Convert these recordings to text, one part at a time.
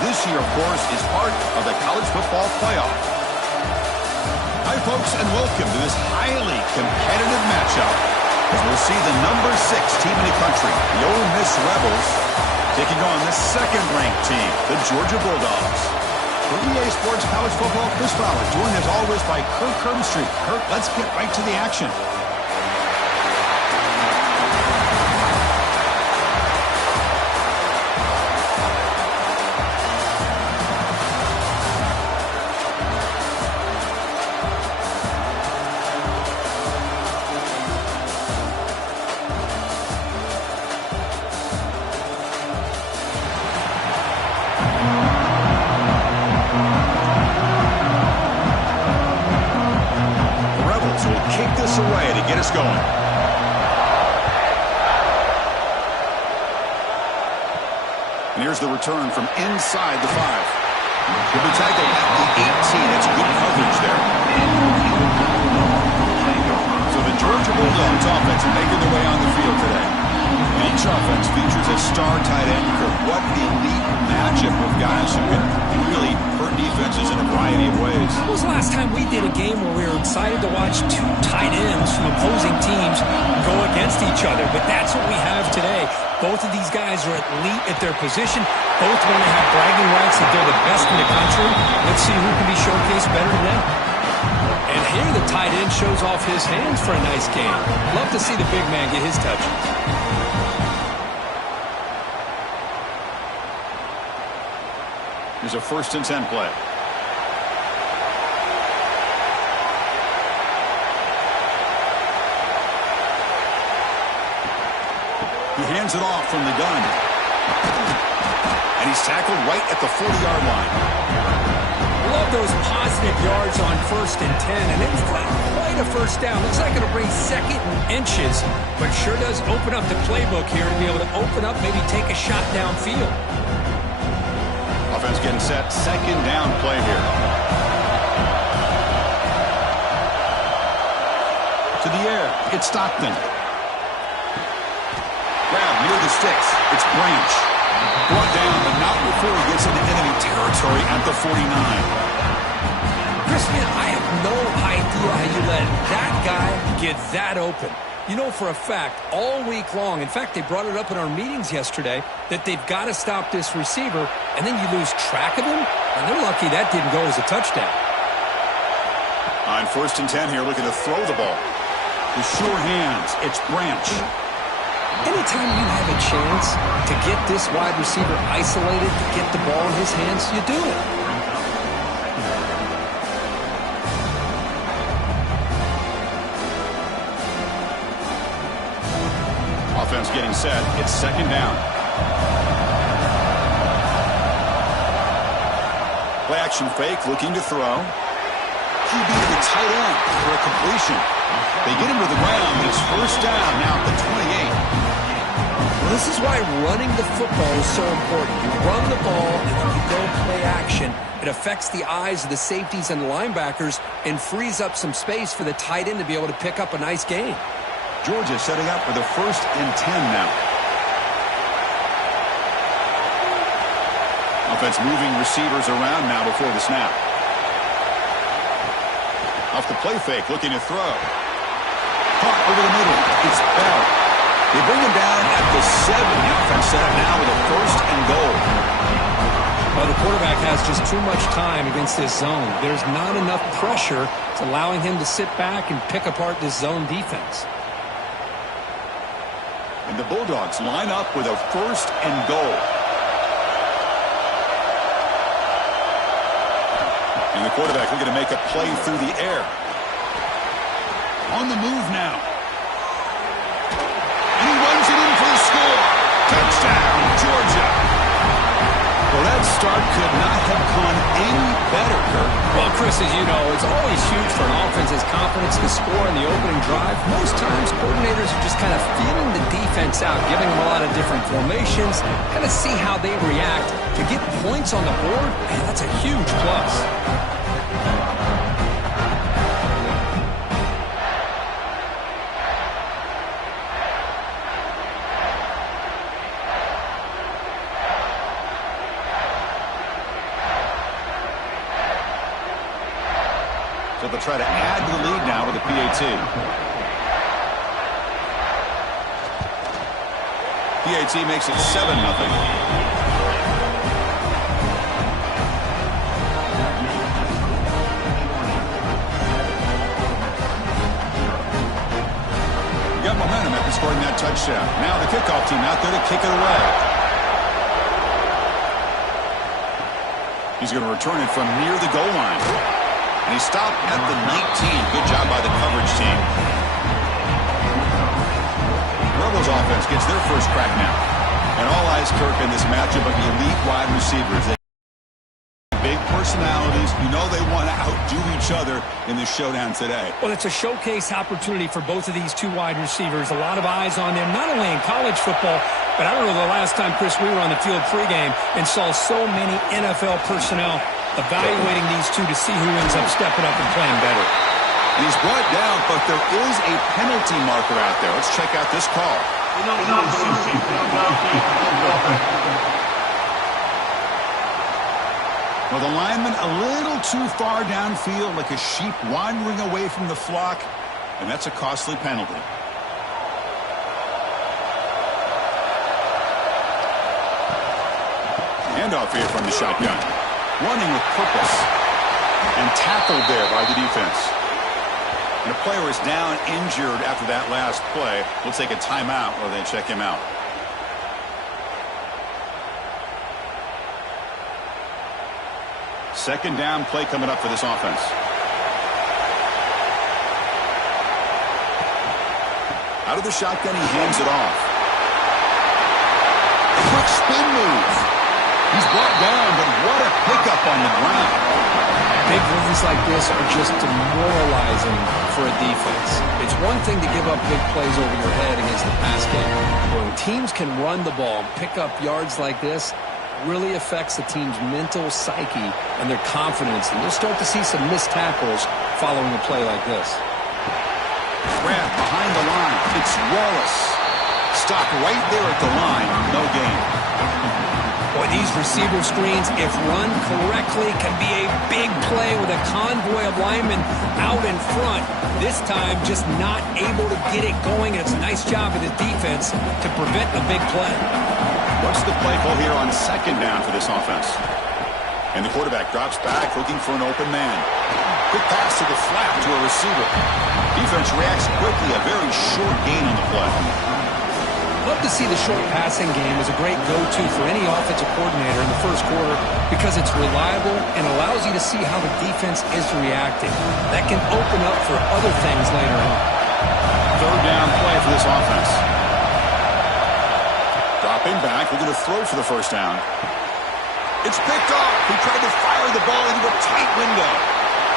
this year, of course, is part of the college football playoff. Hi, folks, and welcome to this highly competitive matchup as we'll see the number 6 team in the country, the Ole Miss Rebels, taking on the second-ranked team, the Georgia Bulldogs. For EA Sports College Football, Chris Fowler, joined as always by Kirk Herbstreit. Kirk, let's get right to the action. Away to get us going. And here's the return from inside the 5. He'll be tackled at the 18. That's good coverage there. So the Georgia Bulldogs offense making their way on the field today. And each offense features a star tight end. What an elite matchup of guys who can really hurt defenses in a variety of ways. When was the last time we did a game where we were excited to watch 2 tight ends from opposing teams go against each other? But that's what we have today. Both of these guys are elite at their position. Both want to have bragging rights that they're the best in the country. Let's see who can be showcased better than them. And here the tight end shows off his hands for a nice game. Love to see the big man get his touches. Here's a 1st and 10 play. He hands it off from the gun. And he's tackled right at the 40-yard line. Love those positive yards on 1st and 10. And it's not quite a first down. Looks like it'll bring 2nd and inches. But sure does open up the playbook here to be able to open up, maybe take a shot downfield. Offense getting set. 2nd down play here. To the air. It's Stockton. Grab near the sticks. It's Branch. Brought down, but not before he gets into enemy territory at the 49. Chris, man, I have no idea how you let that guy get that open. You know for a fact, all week long, in fact, they brought it up in our meetings yesterday, that they've got to stop this receiver, and then you lose track of him, and they're lucky that didn't go as a touchdown. On 1st and 10 here, looking to throw the ball. With sure hands, it's Branch. Anytime you have a chance to get this wide receiver isolated, to get the ball in his hands, you do it. Offense getting set. It's 2nd down. Play action fake, looking to throw. QB to the tight end for a completion. They get him to the ground, and it's 1st down now at the 28. Well, this is why running the football is so important. You run the ball, and then you go play action. It affects the eyes of the safeties and the linebackers and frees up some space for the tight end to be able to pick up a nice gain. Georgia setting up for the 1st and 10 now. Offense moving receivers around now before the snap. Off the play fake, looking to throw. Caught over the middle. It's Bell. They bring him down at the 7. The offense set up now with a 1st and goal. Well, the quarterback has just too much time against this zone. There's not enough pressure. It's allowing him to sit back and pick apart this zone defense. And the Bulldogs line up with a 1st and goal. And the quarterback looking to make a play through the air. On the move now. And he runs it in for the score. Touchdown, Georgia. Well, that start could not have gone any better, Kirk. Well, Chris, as you know, it's always huge for an offense's confidence to score in the opening drive. Most times, coordinators are just kind of feeling the defense out, giving them a lot of different formations, kind of see how they react. To get points on the board, man, that's a huge plus. So they'll try to add to the lead now with a PAT. PAT makes it 7-0. Momentum after scoring that touchdown. Now the kickoff team out there to kick it away. He's going to return it from near the goal line. And he stopped at the 19. Good job by the coverage team. Rebels offense gets their first crack now. And all eyes, Kirk, in this matchup of the elite wide receivers. Big personalities. You know they want to outdo each other in this showdown today. Well, it's a showcase opportunity for both of these two wide receivers. A lot of eyes on them, not only in college football, but I don't know the last time, Chris, we were on the field pregame and saw so many NFL personnel evaluating these two to see who ends up stepping up and playing better. And he's brought down, but there is a penalty marker out there. Let's check out this call. Well, the lineman a little too far downfield, like a sheep wandering away from the flock, and that's a costly penalty. Handoff here from the shotgun. Running with purpose. And tackled there by the defense. And a player is down injured after that last play. We'll take a timeout while they check him out. Second down play coming up for this offense. Out of the shotgun, he hands it off. A quick spin move. He's brought down, but what a pickup on the ground. Big runs like this are just demoralizing for a defense. It's one thing to give up big plays over your head against the pass game. When teams can run the ball and pick up yards like this, really affects the team's mental psyche and their confidence. And you'll start to see some missed tackles following a play like this. Grab behind the line. It's Wallace. Stop right there at the line. No gain. Boy, these receiver screens, if run correctly, can be a big play with a convoy of linemen out in front. This time, just not able to get it going. And it's a nice job of the defense to prevent a big play. What's the play call here on second down for this offense? And the quarterback drops back looking for an open man. Quick pass to the flat to a receiver. Defense reacts quickly. A very short gain on the play. Love to see the short passing game as a great go-to for any offensive coordinator in the first quarter because it's reliable and allows you to see how the defense is reacting. That can open up for other things later on. Third down play for this offense. Dropping back, we're going to throw for the first down. It's picked off. He tried to fire the ball into a tight window.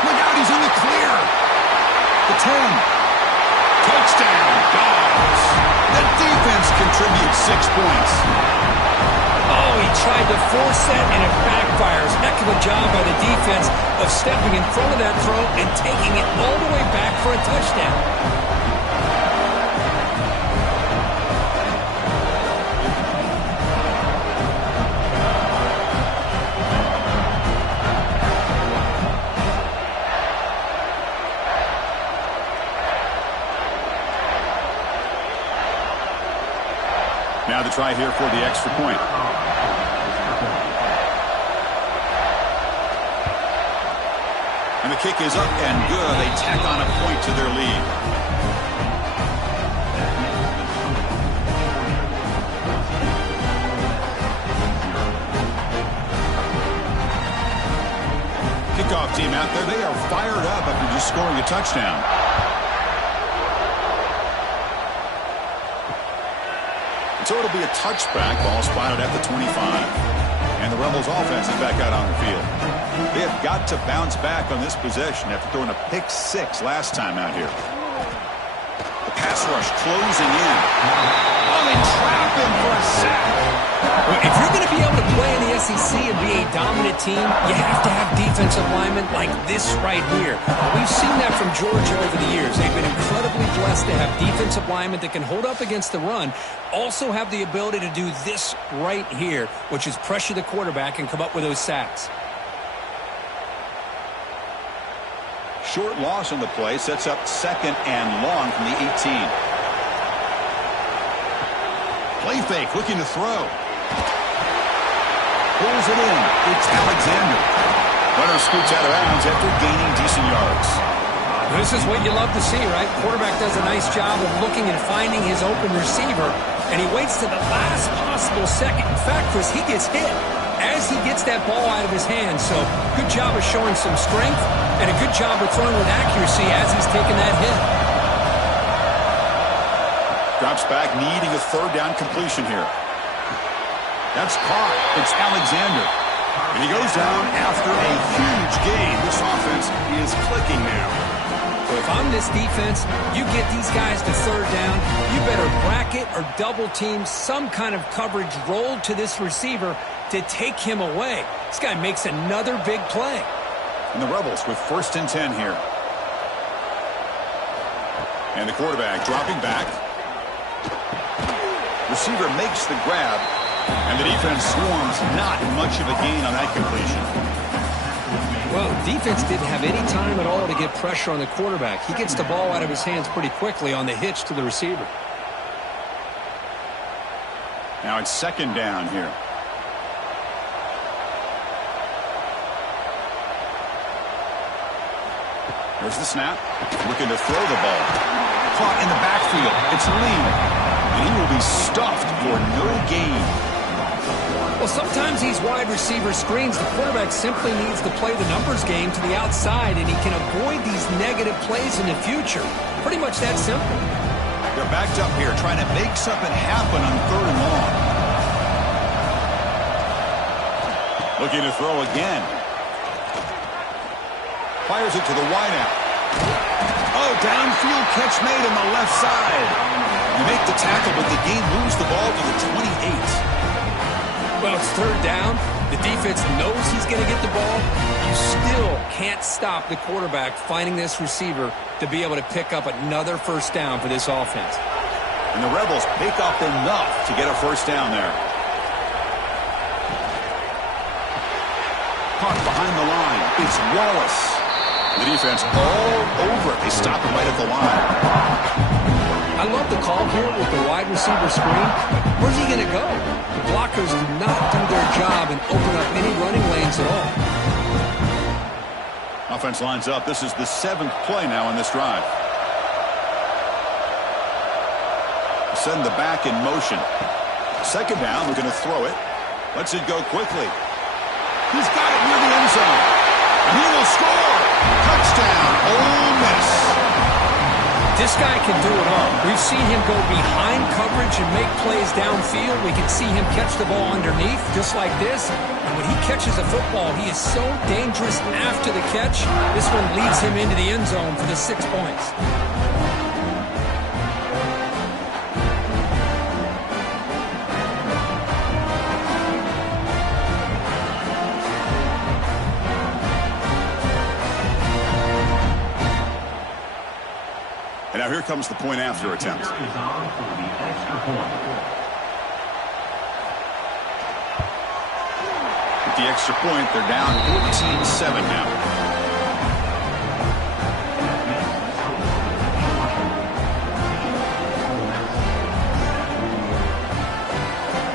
Look out, he's in the clear. The 10. Touchdown, Dogs. The defense contributes 6 points. Oh, he tried to force that, and it backfires. Heck of a job by the defense of stepping in front of that throw and taking it all the way back for a touchdown. Now the try here for the extra point. And the kick is up and good. They tack on a point to their lead. Kickoff team out there. They are fired up after just scoring a touchdown. So it'll be a touchback. Ball spotted at the 25. And the Rebels offense is back out on the field. They have got to bounce back on this possession after throwing a pick 6 last time out here. The pass rush closing in. Oh, they trap him for a sack. If you're going to be able to play in the SEC and be a dominant team, you have to have defensive linemen like this right here. We've seen that from Georgia over the years. They've been incredibly blessed to have defensive linemen that can hold up against the run, also have the ability to do this right here, which is pressure the quarterback and come up with those sacks. short loss on the play sets up 2nd and long from the 18. Play fake, looking to throw. Pulls it in. It's Alexander. Runner scoots out of bounds after gaining decent yards. This is what you love to see, right? Quarterback does a nice job of looking and finding his open receiver, and he waits to the last possible second. In fact, Chris, he gets hit as he gets that ball out of his hands. So good job of showing some strength and a good job of throwing with accuracy as he's taking that hit. Drops back, needing a 3rd down completion here. That's caught. It's Alexander. And he goes down after a huge gain. This offense is clicking now. So if I'm this defense, you get these guys to 3rd down, you better bracket or double team some kind of coverage rolled to this receiver to take him away. This guy makes another big play. And the Rebels with 1st and 10 here. And the quarterback dropping back. Receiver makes the grab, and the defense swarms. Not much of a gain on that completion. Well, defense didn't have any time at all to get pressure on the quarterback. He gets the ball out of his hands pretty quickly on the hitch to the receiver. Now it's 2nd down here. There's the snap. Looking to throw the ball. Caught in the backfield. It's Lee. And he will be stuffed for no gain. Well, sometimes these wide receiver screens, the quarterback simply needs to play the numbers game to the outside, and he can avoid these negative plays in the future. Pretty much that simple. They're backed up here, trying to make something happen on 3rd and long. Looking to throw again. Fires it to the wideout. Oh, downfield catch made on the left side. You make the tackle, but the game moves the ball to the 28. Well, it's 3rd down. The defense knows he's going to get the ball. You still can't stop the quarterback finding this receiver to be able to pick up another 1st down for this offense. And the Rebels pick up enough to get a 1st down there. Caught behind the line. It's Wallace. The defense all over it. They stop him right at the line. I love the call here with the wide receiver screen. Where's he going to go? The blockers do not do their job and open up any running lanes at all. Offense lines up. This is the 7th play now in this drive. Send the back in motion. 2nd down. We're going to throw it. Lets it go quickly. He's got it near the end zone. And he will score. Touchdown, Ole Miss. This guy can do it all. We've seen him go behind coverage and make plays downfield. We can see him catch the ball underneath, just like this. And when he catches a football, he is so dangerous after the catch. This one leads him into the end zone for the 6 points. And now here comes the point after attempt. With the extra point, they're down 14-7 now.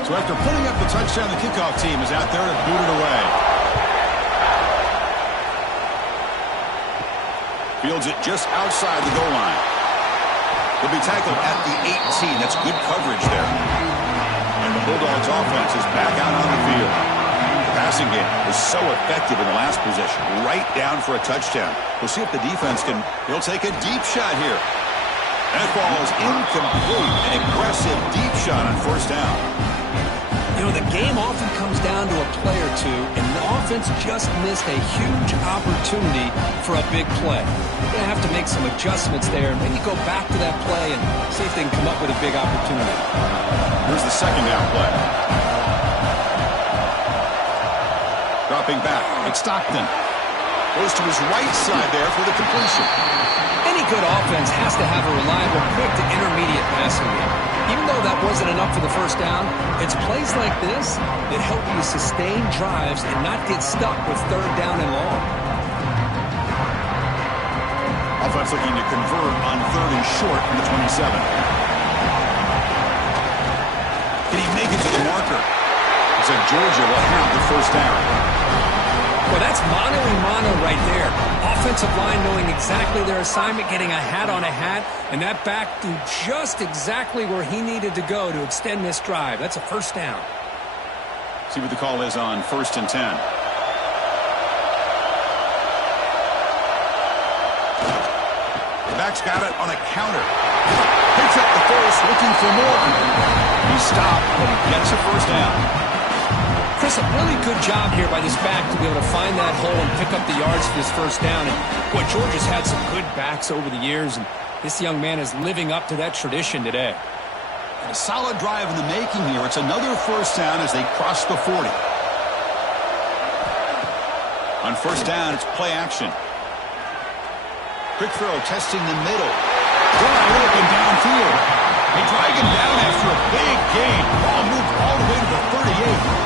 So after putting up the touchdown, the kickoff team is out there to boot it away. Fields it just outside the goal line. Will be tackled at the 18. That's good coverage there. And the Bulldogs offense is back out on the field. The passing game was so effective in the last possession. Right down for a touchdown. We'll see if the defense can. He'll take a deep shot here. And it falls incomplete. An aggressive deep shot on 1st down. You know, the game often comes down to a play or two, and the offense just missed a huge opportunity for a big play. They're going to have to make some adjustments there and maybe go back to that play and see if they can come up with a big opportunity. Here's the 2nd down play. Dropping back. It's Stockton. Goes to his right side there for the completion. Any good offense has to have a reliable, quick to intermediate passing game. Even though that wasn't enough for the 1st down, it's plays like this that help you sustain drives and not get stuck with 3rd down and long. offense looking to convert on 3rd and short from the 27. Can he make it to the marker? So Georgia will have the first down. Well, that's mano-a-mano right there. Offensive line knowing exactly their assignment, getting a hat on a hat, and that back threw just exactly where he needed to go to extend this drive. That's a first down. See what the call is on 1st and 10. The back's got it on a counter. Picks up the first, looking for more. He stopped, but he gets a first down. Chris, a really good job here by this back to be able to find that hole and pick up the yards for this first down. And boy, Georgia's had some good backs over the years, and this young man is living up to that tradition today. And a solid drive in the making here. It's another first down as they cross the 40. On first down, it's play action. Quick throw, testing the middle. Wide open downfield. They drag him down after a big gain. Ball moved all the way to the 38.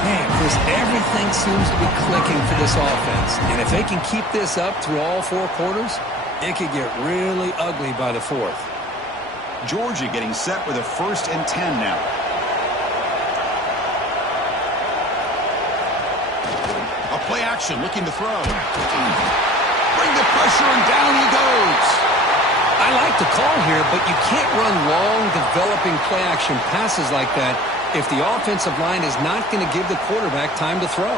Man, Chris, everything seems to be clicking for this offense. And if they can keep this up through all 4 quarters, it could get really ugly by the 4th. Georgia getting set with a 1st and 10 now. A play action, looking to throw. Bring the pressure, and down he goes. I like the call here, but you can't run long, developing play-action passes like that if the offensive line is not going to give the quarterback time to throw.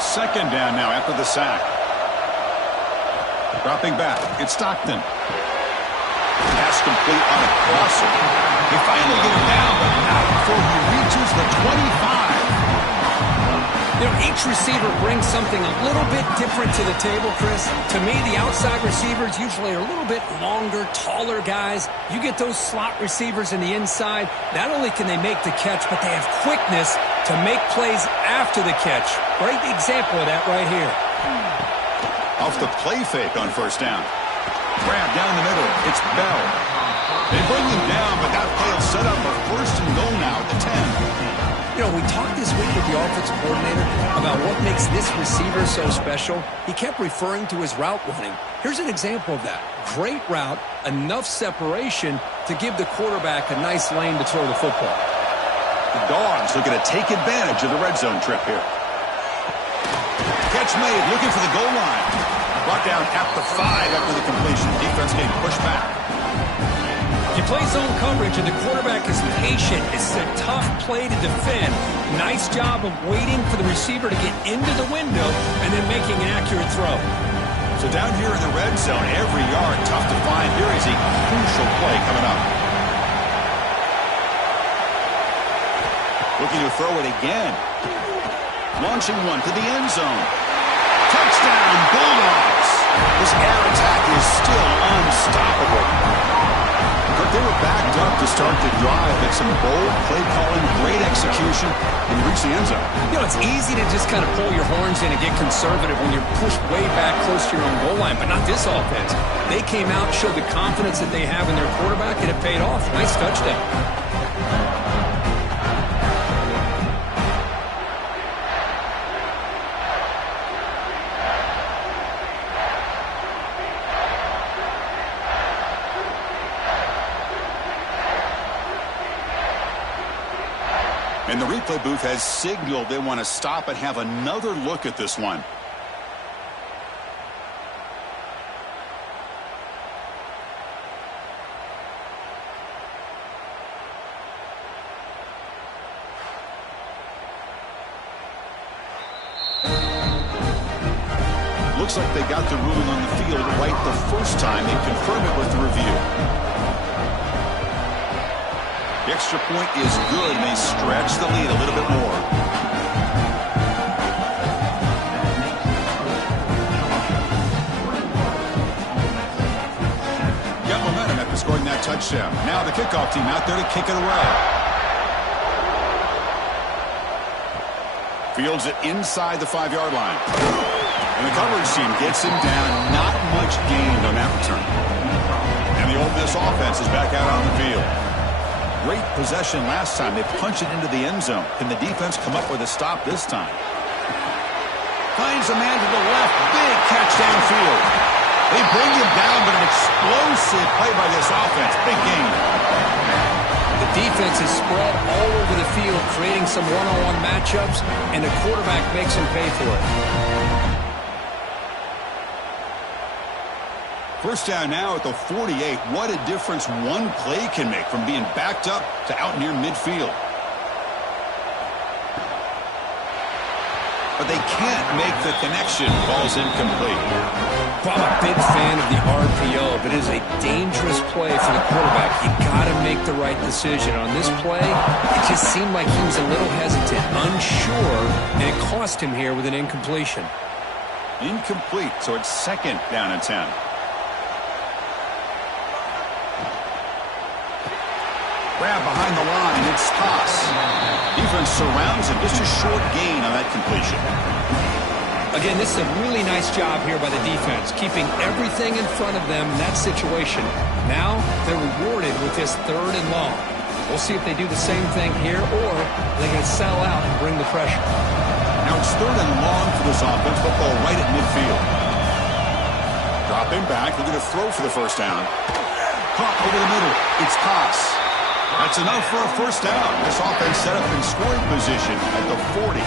2nd down now after the sack. Dropping back, it's Stockton. Pass complete on a crosser. They finally get him down, but not before he reaches the 25. You know, each receiver brings something a little bit different to the table, Chris. To me, the outside receivers usually are a little bit longer, taller guys. You get those slot receivers in the inside, not only can they make the catch, but they have quickness to make plays after the catch. Great example of that right here. Off the play fake on first down. Grab down the middle. It's Bell. They bring him down, but that play will set up a 1st and goal now at the 10. You know, we talked this week with the offensive coordinator about what makes this receiver so special. He kept referring to his route running. Here's an example of that. Great route, enough separation to give the quarterback a nice lane to throw the football. The Dogs looking to take advantage of the red zone trip here. Catch made, looking for the goal line. Brought down at the 5 after the completion. Defense getting pushed back. You play zone coverage and the quarterback is patient. It's a tough play to defend. Nice job of waiting for the receiver to get into the window and then making an accurate throw. So down here in the red zone, every yard tough to find. Here is a crucial play coming up. Looking to throw it again. Launching one to the end zone. Touchdown, Bulldogs. This air attack is still unstoppable. But they were backed up to start the drive. It's some bold play calling, great execution, and reach the end zone. You know, it's easy to just kind of pull your horns in and get conservative when you're pushed way back close to your own goal line, but not this offense. They came out, showed the confidence that they have in their quarterback, and it paid off. Nice touchdown. And the replay booth has signaled they want to stop and have another look at this one. Looks like they got the ruling on the field right the first time. They confirm it with the review. The extra point is good, and they stretch the lead a little bit more. Got momentum after scoring that touchdown. Now the kickoff team out there to kick it away. Fields it inside the 5-yard line. And the coverage team gets him down. Not much gained on that return. And the Ole Miss offense is back out on the field. Great possession last time. They punch it into the end zone. Can the defense come up with a stop this time? Finds a man to the left. Big catch downfield. They bring him down, but an explosive play by this offense. Big game. The defense is spread all over the field, creating some one-on-one matchups, and the quarterback makes them pay for it. First down now at the 48. What a difference one play can make from being backed up to out near midfield. But they can't make the connection. Ball's incomplete. Well, I'm a big fan of the RPO, but it is a dangerous play for the quarterback. You got to make the right decision. On this play, it just seemed like he was a little hesitant, unsure, and it cost him here with an incompletion. Incomplete, so it's second down and 10. Grab behind the line, it's toss. Defense surrounds him, just a short gain on that completion. Again, this is a really nice job here by the defense, keeping everything in front of them in that situation. Now they're rewarded with this third and long. We'll see if they do the same thing here, or they're going to sell out and bring the pressure. Now it's third and long for this offense, football right at midfield. Dropping back, looking to throw for the first down. Caught over the middle, it's toss. That's enough for a first down. This offense set up in scoring position at the 40.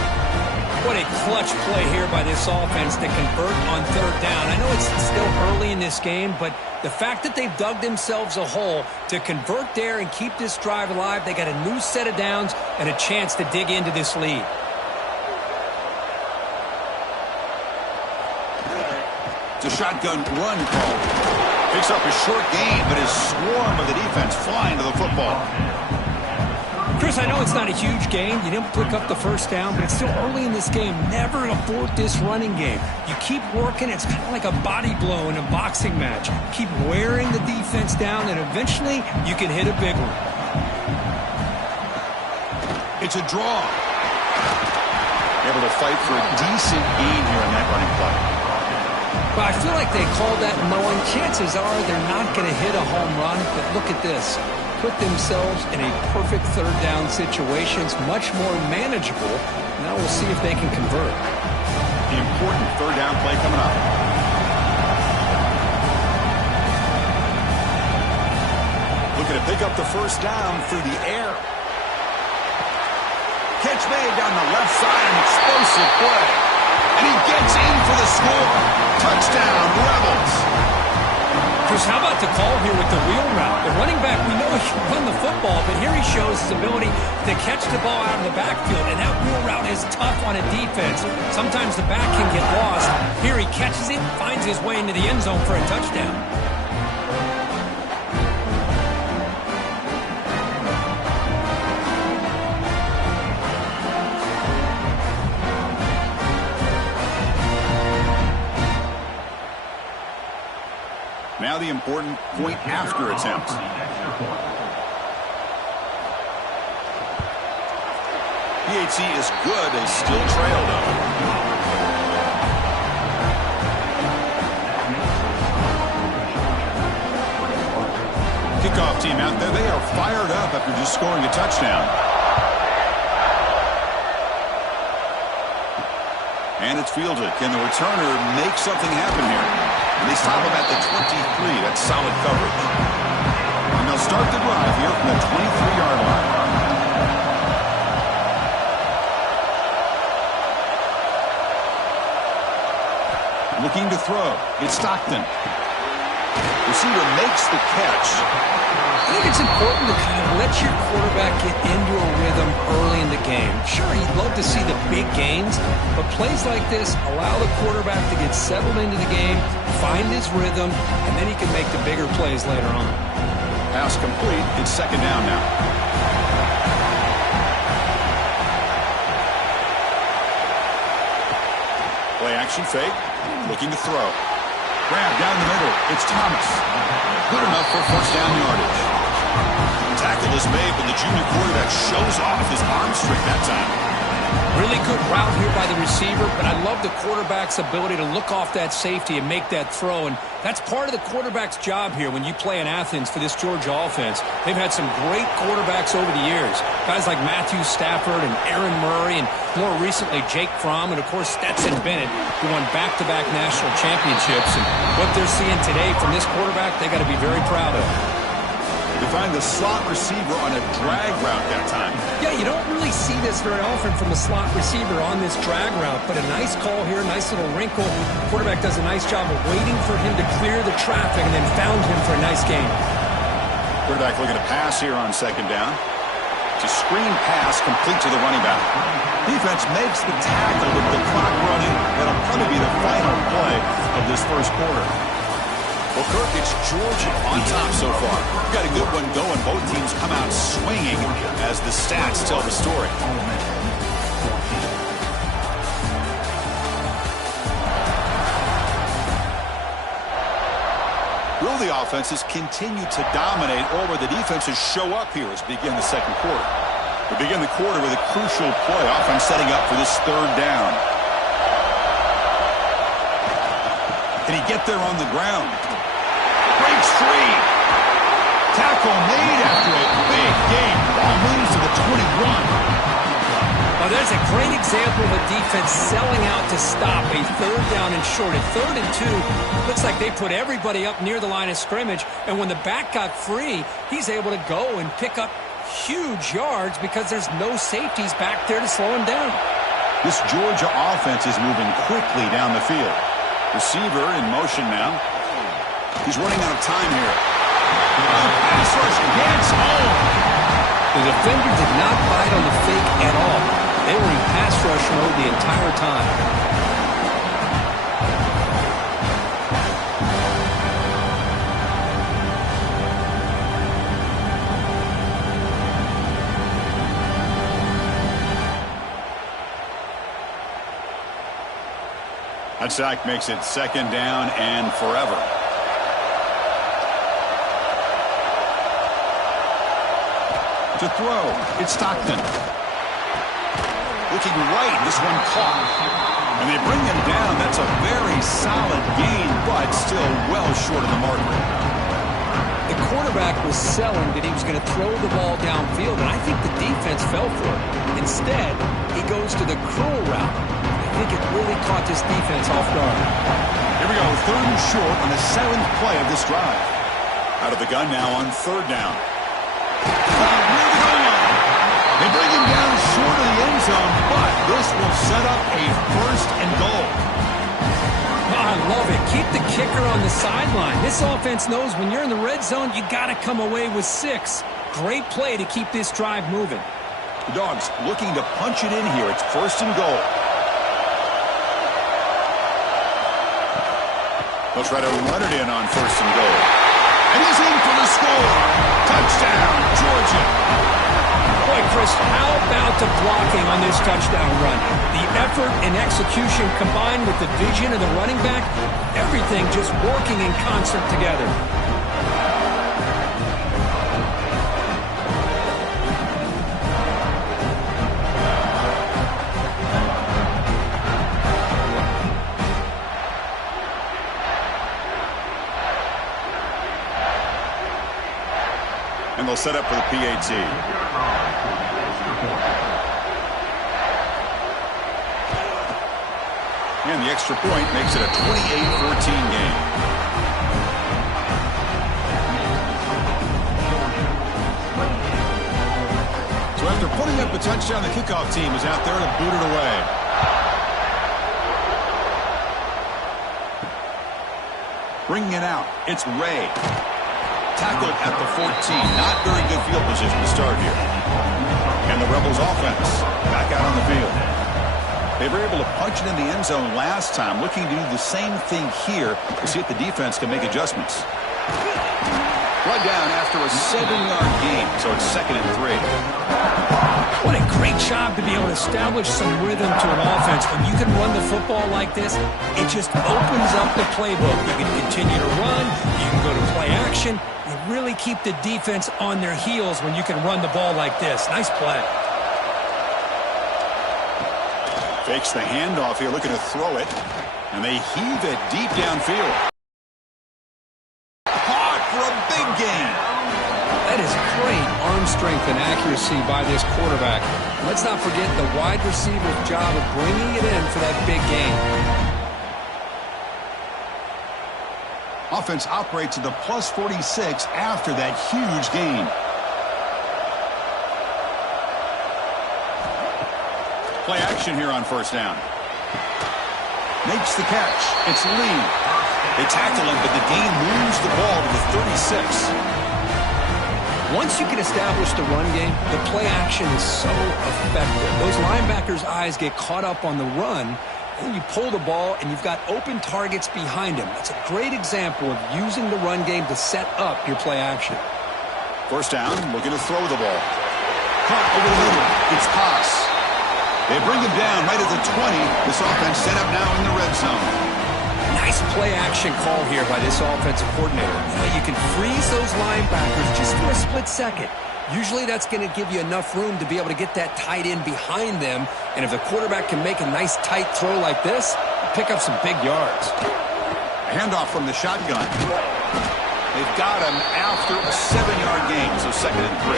What a clutch play here by this offense to convert on third down. I know it's still early in this game, but the fact that they've dug themselves a hole to convert there and keep this drive alive, they got a new set of downs and a chance to dig into this lead. It's a shotgun run call. Picks up a short gain, but his swarm of the defense flying to the football. Chris, I know it's not a huge gain. You didn't pick up the first down, but it's still early in this game. Never abort this running game. You keep working. It's kind of like a body blow in a boxing match. Keep wearing the defense down, and eventually you can hit a big one. It's a draw. Able to fight for a decent gain here in that running play. But I feel like they called that knowing chances are they're not going to hit a home run. But look at this. Put themselves in a perfect third down situation. It's much more manageable. Now we'll see if they can convert. The important third down play coming up. Looking to pick up the first down through the air. Catch made down the left side. An explosive play. And he gets in for the score. Touchdown, Rebels. Chris, how about the call here with the wheel route? The running back, we know he can run the football, but here he shows his ability to catch the ball out of the backfield, and that wheel route is tough on a defense. Sometimes the back can get lost. Here he catches it, finds his way into the end zone for a touchdown. Now the important point after attempt. PAT is good. They still trail, though. Kickoff team out there. They are fired up after just scoring a touchdown. And it's fielded. Can the returner make something happen here? And they stop him at the 23. That's solid coverage. And they'll start the drive here from the 23-yard line. Looking to throw. It's Stockton. Receiver makes the catch. I think it's important to kind of let your quarterback get into a rhythm early in the game. Sure, you'd love to see the big gains, but plays like this allow the quarterback to get settled into the game, find his rhythm, and then he can make the bigger plays later on. Pass complete. It's second down now. Play action fake. Looking to throw. Grab down the middle. It's Thomas. Good enough for first down yardage. Tackle is made, but the junior quarterback shows off his arm strength that time. Really good route here by the receiver, but I love the quarterback's ability to look off that safety and make that throw. And that's part of the quarterback's job here when you play in Athens for this Georgia offense. They've had some great quarterbacks over the years. Guys like Matthew Stafford and Aaron Murray, and more recently Jake Fromm, and of course Stetson Bennett, who won back-to-back national championships. And what they're seeing today from this quarterback, they got to be very proud of. To find the slot receiver on a drag route that time. Yeah, you don't really see this very often from a slot receiver on this drag route, but a nice call here, nice little wrinkle. The quarterback does a nice job of waiting for him to clear the traffic and then found him for a nice gain. Quarterback looking to pass here on second down. It's a screen pass complete to the running back. Defense makes the tackle with the clock running. That'll probably be the final play of this first quarter. Well, Kirk, it's Georgia on top so far. We've got a good one going. Both teams come out swinging as the stats tell the story. Will the offenses continue to dominate, or will the defenses show up here as we begin the second quarter? We begin the quarter with a crucial play. Offense setting up for this third down. Can he get there on the ground? Breaks free. Tackle made after a big gain. Ball moves to the 21. Well, there's a great example of a defense selling out to stop a third down and short. At 3rd and 2, looks like they put everybody up near the line of scrimmage, and when the back got free, he's able to go and pick up huge yards because there's no safeties back there to slow him down. This Georgia offense is moving quickly down the field. Receiver in motion now. He's running out of time here. Pass rush gets home. The defender did not bite on the fake at all. They were in pass rush mode the entire time. That sack makes it second down and forever. To throw, it's Stockton. Looking right, this one caught. And they bring him down. That's a very solid gain, but still well short of the marker. The quarterback was selling that he was going to throw the ball downfield, and I think the defense fell for it. Instead, he goes to the curl route. I think it really caught this defense off guard. Here we go, 3rd and short on the 7th play of this drive. Out of the gun now on 3rd down. They bring him down short of the end zone, but this will set up a 1st and goal. Oh, I love it. Keep the kicker on the sideline. This offense knows when you're in the red zone, you got to come away with 6. Great play to keep this drive moving. The Dogs looking to punch it in here. It's 1st and goal. They'll try to run it in on 1st and goal. And he's in for the score. Touchdown, Georgia. Boy, Chris, how about the blocking on this touchdown run? The effort and execution combined with the vision of the running back, everything just working in concert together. And they'll set up for the PAT. And the extra point makes it a 28-14 game. So after putting up the touchdown, the kickoff team is out there to boot it away. Bringing it out, it's Ray. Tackled at the 14. Not very good field position to start here. And the Rebels offense back out on the field. They were able to punch it in the end zone last time. Looking to do the same thing here to see if the defense can make adjustments. Run down after a 7-yard gain, so it's 2nd and 3. What a great job to be able to establish some rhythm to an offense. When you can run the football like this, it just opens up the playbook. You can continue to run. You can go to play action. You really keep the defense on their heels when you can run the ball like this. Nice play. Fakes the handoff here, looking to throw it. And they heave it deep downfield. Caught for a big gain. That is great arm strength and accuracy by this quarterback. Let's not forget the wide receiver's job of bringing it in for that big gain. Offense operates at the plus 46 after that huge gain. Play action here on first down. Makes the catch. It's Lee. They tackle him, but the gain moves the ball to the 36. Once you can establish the run game, the play action is so effective. Those linebackers' eyes get caught up on the run, and you pull the ball, and you've got open targets behind him. That's a great example of using the run game to set up your play action. First down, looking to throw the ball. Caught over the middle. It's Pass. They bring him down right at the 20. This offense set up now in the red zone. Nice play-action call here by this offensive coordinator. You can freeze those linebackers just for a split second. Usually that's going to give you enough room to be able to get that tight end behind them. And if the quarterback can make a nice tight throw like this, pick up some big yards. A handoff from the shotgun. They've got him after a 7-yard gain, so 2nd and 3.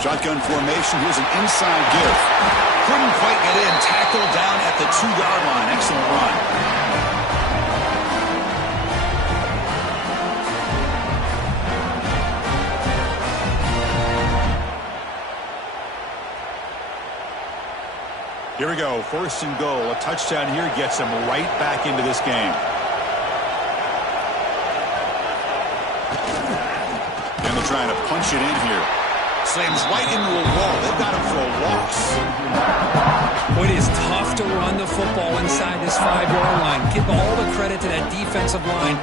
Shotgun formation. Here's an inside give. Couldn't quite get in. Tackled down at the 2-yard line. Excellent run. Here we go. 1st and goal. A touchdown here gets them right back into this game. And they're trying to punch it in here. Slams right into a wall. They've got him for a loss. Well, it is tough to run the football inside this 5-yard line. Give all the credit to that defensive line,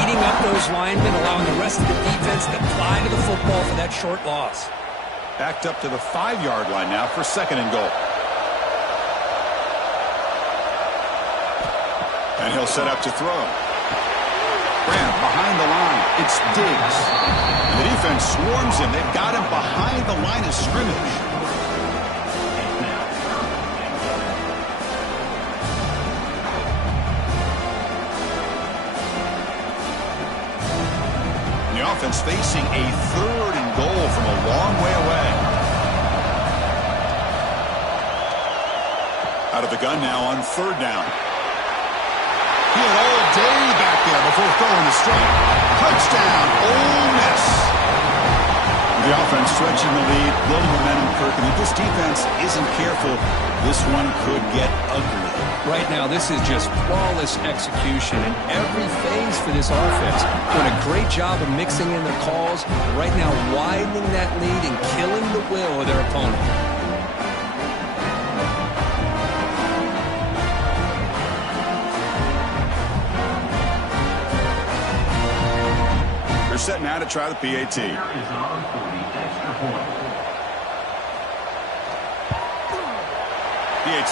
eating up those linemen, allowing the rest of the defense to fly to the football for that short loss. Backed up to the 5-yard line now for 2nd and goal. And he'll set up to throw. Graham behind the line. It's Diggs. And the defense swarms him. They've got him behind the line of scrimmage. And the offense facing a 3rd and goal from a long way away. Out of the gun now on 3rd down. He had all day back there before throwing the strike. Touchdown, Ole Miss. The offense stretching the lead, building momentum, Kirk. And if this defense isn't careful, this one could get ugly. Right now, this is just flawless execution in every phase for this offense. Doing a great job of mixing in their calls. Right now, widening that lead and killing the will of their opponent. Set now to try the PAT. PAT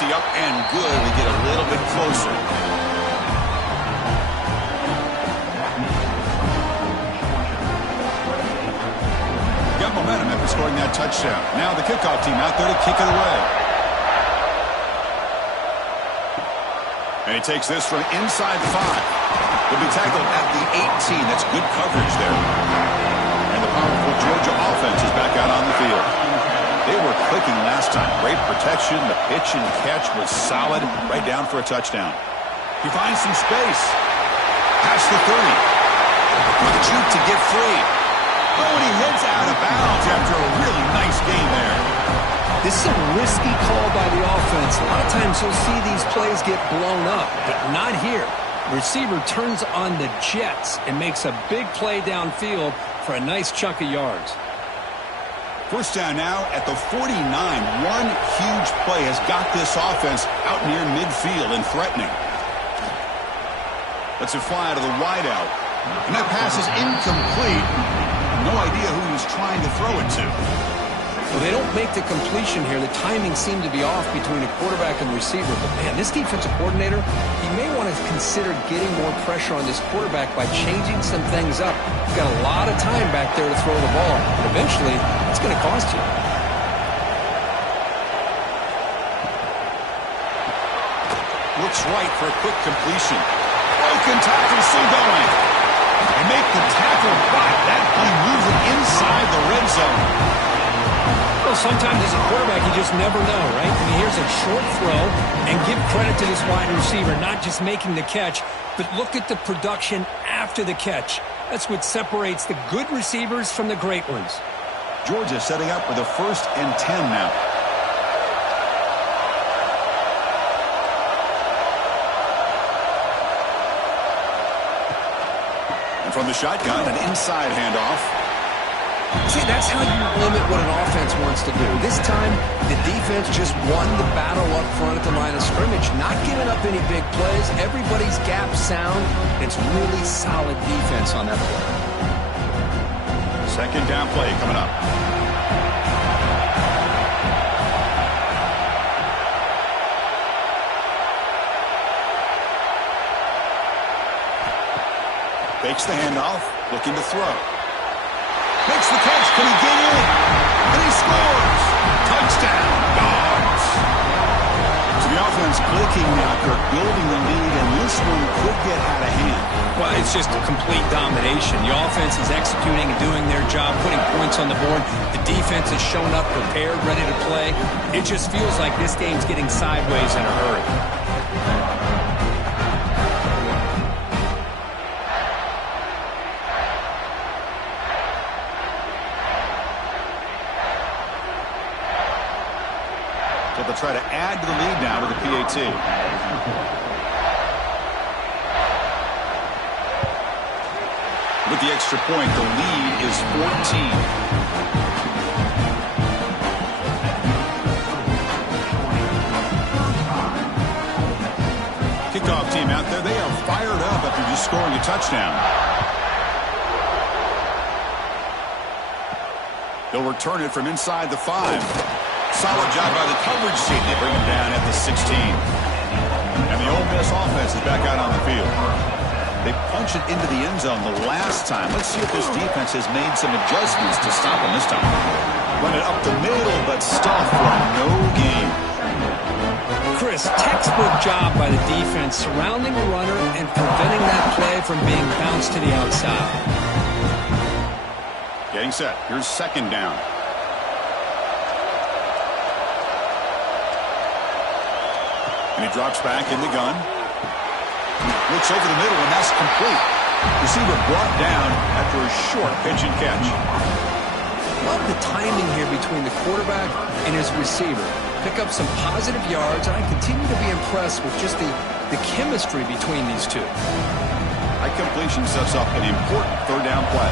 up and good. We get a little bit closer. Got momentum after scoring that touchdown. Now the kickoff team out there to kick it away. And he takes this from inside the 5. Will be tackled at the 18. That's good coverage there. And the powerful Georgia offense is back out on the field. They were clicking last time. Great protection. The pitch and catch was solid. Right down for a touchdown. He finds some space. Past the 30. With a juke to get free. Oh, and he heads out of bounds after a really nice game there. This is a risky call by the offense. A lot of times you'll see these plays get blown up, but not here. Receiver turns on the jets and makes a big play downfield for a nice chunk of yards. First down now at the 49. One huge play has got this offense out near midfield and threatening. Lets it fly out of the wideout. And that pass is incomplete. No idea who he was trying to throw it to. Well, they don't make the completion here. The timing seemed to be off between the quarterback and the receiver. But, man, this defensive coordinator, he may want to consider getting more pressure on this quarterback by changing some things up. He's got a lot of time back there to throw the ball. But eventually, it's going to cost you. Looks right for a quick completion. Broken tackle still going. They make the tackle, but that play moves it inside the red zone. Well, sometimes as a quarterback, you just never know, right? I mean, here's a short throw, and give credit to this wide receiver, not just making the catch, but look at the production after the catch. That's what separates the good receivers from the great ones. Georgia setting up with a 1st and 10 now. And from the shotgun, an inside handoff. See, that's how you limit what an offense wants to do. This time, the defense just won the battle up front at the line of scrimmage, not giving up any big plays. Everybody's gap sound. It's really solid defense on that play. 2nd down play coming up. Fakes the handoff, looking to throw. Makes the catch. Can he get in? And he scores. Touchdown, Dogs. So the offense clicking now, Kirk, building the lead, and this one could get out of hand. Well, it's just a complete domination. The offense is executing and doing their job, putting points on the board. The defense is showing up prepared, ready to play. It just feels like this game's getting sideways in a hurry. So they'll try to add to the lead now with the PAT. With the extra point, the lead is 14. Kickoff team out there, they are fired up after just scoring a touchdown. They'll return it from inside the 5. Solid job by the coverage team. They bring him down at the 16. And the Ole Miss offense is back out on the field. They punch it into the end zone the last time. Let's see if this defense has made some adjustments to stop him this time. Run it up the middle, but stuff for no gain. Chris, textbook job by the defense surrounding the runner and preventing that play from being bounced to the outside. Getting set. Here's 2nd down. And he drops back in the gun. Looks over the middle, and that's complete. Receiver brought down after a short pitch and catch. Love the timing here between the quarterback and his receiver. Pick up some positive yards, and I continue to be impressed with just the chemistry between these two. High completion sets up an important 3rd down play.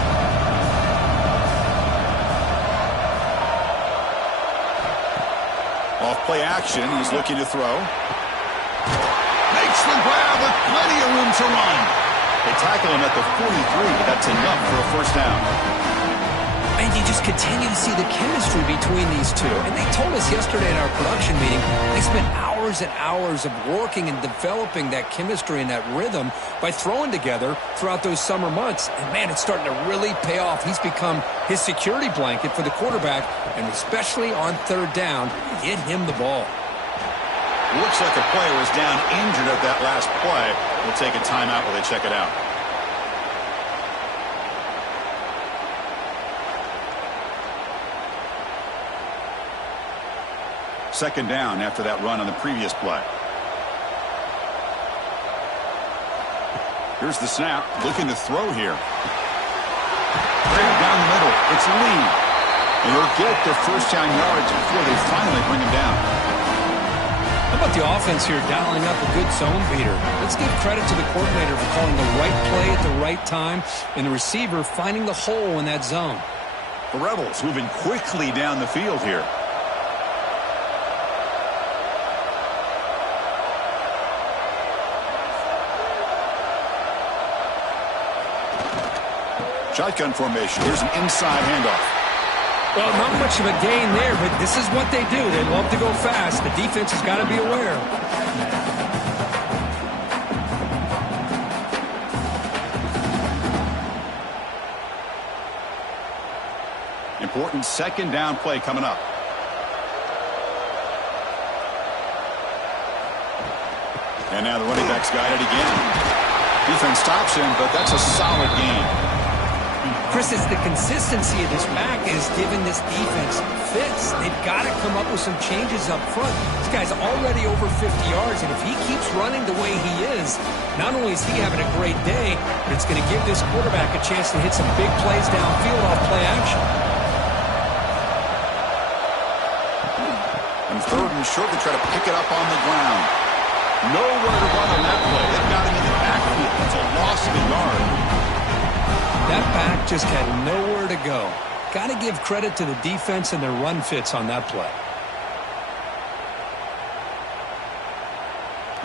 Off play action, he's looking to throw. Makes the grab with plenty of room to run. They tackle him at the 43, but that's enough for a 1st down. And you just continue to see the chemistry between these two. And they told us yesterday in our production meeting, they spent hours and hours of working and developing that chemistry and that rhythm by throwing together throughout those summer months. And, man, it's starting to really pay off. He's become his security blanket for the quarterback, and especially on 3rd down, get him the ball. Looks like a player was down injured at that last play. We'll take a timeout while they check it out. Second down after that run on the previous play. Here's the snap. Looking to throw here. Right down the middle. It's Lee. And he'll get the 1st down yards before they finally bring him down. How about the offense here dialing up a good zone beater? Let's give credit to the coordinator for calling the right play at the right time and the receiver finding the hole in that zone. The Rebels moving quickly down the field here. Shotgun formation. Here's an inside handoff. Well, not much of a gain there, but this is what they do. They love to go fast. The defense has got to be aware. Important second down play coming up. And now the running back's got it again. Defense stops him, but that's a solid game. Chris, it's the consistency of this back is giving this defense fits. They've got to come up with some changes up front. This guy's already over 50 yards, and if he keeps running the way he is, not only is he having a great day, but it's going to give this quarterback a chance to hit some big plays downfield off play action. And third and short, they try to pick it up on the ground. Nowhere to run on that play. They've got him in the backfield. It's a loss of a yard. That back just had nowhere to go. Got to give credit to the defense and their run fits on that play.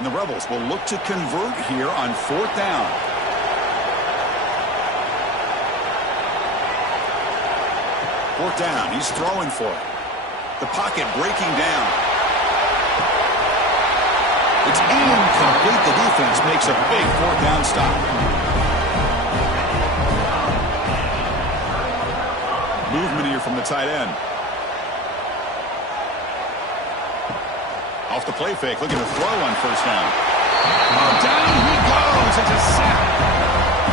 And the Rebels will look to convert here on fourth down. Fourth down. He's throwing for it. The pocket breaking down. It's incomplete. The defense makes a big fourth down stop. Movement here from the tight end. Off the play fake, looking to throw on first down. Oh, down he goes. It's a sack.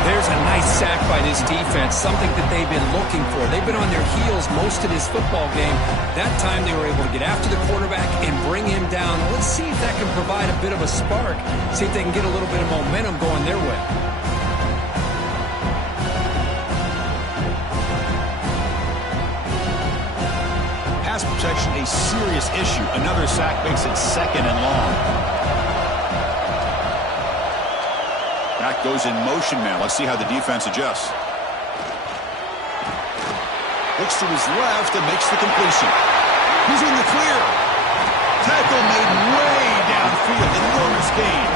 There's a nice sack by this defense, something that they've been looking for. They've been on their heels most of this football game. That time they were able to get after the quarterback and bring him down. Let's see if that can provide a bit of a spark, see if they can get a little bit of momentum going their way. Pass protection, a serious issue. Another sack makes it second and long. Back goes in motion now. Let's see how the defense adjusts. Looks to his left and makes the completion. He's in the clear. Tackle made way downfield. Enormous gain.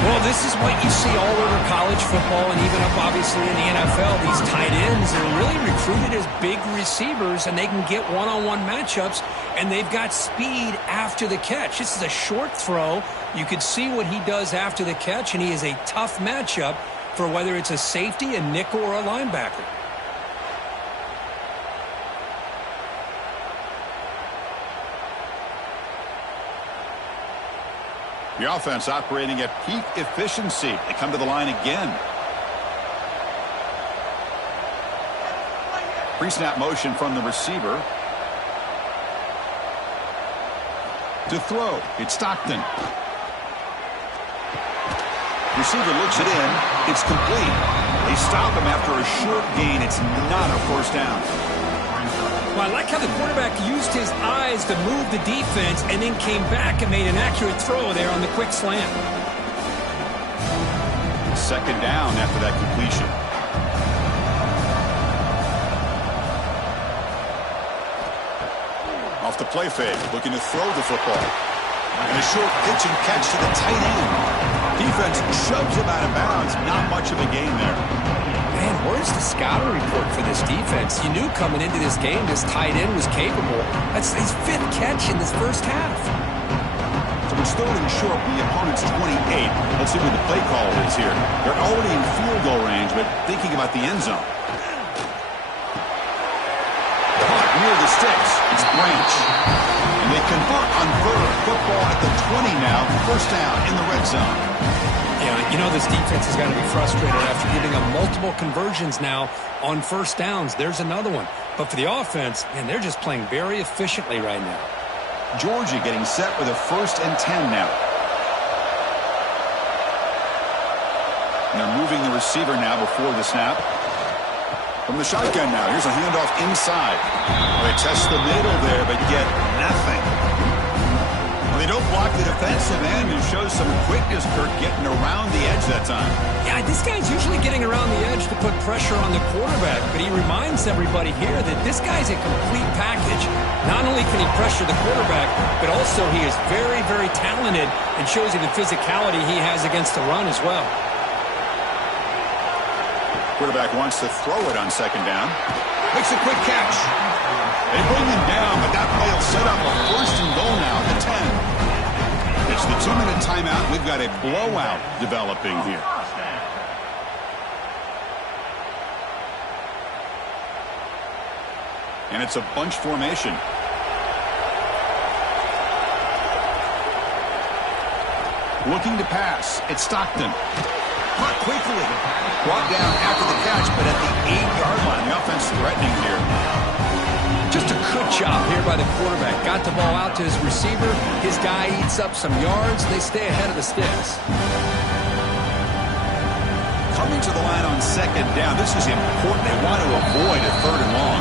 Well, this is what you see all over college football and even up obviously in the NFL. These tight ends are really recruited as big receivers, and they can get one-on-one matchups, and they've got speed after the catch. This is a short throw. You could see what he does after the catch, and he is a tough matchup for whether it's a safety, a nickel, or a linebacker. The offense operating at peak efficiency. They come to the line again. Pre-snap motion from the receiver. To throw. It's Stockton. Receiver looks it in. It's complete. They stop him after a short gain. It's not a first down. Well, I like how the quarterback used his eyes to move the defense and then came back and made an accurate throw there on the quick slant. Second down after that completion. Off the play fake, looking to throw the football. And a short pitch and catch to the tight end. Defense shoves him out of bounds. Not much of a gain there. Man, where's the scouting report for this defense? You knew coming into this game this tight end was capable. That's his fifth catch in this first half. So it's third and short from the opponent's 28. Let's see what the play call is here. They're already in field goal range, but thinking about the end zone. Caught near the sticks. It's Branch. And they convert on third. Football at the 20 now. First down in the red zone. Yeah, you know this defense has got to be frustrated after giving them multiple conversions now on first downs. There's another one. But for the offense, man, they're just playing very efficiently right now. Georgia getting set with a 1st and 10 now. And they're moving the receiver now before the snap. From the shotgun now. Here's a handoff inside. They test the middle there, but get nothing. They don't block the defensive end and shows some quickness, Kirk, getting around the edge that time. Yeah, this guy's usually getting around the edge to put pressure on the quarterback, but he reminds everybody here that this guy's a complete package. Not only can he pressure the quarterback, but also he is very, very talented and shows you the physicality he has against the run as well. Quarterback wants to throw it on second down. Makes a quick catch. They bring him down, but that play will set up a first and goal now at the 10. It's the 2-minute timeout. We've got a blowout developing here. And it's a bunch formation. Looking to pass. It's Stockton. Caught quickly. Brought down after the catch, but at the 8-yard line. The offense threatening here. Just a good job here by the quarterback. Got the ball out to his receiver. His guy eats up some yards. They stay ahead of the sticks. Coming to the line on second down. This is important. They want to avoid a third and long.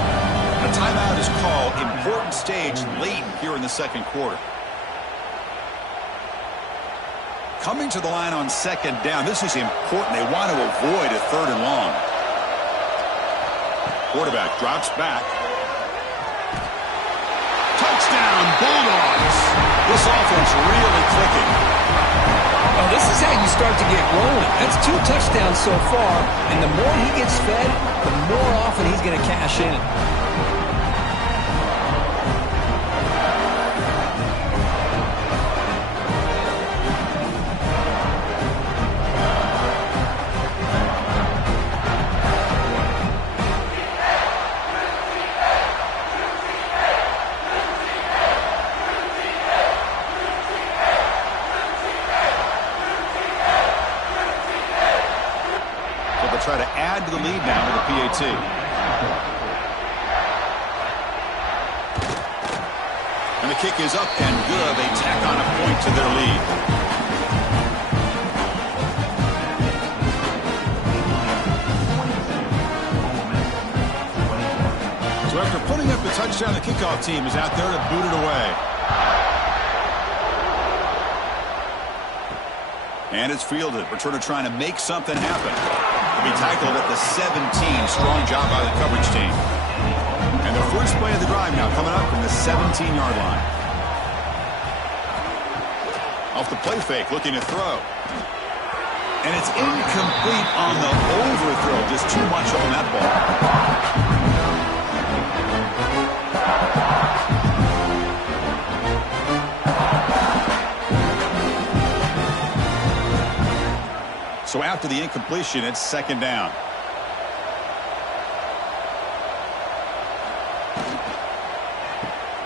A timeout is called. Important stage late here in the second quarter. Coming to the line on second down. This is important. They want to avoid a third and long. Quarterback drops back. Touchdown, Bulldogs. This offense really clicking. Well, this is how you start to get rolling. That's 2 touchdowns so far, and the more he gets fed, the more often he's going to cash in. Try to add to the lead now with a PAT. And the kick is up and good. They tack on a point to their lead. So after putting up the touchdown, the kickoff team is out there to boot it away. And it's fielded. Returner trying to make something happen. Be tackled at the 17. Strong job by the coverage team. And the first play of the drive now coming up from the 17-yard line. Off the play fake, looking to throw. And it's incomplete on the overthrow. Just too much on that ball. So after the incompletion, it's second down.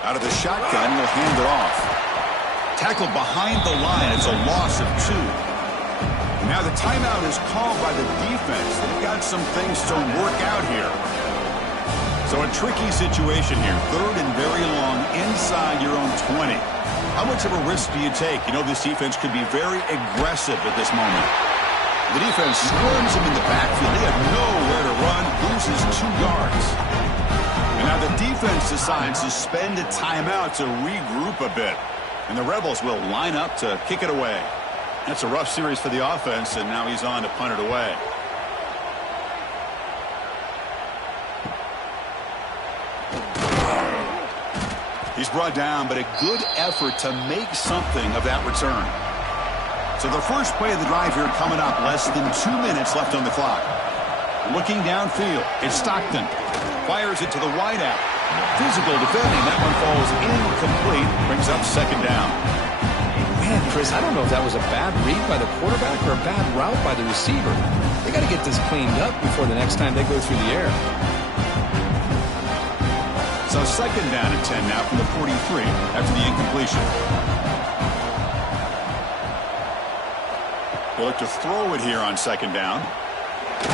Out of the shotgun, he'll hand it off. Tackled behind the line. It's a loss of 2. Now the timeout is called by the defense. They've got some things to work out here. So a tricky situation here. Third and very long inside your own 20. How much of a risk do you take? You know this defense could be very aggressive at this moment. The defense swarms him in the backfield. They have nowhere to run. Loses 2 yards. And now the defense decides to spend a timeout to regroup a bit. And the Rebels will line up to kick it away. That's a rough series for the offense, and now he's on to punt it away. He's brought down, but a good effort to make something of that return. So the first play of the drive here coming up. Less than 2 minutes left on the clock. Looking downfield. It's Stockton. Fires it to the wideout. Physical defending. That one falls incomplete. Brings up second down. Man, Chris, I don't know if that was a bad read by the quarterback or a bad route by the receiver. They got to get this cleaned up before the next time they go through the air. So second down and 10 now from the 43 after the incompletion. They look to throw it here on second down.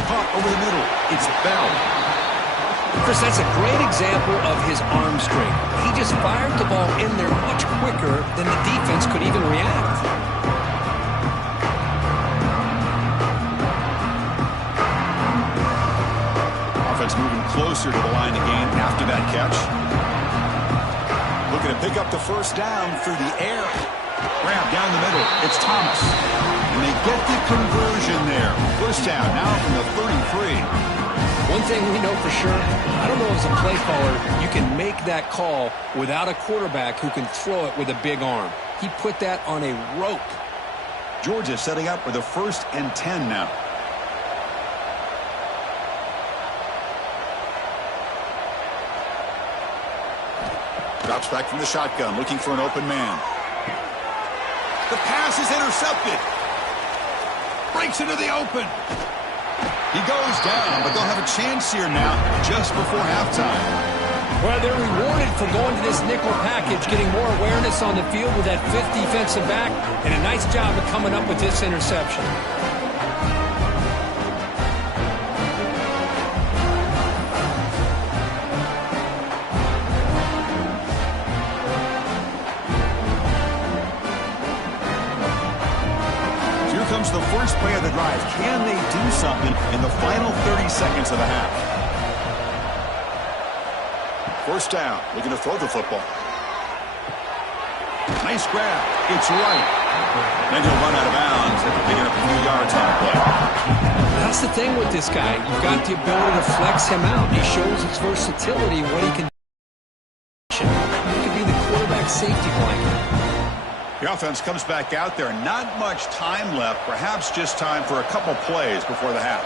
Caught over the middle. It's Bell. Chris, that's a great example of his arm strength. He just fired the ball in there much quicker than the defense could even react. Offense moving closer to the line of game after that catch. Looking to pick up the first down through the air. Grab down the middle. It's Thomas. And they get the conversion there. First down now from the 33. One thing we know for sure, I don't know as a play caller, you can make that call without a quarterback who can throw it with a big arm. He put that on a rope. Georgia setting up for the 1st and 10 now. Drops back from the shotgun, looking for an open man. The pass is intercepted. Breaks into the open. He goes down, but they'll have a chance here now just before halftime. Well, they're rewarded for going to this nickel package, getting more awareness on the field with that fifth defensive back, and a nice job of coming up with this interception. Comes the first play of the drive. Can they do something in the final 30 seconds of the half? First down. Looking to throw the football. Nice grab. It's right. Then he'll run out of bounds after picking up a few yards on the play. That's the thing with this guy. You've got the ability to flex him out. He shows his versatility, what he can do. He could be the quarterback safety blanket. The offense comes back out there. Not much time left. Perhaps just time for a couple plays before the half.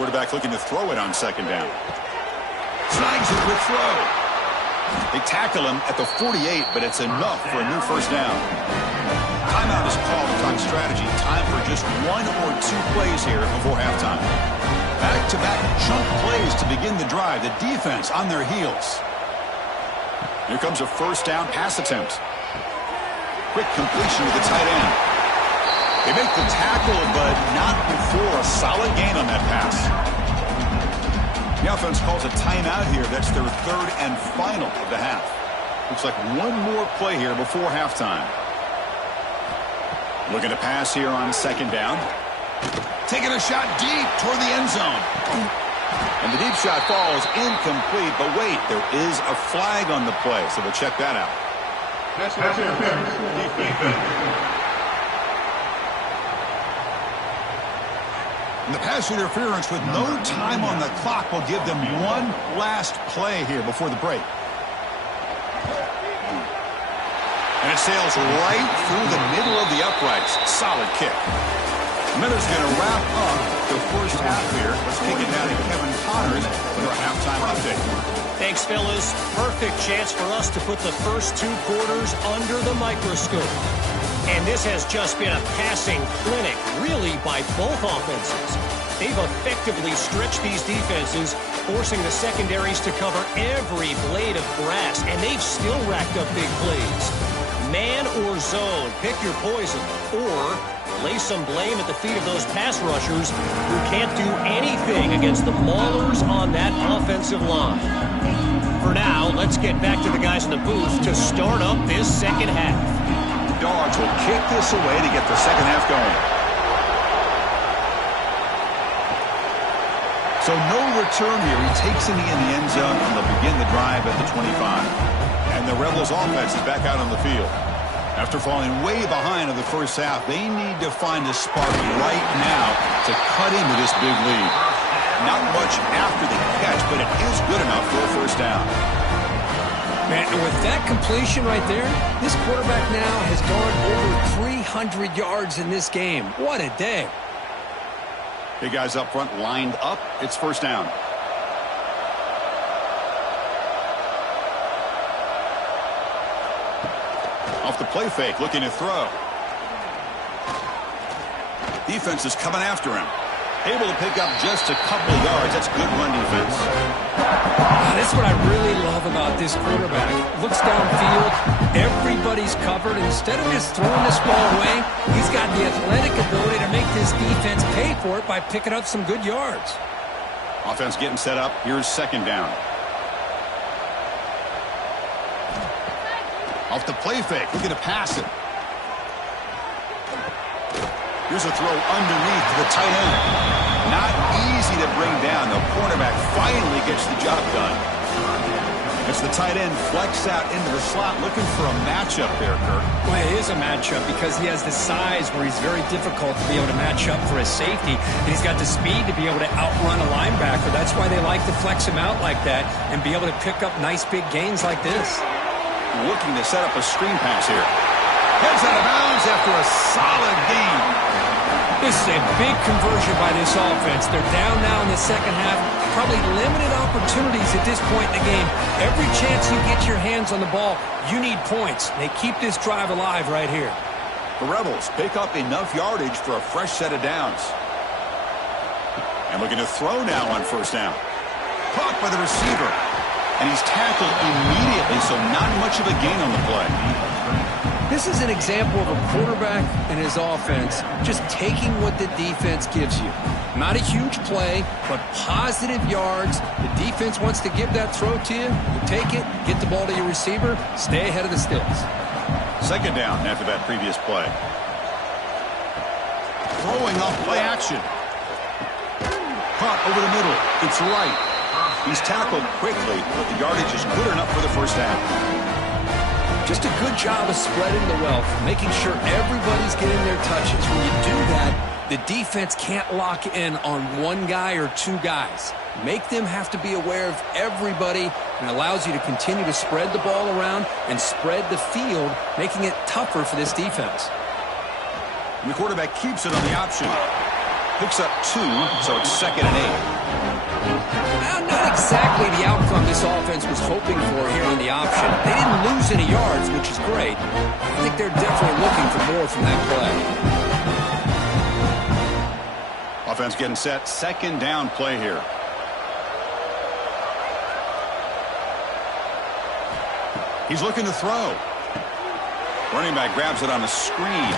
Quarterback looking to throw it on second down. Snags it with throw. They tackle him at the 48, but it's enough for a new first down. Timeout is called to talk strategy. Time for just one or two plays here before halftime. Back-to-back chunk plays to begin the drive. The defense on their heels. Here comes a first down pass attempt. Quick completion to the tight end. They make the tackle, but not before a solid gain on that pass. The offense calls a timeout here. That's their third and final of the half. Looks like one more play here before halftime. Looking to pass here on second down. Taking a shot deep toward the end zone. And the deep shot falls incomplete, but wait, there is a flag on the play, so we'll check that out. And the pass interference with no time on the clock will give them one last play here before the break. And it sails right through the middle of the uprights. Solid kick. Miller's going to wrap up the first half here. Let's kick it down to Kevin Connors with our halftime update. Thanks, fellas. Perfect chance for us to put the first two quarters under the microscope. And this has just been a passing clinic, really, by both offenses. They've effectively stretched these defenses, forcing the secondaries to cover every blade of grass, and they've still racked up big plays. Man or zone, pick your poison, or lay some blame at the feet of those pass rushers who can't do anything against the maulers on that offensive line. For now, let's get back to the guys in the booth to start up this second half. Dogs will kick this away to get the second half going. So no return here. He takes it in the end zone, and they'll begin the drive at the 25. And the Rebels offense is back out on the field. After falling way behind in the first half, they need to find a spark right now to cut into this big lead. Not much after the catch, but it is good enough for a first down. Man, and with that completion right there, this quarterback now has gone over 300 yards in this game. What a day. Big guys up front lined up. It's first down. Off the play fake, looking to throw. Defense is coming after him. Able to pick up just a couple of yards. That's good run defense. That's what I really love about this quarterback. Looks downfield, everybody's covered. Instead of just throwing this ball away, he's got the athletic ability to make this defense pay for it by picking up some good yards. Offense getting set up. Here's second down. Off the play fake, looking to pass it. Here's a throw underneath to the tight end. Not easy to bring down. The cornerback finally gets the job done. It's the tight end flex out into the slot, looking for a matchup there, Kirk. Well, it is a matchup because he has the size where he's very difficult to be able to match up for his safety. And he's got the speed to be able to outrun a linebacker. That's why they like to flex him out like that and be able to pick up nice big gains like this. Looking to set up a screen pass here. Heads out of bounds after a solid gain. This is a big conversion by this offense. They're down now in the second half. Probably limited opportunities at this point in the game. Every chance you get your hands on the ball, you need points. They keep this drive alive right here. The Rebels pick up enough yardage for a fresh set of downs. And looking to throw now on first down. Caught by the receiver. And he's tackled immediately, so not much of a gain on the play. This is an example of a quarterback and his offense just taking what the defense gives you. Not a huge play, but positive yards. The defense wants to give that throw to you. You take it, get the ball to your receiver, stay ahead of the sticks. Second down after that previous play. Throwing off play action. Caught over the middle. It's right. He's tackled quickly, but the yardage is good enough for the first down. Just a good job of spreading the wealth, making sure everybody's getting their touches. When you do that, the defense can't lock in on one guy or two guys. Make them have to be aware of everybody, and allows you to continue to spread the ball around and spread the field, making it tougher for this defense. And the quarterback keeps it on the option. Picks up 2, so it's 2nd and 8. Well, not exactly the outcome this offense was hoping for here on the option. They didn't lose any yards, which is great. I think they're definitely looking for more from that play. Offense getting set. Second down play here. He's looking to throw. Running back grabs it on a screen.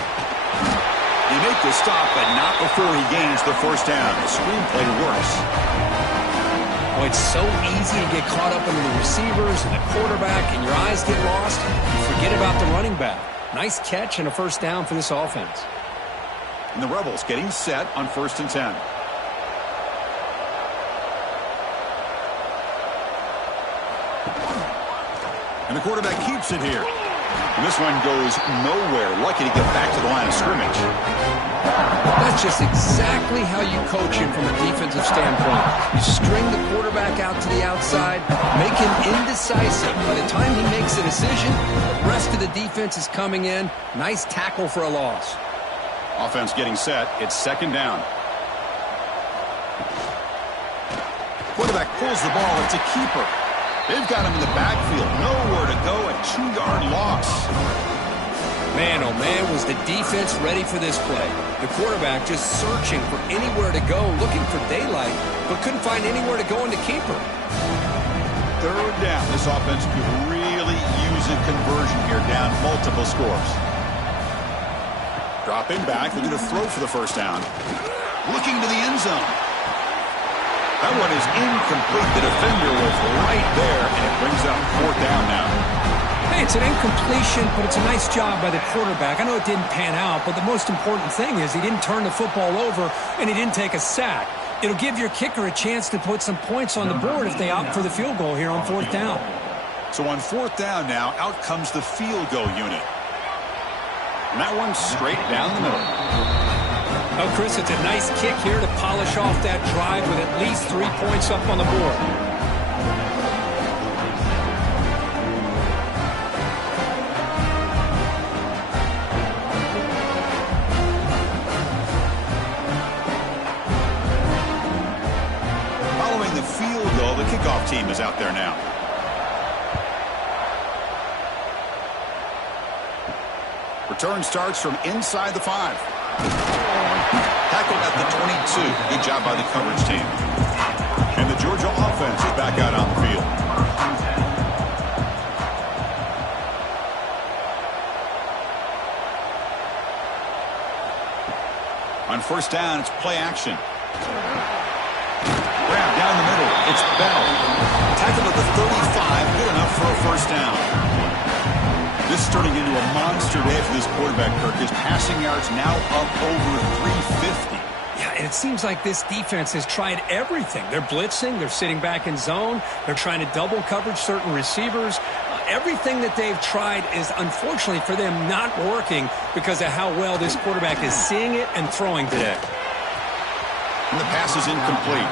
He makes the stop, but not before he gains the first down. The screen play works. Oh, it's so easy to get caught up into the receivers and the quarterback, and your eyes get lost. You forget about the running back. Nice catch and a first down for this offense. And the Rebels getting set on 1st and 10. And the quarterback keeps it here. And this one goes nowhere. Lucky to get back to the line of scrimmage. That's just exactly how you coach him from a defensive standpoint. You string the quarterback out to the outside, make him indecisive. By the time he makes a decision, the rest of the defense is coming in. Nice tackle for a loss. Offense getting set. It's 2nd down. Quarterback pulls the ball. It's a keeper. They've got him in the backfield. Nowhere to go. A 2-yard loss. Man, oh man, was the defense ready for this play. The quarterback just searching for anywhere to go, looking for daylight, but couldn't find anywhere to go in the keeper. 3rd down. This offense could really use a conversion here, down multiple scores. Dropping back, looking to throw for the first down. Looking to the end zone. That one is incomplete. The defender was right there, and it brings up 4th down now. Hey, it's an incompletion, but it's a nice job by the quarterback. I know it didn't pan out, but the most important thing is he didn't turn the football over, and he didn't take a sack. It'll give your kicker a chance to put some points on the board if they opt for the field goal here on 4th down. So on 4th down now, out comes the field goal unit. And that one's straight down the middle. Oh, Chris, it's a nice kick here to polish off that drive with at least 3 points up on the board. Following the field goal, the kickoff team is out there now. Return starts from inside the 5. Tackled at the 22. Good job by the coverage team. And the Georgia offense is back out on the field. On 1st down, it's play action. Grab down the middle. It's Bell. Tackled at the 35. Good enough for a first down. This is turning into a monster day for this quarterback, Kirk. His passing yards now up over 350. Yeah, and it seems like this defense has tried everything. They're blitzing. They're sitting back in zone. They're trying to double coverage certain receivers. Everything that they've tried is, unfortunately for them, not working because of how well this quarterback is seeing it and throwing today. And the pass is incomplete.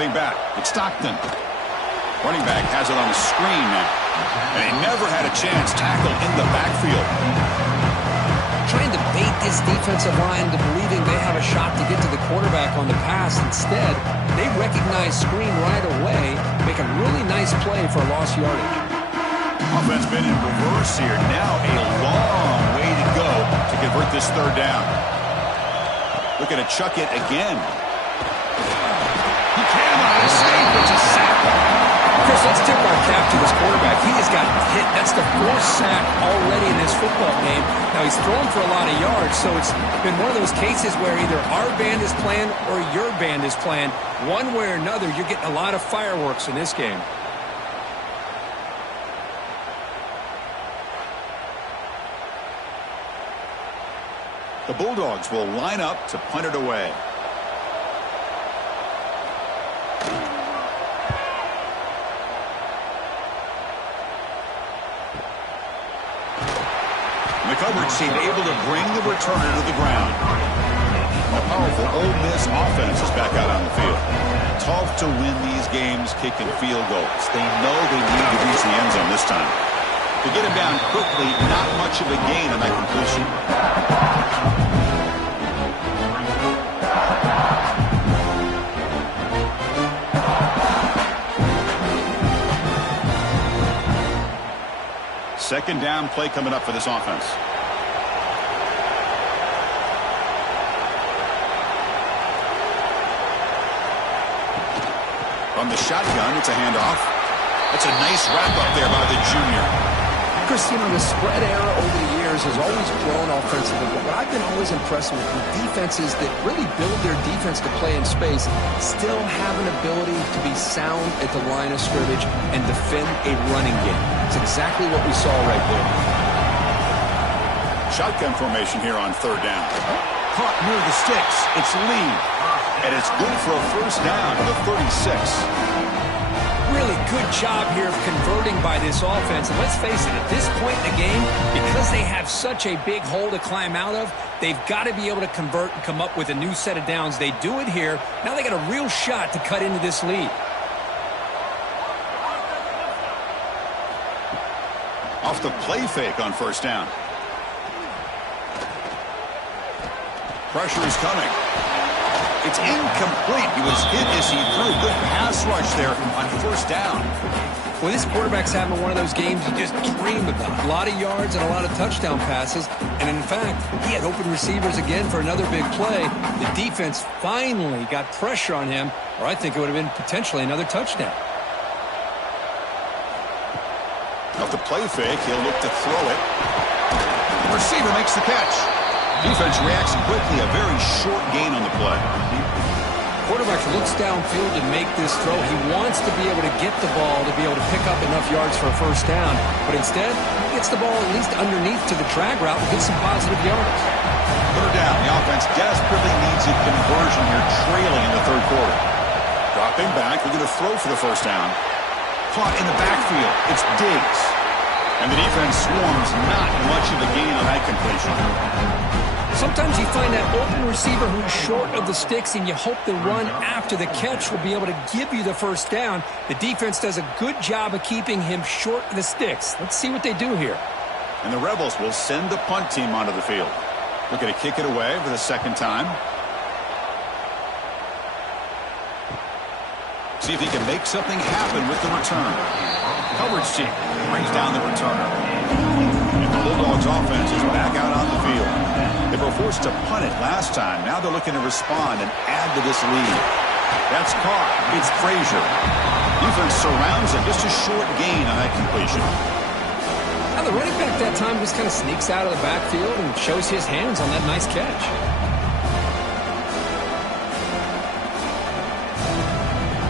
Dropping back. It's Stockton. Running back has it on the screen now. And he never had a chance. Tackle in the backfield. Trying to bait this defensive line into believing they have a shot to get to the quarterback on the pass. Instead, they recognize screen right away, make a really nice play for lost yardage. Offense been in reverse here. Now a long way to go to convert this third down. Looking to chuck it again. He cannot escape. It's a sack. Chris, let's tip our cap to this quarterback. He has gotten hit. That's the fourth sack already in this football game. Now, he's thrown for a lot of yards, so it's been one of those cases where either our band is playing or your band is playing. One way or another, you're getting a lot of fireworks in this game. The Bulldogs will line up to punt it away. The coverage team able to bring the returner to the ground. A powerful Ole Miss offense is back out on the field. Tough to win these games kicking field goals. They know they need to reach the end zone this time. To get him down quickly, not much of a gain on that completion. Second down play coming up for this offense. From the shotgun, it's a handoff. That's a nice wrap-up there by the junior. Chris, you know, the spread era over the years has always grown offensively, but what I've been always impressed with defenses that really build their defense to play in space still have an ability to be sound at the line of scrimmage and defend a running game. It's exactly what we saw right there. Shotgun formation here on third down. Caught near the sticks. It's Lee. And it's good for a first down to the 36. Really good job here of converting by this offense. And let's face it, at this point in the game, because they have such a big hole to climb out of, they've got to be able to convert and come up with a new set of downs. They do it here. Now they got a real shot to cut into this lead. Off the play fake on first down. Pressure is coming. It's incomplete. He was hit as he threw. Good pass rush there on first down. Well, this quarterback's having one of those games you just dream about. A lot of yards and a lot of touchdown passes. And in fact, he had open receivers again for another big play. The defense finally got pressure on him, or I think it would have been potentially another touchdown. Off the play fake, he'll look to throw it. The receiver makes the catch. Defense reacts quickly. A very short gain on the play. Quarterback looks downfield to make this throw. He wants to be able to get the ball to be able to pick up enough yards for a first down. But instead, he gets the ball at least underneath to the drag route and gets some positive yards. Third down. The offense desperately needs a conversion here, trailing in the third quarter. Dropping back. We're going to throw for the first down. Caught in the backfield. It's Diggs. And the defense swarms. Not much of a gain on that completion. Sometimes you find that open receiver who's short of the sticks, and you hope the run after the catch will be able to give you the first down. The defense does a good job of keeping him short of the sticks. Let's see what they do here. And the Rebels will send the punt team onto the field. Looking to kick it away for the second time. See if he can make something happen with the return. Coverage team brings down the returner. And the Bulldogs offense is back out on the field. They were forced to punt it last time. Now they're looking to respond and add to this lead. That's caught. It's Frazier. Defense surrounds him. Just a short gain on that completion. Now the running back that time just kind of sneaks out of the backfield and shows his hands on that nice catch.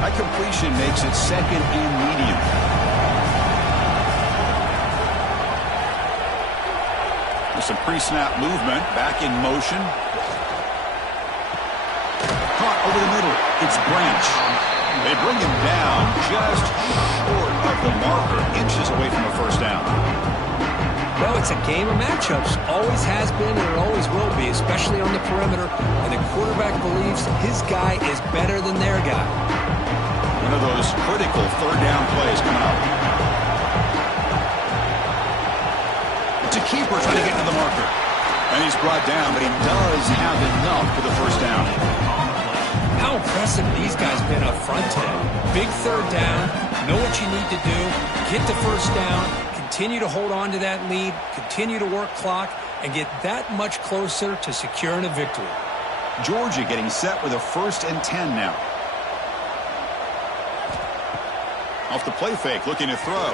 That completion makes it second and medium. Some pre-snap movement, back in motion. Caught over the middle. It's Branch. They bring him down just short of the marker, inches away from a first down. Well, it's a game of matchups. Always has been and it always will be, especially on the perimeter. And the quarterback believes his guy is better than their guy. One of those critical third down plays coming up. It's a keeper trying to get to the marker. And he's brought down, but he does have enough for the first down. How impressive these guys been up front today. Big third down, know what you need to do, get the first down, continue to hold on to that lead, continue to work clock, and get that much closer to securing a victory. Georgia getting set with a 1st and 10 now. Off the play fake, looking to throw.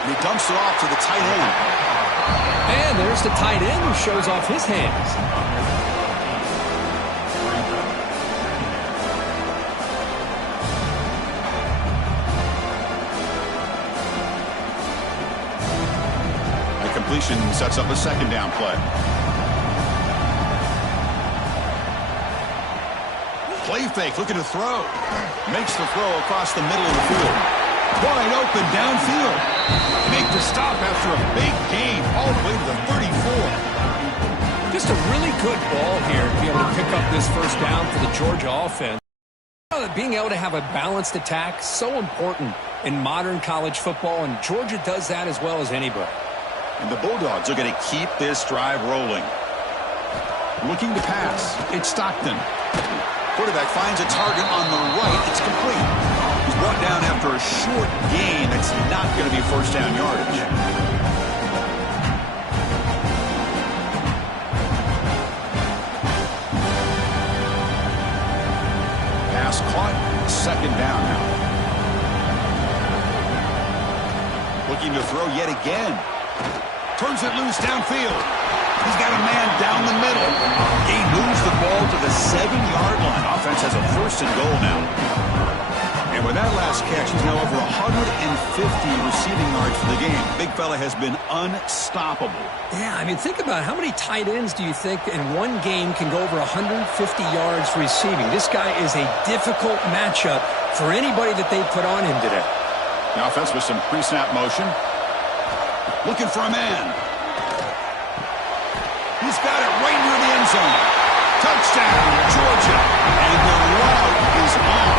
And he dumps it off to the tight end. And there's the tight end who shows off his hands. The completion sets up a 2nd down play. Play fake, looking to throw. Makes the throw across the middle of the field. Wide open downfield. Make the stop after a big gain all the way to the 34. Just a really good ball here to be able to pick up this first down for the Georgia offense. Being able to have a balanced attack, so important in modern college football, and Georgia does that as well as anybody. And the Bulldogs are going to keep this drive rolling. Looking to pass. It's Stockton. Quarterback finds a target on the right. It's complete. He's brought down after a short gain. That's not going to be first down yardage. Pass caught. 2nd down now. Looking to throw yet again. Turns it loose downfield. He's got a man down the middle. He moves the ball to the 7-yard line. Offense has a 1st and goal now. And with that last catch, he's now over 150 receiving yards for the game. Big fella has been unstoppable. Yeah, I mean, think about it. How many tight ends do you think in one game can go over 150 yards receiving? This guy is a difficult matchup for anybody that they put on him today. The offense with some pre-snap motion. Looking for a man. He's got it right near the end zone. Touchdown, Georgia. And the route is on.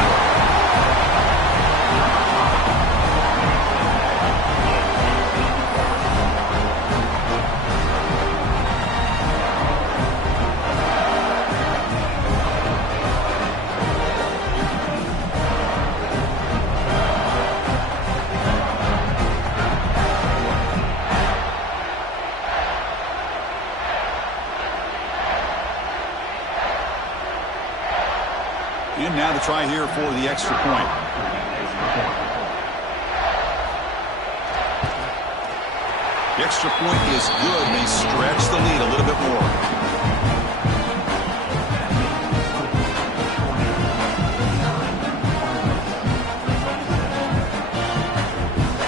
And now the try here for the extra point. The extra point is good. They stretch the lead a little bit more.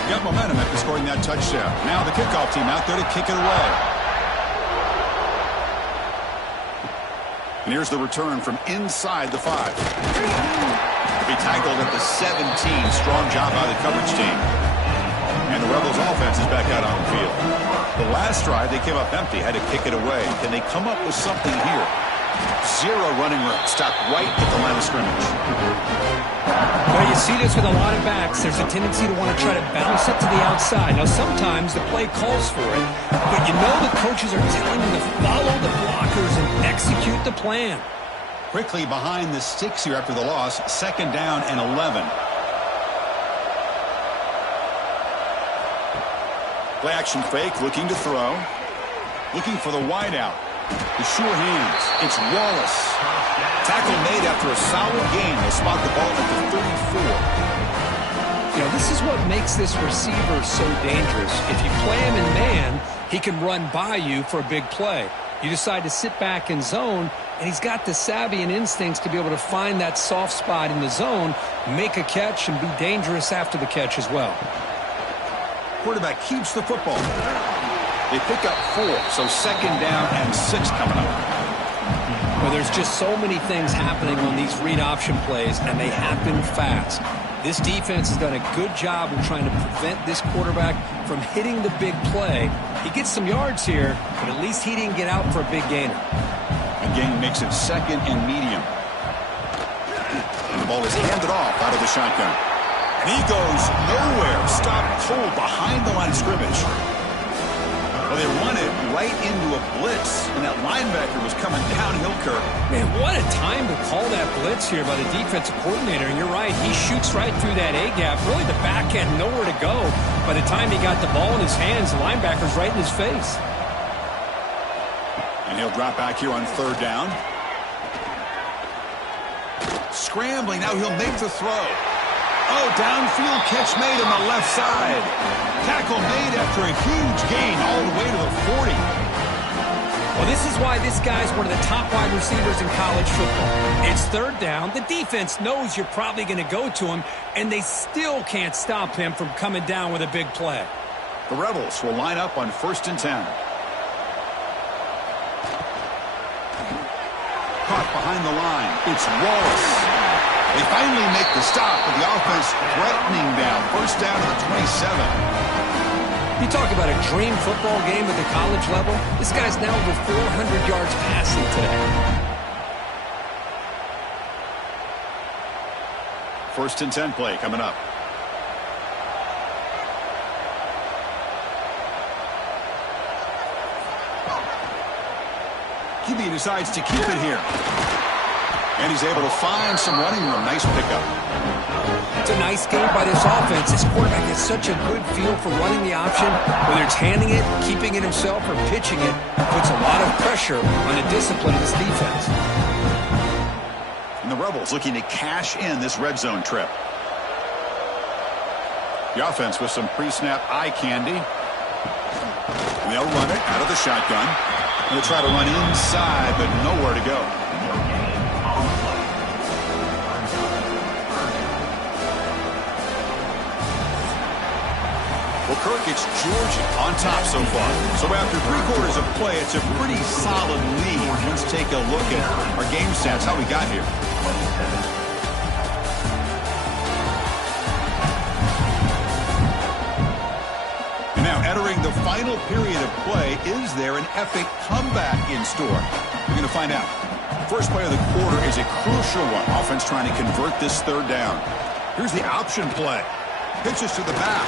Got momentum after scoring that touchdown. Now the kickoff team out there to kick it away. And here's the return from inside the 5. To be tackled at the 17. Strong job by the coverage team. And the Rebels offense is back out on the field. The last drive, they came up empty, had to kick it away. Can they come up with something here? 0 running room. Stopped right at the line of scrimmage. Well, you see this with a lot of backs. There's a tendency to want to try to bounce it to the outside. Now, sometimes the play calls for it, but you know the coaches are telling them to follow the blockers and execute the plan. Quickly behind the sticks here after the loss. 2nd down and 11. Play action fake, looking to throw. Looking for the wideout. The sure hands. It's Wallace. Tackle made after a solid gain. They'll spot the ball at the 34. You know, this is what makes this receiver so dangerous. If you play him in man, he can run by you for a big play. You decide to sit back in zone, and he's got the savvy and instincts to be able to find that soft spot in the zone, make a catch, and be dangerous after the catch as well. Quarterback keeps the football. They pick up 4, so 2nd down and 6 coming up. Well, there's just so many things happening on these read option plays, and they happen fast. This defense has done a good job of trying to prevent this quarterback from hitting the big play. He gets some yards here, but at least he didn't get out for a big gainer. And gain makes it 2nd and medium. And the ball is handed off out of the shotgun. And he goes nowhere. Stopped cold behind the line of scrimmage. Well, they run it right into a blitz, and that linebacker was coming downhill, Kirk. Man, what a time to call that blitz here by the defensive coordinator. And you're right, he shoots right through that A-gap. Really, the back had nowhere to go. By the time he got the ball in his hands, the linebacker's right in his face. And he'll drop back here on 3rd down. Scrambling, now he'll make the throw. Oh, downfield catch made on the left side. Tackle made after a huge gain all the way to the 40. Well, this is why this guy's one of the top wide receivers in college football. It's 3rd down. The defense knows you're probably going to go to him, and they still can't stop him from coming down with a big play. The Rebels will line up on 1st and 10. Caught behind the line. It's Wallace. They finally make the stop, but the offense threatening down. 1st down to the 27. You talk about a dream football game at the college level. This guy's now over 400 yards passing today. 1st and 10 play coming up. QB decides to keep it here. And he's able to find some running room. Nice pickup. It's a nice game by this offense. This quarterback has such a good feel for running the option. Whether it's handing it, keeping it himself, or pitching it, puts a lot of pressure on the discipline of this defense. And the Rebels looking to cash in this red zone trip. The offense with some pre-snap eye candy. And they'll run it out of the shotgun. And they'll try to run inside, but nowhere to go. Well, Kirk, it's Georgia on top so far. So after 3/4 of play, it's a pretty solid lead. Let's take a look at our game stats, how we got here. And now entering the final period of play, is there an epic comeback in store? We're going to find out. First play of the quarter is a crucial one. Offense trying to convert this 3rd down. Here's the option play. Pitches to the back.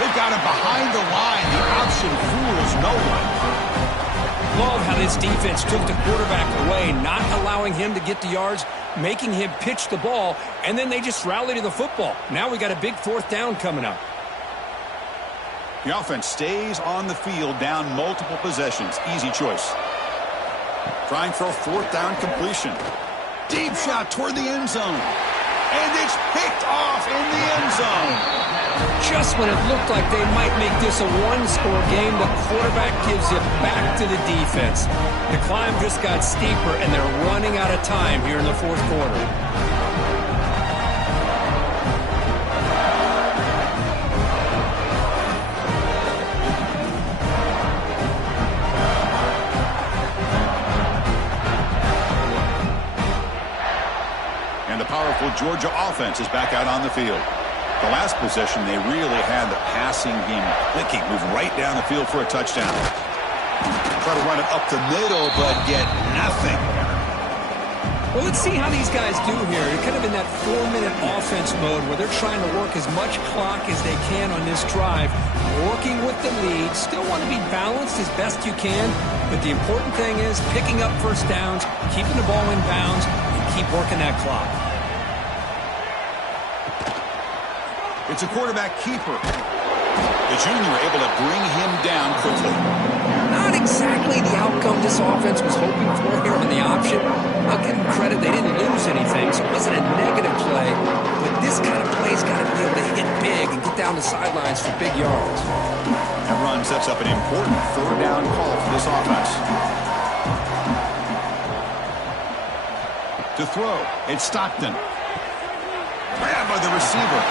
They've got him behind the line. The option fools no one. Love how this defense took the quarterback away, not allowing him to get the yards, making him pitch the ball, and then they just rally to the football. Now we got a big 4th down coming up. The offense stays on the field, down multiple possessions. Easy choice. Trying for a 4th down completion. Deep shot toward the end zone. And it's picked off in the end zone. Just when it looked like they might make this a one-score game, the quarterback gives it back to the defense. The climb just got steeper, and they're running out of time here in the 4th quarter. And the powerful Georgia offense is back out on the field. The last possession, they really had the passing game clicking, move right down the field for a touchdown. Try to run it up the middle, but get nothing. Well, let's see how these guys do here. They're kind of in that 4-minute offense mode where they're trying to work as much clock as they can on this drive, working with the lead. Still want to be balanced as best you can, but the important thing is picking up 1st downs, keeping the ball in bounds, and keep working that clock. It's a quarterback keeper. The junior able to bring him down quickly. Not exactly the outcome this offense was hoping for here on the option. I'll give them credit, they didn't lose anything, so it wasn't a negative play. But this kind of play's got to be able to hit big and get down the sidelines for big yards. That run sets up an important 3rd down call for this offense. To throw, it's Stockton. Grabbed by the receiver.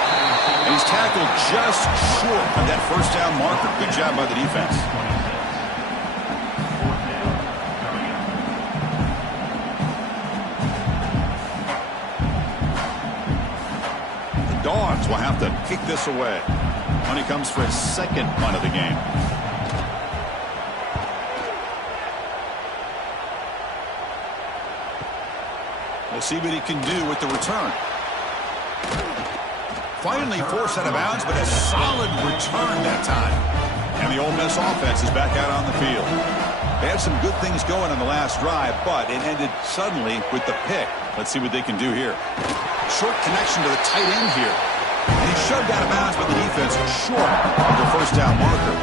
And he's tackled just short of that 1st down marker. Good job by the defense. The Dogs will have to kick this away. when he comes for his second punt of the game. We'll see what he can do with the return. Finally forced out of bounds, but a solid return that time. And the Ole Miss offense is back out on the field. They had some good things going on the last drive, but it ended suddenly with the pick. Let's see what they can do here. Short connection to the tight end here. And he shoved out of bounds, but the defense was short of the first down marker.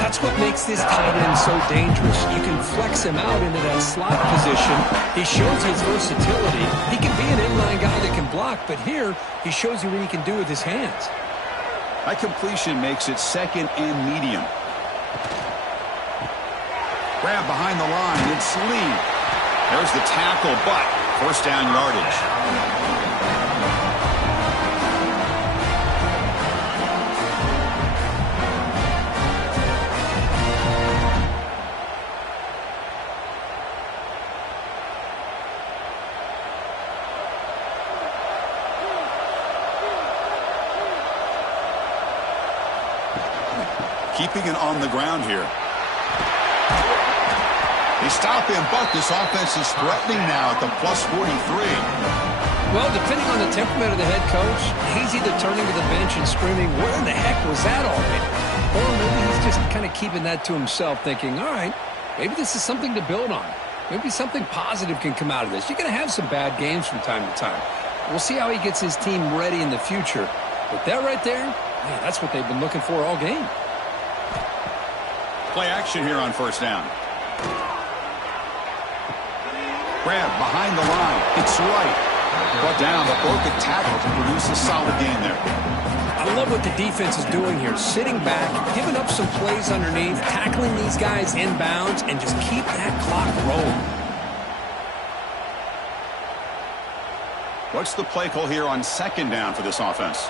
That's what makes this tight end so dangerous. You can flex him out into that slot position. He shows his versatility. He can be an inline guy that can block, but here he shows you what he can do with his hands. That completion makes it second and medium. Grab behind the line. It's Lee. There's the tackle, but first down yardage. Keeping it on the ground here. They stop him, but this offense is threatening now at the plus 43. Well, depending on the temperament of the head coach, he's either turning to the bench and screaming, where in the heck was that already? Or maybe he's just kind of keeping that to himself, thinking, all right, maybe this is something to build on. Maybe something positive can come out of this. You're going to have some bad games from time to time. We'll see how he gets his team ready in the future. But that right there, man, that's what they've been looking for all game. Play action here on first down. Grab behind the line. It's right. Brought down, but broke a tackle to produce a solid gain there. I love what the defense is doing here. Sitting back, giving up some plays underneath, tackling these guys inbounds, and just keep that clock rolling. What's the play call here on second down for this offense?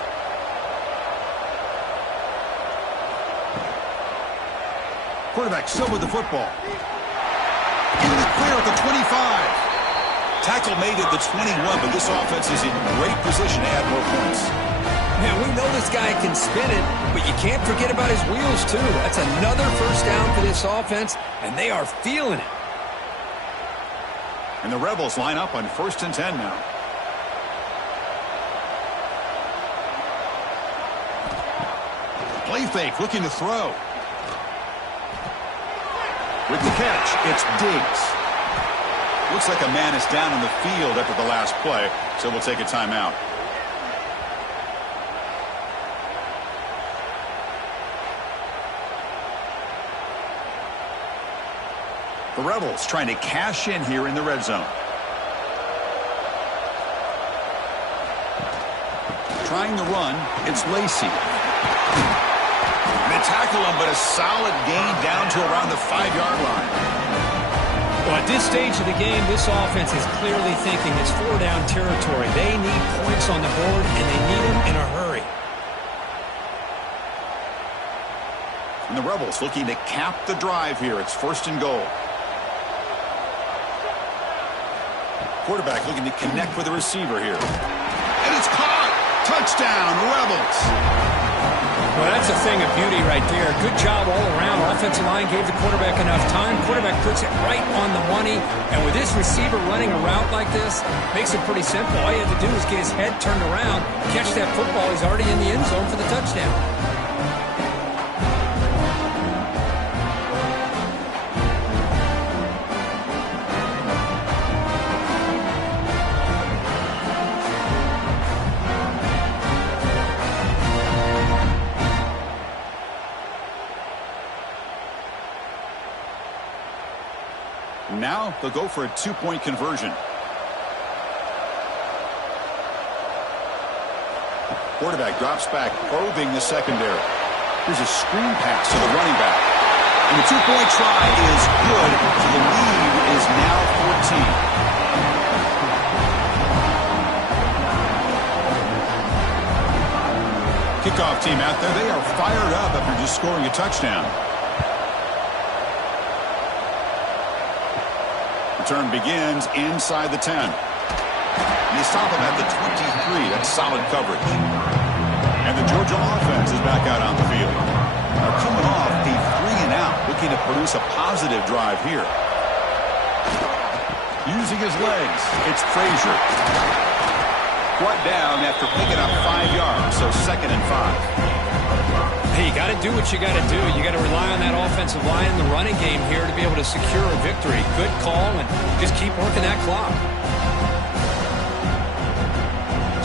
Quarterback still with the football. In the clear at the 25. Tackle made at the 21, but this offense is in great position to add more points. Man, we know this guy can spin it, but you can't forget about his wheels, too. That's another first down for this offense, and they are feeling it. And the Rebels line up on 1st and 10 now. Play fake, looking to throw. With the catch, it's Diggs. Looks like a man is down in the field after the last play, so we'll take a timeout. The Rebels trying to cash in here in the red zone. Trying to run, it's Lacey. They tackle him, but a solid gain down to around the 5-yard line. Well, at this stage of the game, this offense is clearly thinking it's 4-down territory. They need points on the board, and they need them in a hurry. And the Rebels looking to cap the drive here. It's 1st and goal. Quarterback looking to connect with the receiver here. And it's caught! Touchdown, Rebels! Well, that's a thing of beauty right there. Good job all around. Offensive line gave the quarterback enough time. Quarterback puts it right on the money. And with this receiver running a route like this, makes it pretty simple. All you have to do is get his head turned around, catch that football. He's already in the end zone for the touchdown. Now they'll go for a 2-point conversion. Quarterback drops back, probing the secondary. Here's a screen pass to the running back. And the 2-point try is good, so the lead is now 14. Kickoff team out there. They are fired up after just scoring a touchdown. Return begins inside the 10. And they stop him at the 23. That's solid coverage. And the Georgia offense is back out on the field. Now coming off a 3-and-out, looking to produce a positive drive here. Using his legs, it's Frazier. Brought down after picking up 5 yards, so 2nd and 5. Hey, you got to do what you got to do. You got to rely on that offensive line in the running game here to be able to secure a victory. Good call, and just keep working that clock.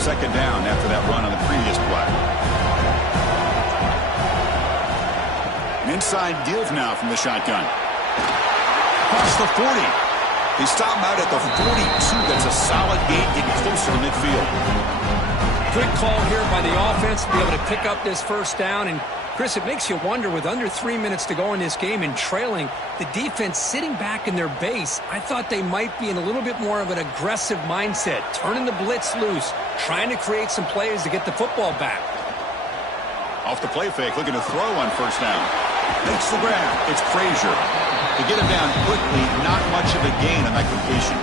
2nd down after that run on the previous play. An inside give now from the shotgun. Across the 40. They stop him out at the 42. That's a solid gain, getting closer to midfield. Good call here by the offense to be able to pick up this first down. And, Chris, it makes you wonder, with under 3 minutes to go in this game and trailing, the defense sitting back in their base, I thought they might be in a little bit more of an aggressive mindset, turning the blitz loose, trying to create some plays to get the football back. Off the play fake, looking to throw on first down. Makes the grab. It's Frazier. To get him down quickly, not much of a gain on that completion.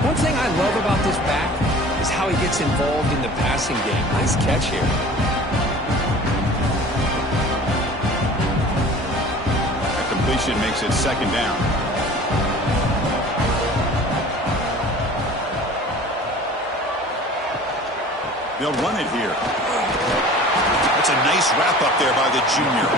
One thing I love about this back is how he gets involved in the passing game. Nice catch here. That completion makes it 2nd down. They'll run it here. That's a nice wrap up there by the junior.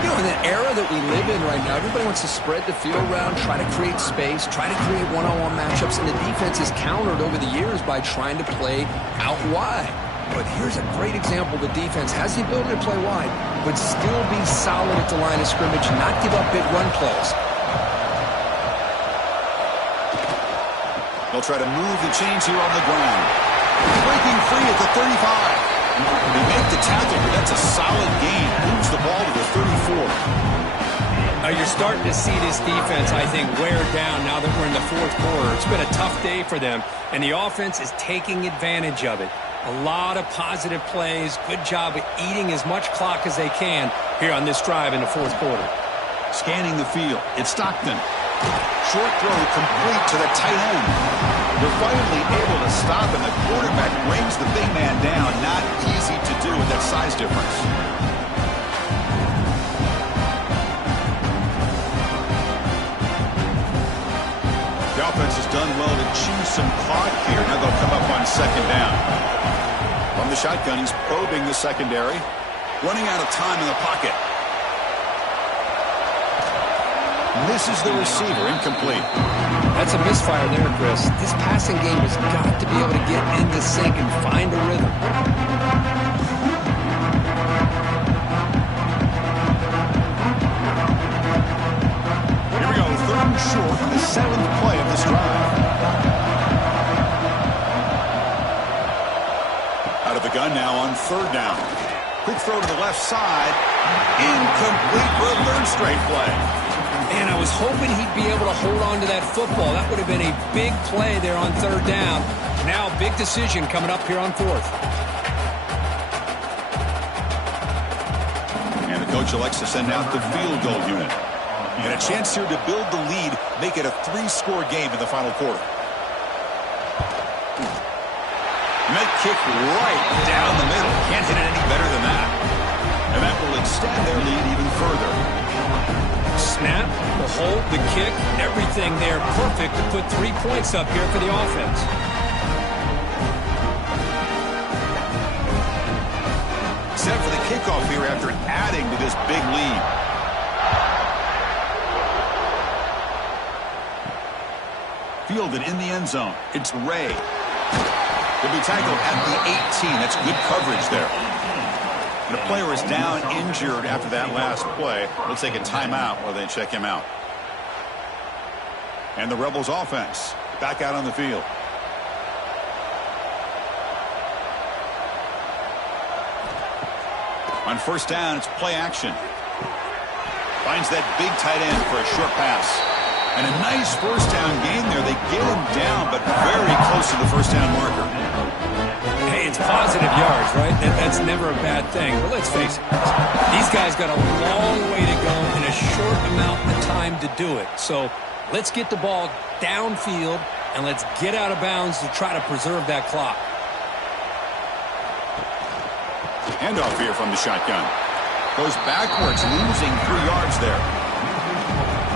You know, in the era that we live in right now, everybody wants to spread the field around, try to create space, try to create one-on-one matchups, and the defense is countered over the years by trying to play out wide. But here's a great example. The defense has the ability to play wide, but still be solid at the line of scrimmage, not give up big run plays. They'll try to move the chains here on the ground. Breaking free at the 35. They make the tackle, but that's a solid gain. Moves the ball to the 34. You're starting to see this defense, I think, wear down now that we're in the 4th quarter. It's been a tough day for them, and the offense is taking advantage of it. A lot of positive plays. Good job of eating as much clock as they can here on this drive in the 4th quarter. Scanning the field. It's Stockton. Short throw complete to the tight end. They're finally able to stop, and the quarterback brings the big man down. Not easy to do with that size difference. The offense has done well to choose some clock here. Now they'll come up on 2nd down. From the shotgun, he's probing the secondary. Running out of time in the pocket. Misses the receiver, incomplete. That's a misfire there, Chris. This passing game has got to be able to get into sync and find a rhythm. Here we go, 3rd and short on the 7th play of this drive. Out of the gun now on 3rd down. Quick throw to the left side. Incomplete for a 3rd straight play. Man, I was hoping he'd be able to hold on to that football. That would have been a big play there on 3rd down. Now, big decision coming up here on 4th. And the coach elects to send out the field goal unit. And a chance here to build the lead, make it a 3-score game in the final quarter. And that kick right down the middle. Can't hit it any better than that. And that will extend their lead even further. Snap, the hold, the kick, everything there perfect to put 3 points up here for the offense. Set for the kickoff here after adding to this big lead. Fielded in the end zone. It's Ray. Will be tackled at the 18. That's good coverage there. And a player is down injured after that last play. Looks like a timeout while they check him out. And the Rebels offense back out on the field. On 1st down, it's play action. Finds that big tight end for a short pass. And a nice 1st down gain there. They get him down, but very close to the 1st down marker. Hey, it's positive yards, right? That's never a bad thing. But let's face it, these guys got a long way to go in a short amount of time to do it. So let's get the ball downfield, and let's get out of bounds to try to preserve that clock. Handoff here from the shotgun. Goes backwards, losing 3 yards there.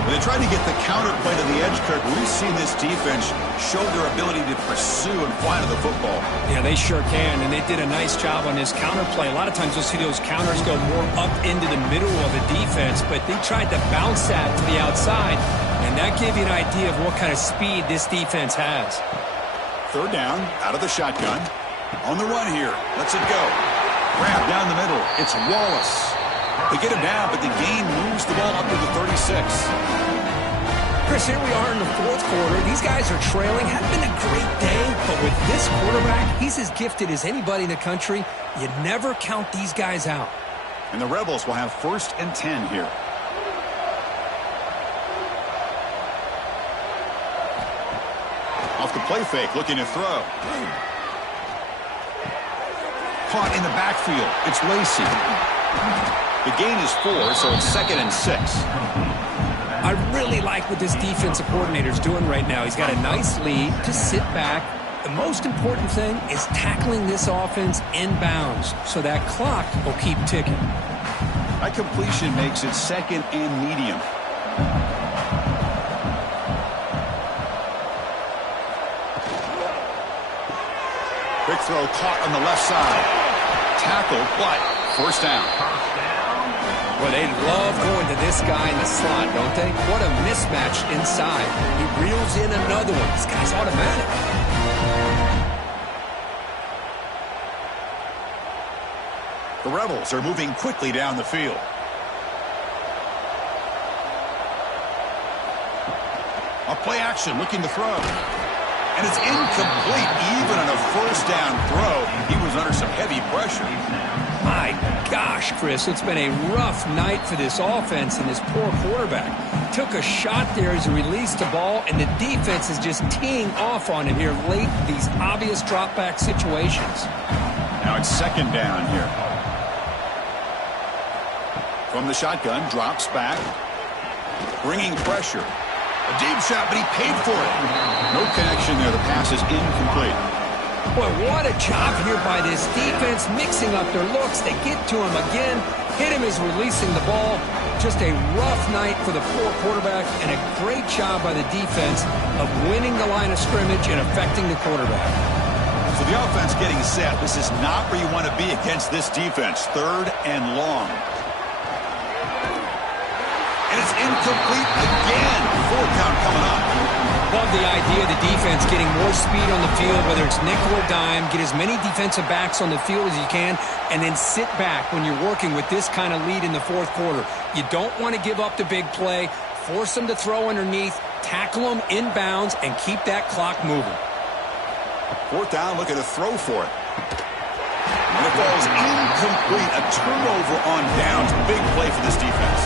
When they try to get the counter play to the edge, Kirk, we've seen this defense show their ability to pursue and fly to the football. Yeah, they sure can, and they did a nice job on this counter play. A lot of times you'll see those counters go more up into the middle of a defense, but they tried to bounce that to the outside, and that gave you an idea of what kind of speed this defense has. 3rd down, out of the shotgun. On the run here. Lets it go. Grab down the middle. It's Wallace. They get him down, but the gain moves the ball up to the 36. Chris, here we are in the 4th quarter. These guys are trailing. Hadn't been a great day, but with this quarterback, he's as gifted as anybody in the country. You never count these guys out. And the Rebels will have 1st and 10 here. Off the play fake, looking to throw. Caught in the backfield. It's Lacey. The gain is 4, so it's 2nd and 6. I really like what this defensive coordinator is doing right now. He's got a nice lead. Just sit back. The most important thing is tackling this offense inbounds so that clock will keep ticking. That completion makes it 2nd and medium. Quick throw caught on the left side. Tackle, but 1st down. Well, they love going to this guy in the slot, don't they? What a mismatch inside. He reels in another one. This guy's automatic. The Rebels are moving quickly down the field. A play action, looking to throw. And it's incomplete. Even on a 1st down throw, he was under some heavy pressure. My gosh, Chris, it's been a rough night for this offense and this poor quarterback. Took a shot there as he released the ball, and the defense is just teeing off on him here late in these obvious drop-back situations. Now it's 2nd down here. From the shotgun, drops back. Bringing pressure. A deep shot, but he paid for it. No connection there. The pass is incomplete. Boy, what a job here by this defense, mixing up their looks. They get to him again, hit him as releasing the ball. Just a rough night for the poor quarterback, and a great job by the defense of winning the line of scrimmage and affecting the quarterback. So the offense getting set. This is not where you want to be against this defense. 3rd and long. And it's incomplete again. 4th count coming up. Love the idea of the defense getting more speed on the field, whether it's nickel or dime. Get as many defensive backs on the field as you can, and then sit back when you're working with this kind of lead in the 4th quarter. You don't want to give up the big play. Force them to throw underneath, tackle them inbounds, and keep that clock moving. 4th down, looking to throw for it. And it falls incomplete. A turnover on downs. Big play for this defense.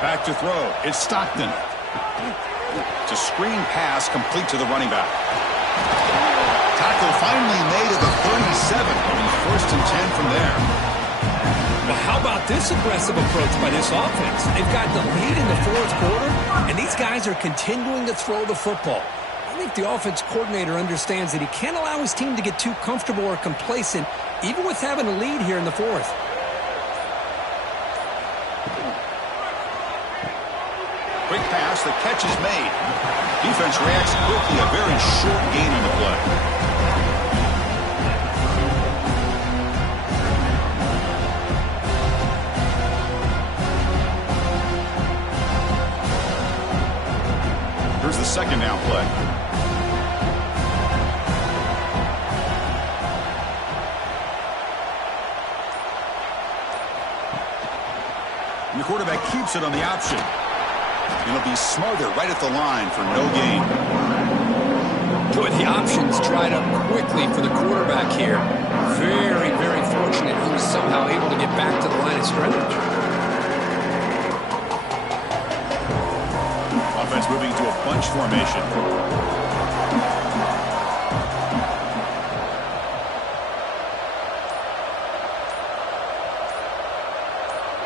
Back to throw. It's Stockton. It's a screen pass complete to the running back. Tackle finally made at the 37. It'll be 1st and 10 from there. Well, how about this aggressive approach by this offense? They've got the lead in the 4th quarter, and these guys are continuing to throw the football. I think the offense coordinator understands that he can't allow his team to get too comfortable or complacent, even with having a lead here in the 4th. Quick pass, the catch is made. Defense reacts quickly, a very short gain on the play. Here's the 2nd down play. And the quarterback keeps it on the option. It'll be smothered right at the line for no gain. Boy, the options dried up quickly for the quarterback here. Very, very fortunate he was somehow able to get back to the line of scrimmage. Offense moving to a bunch formation.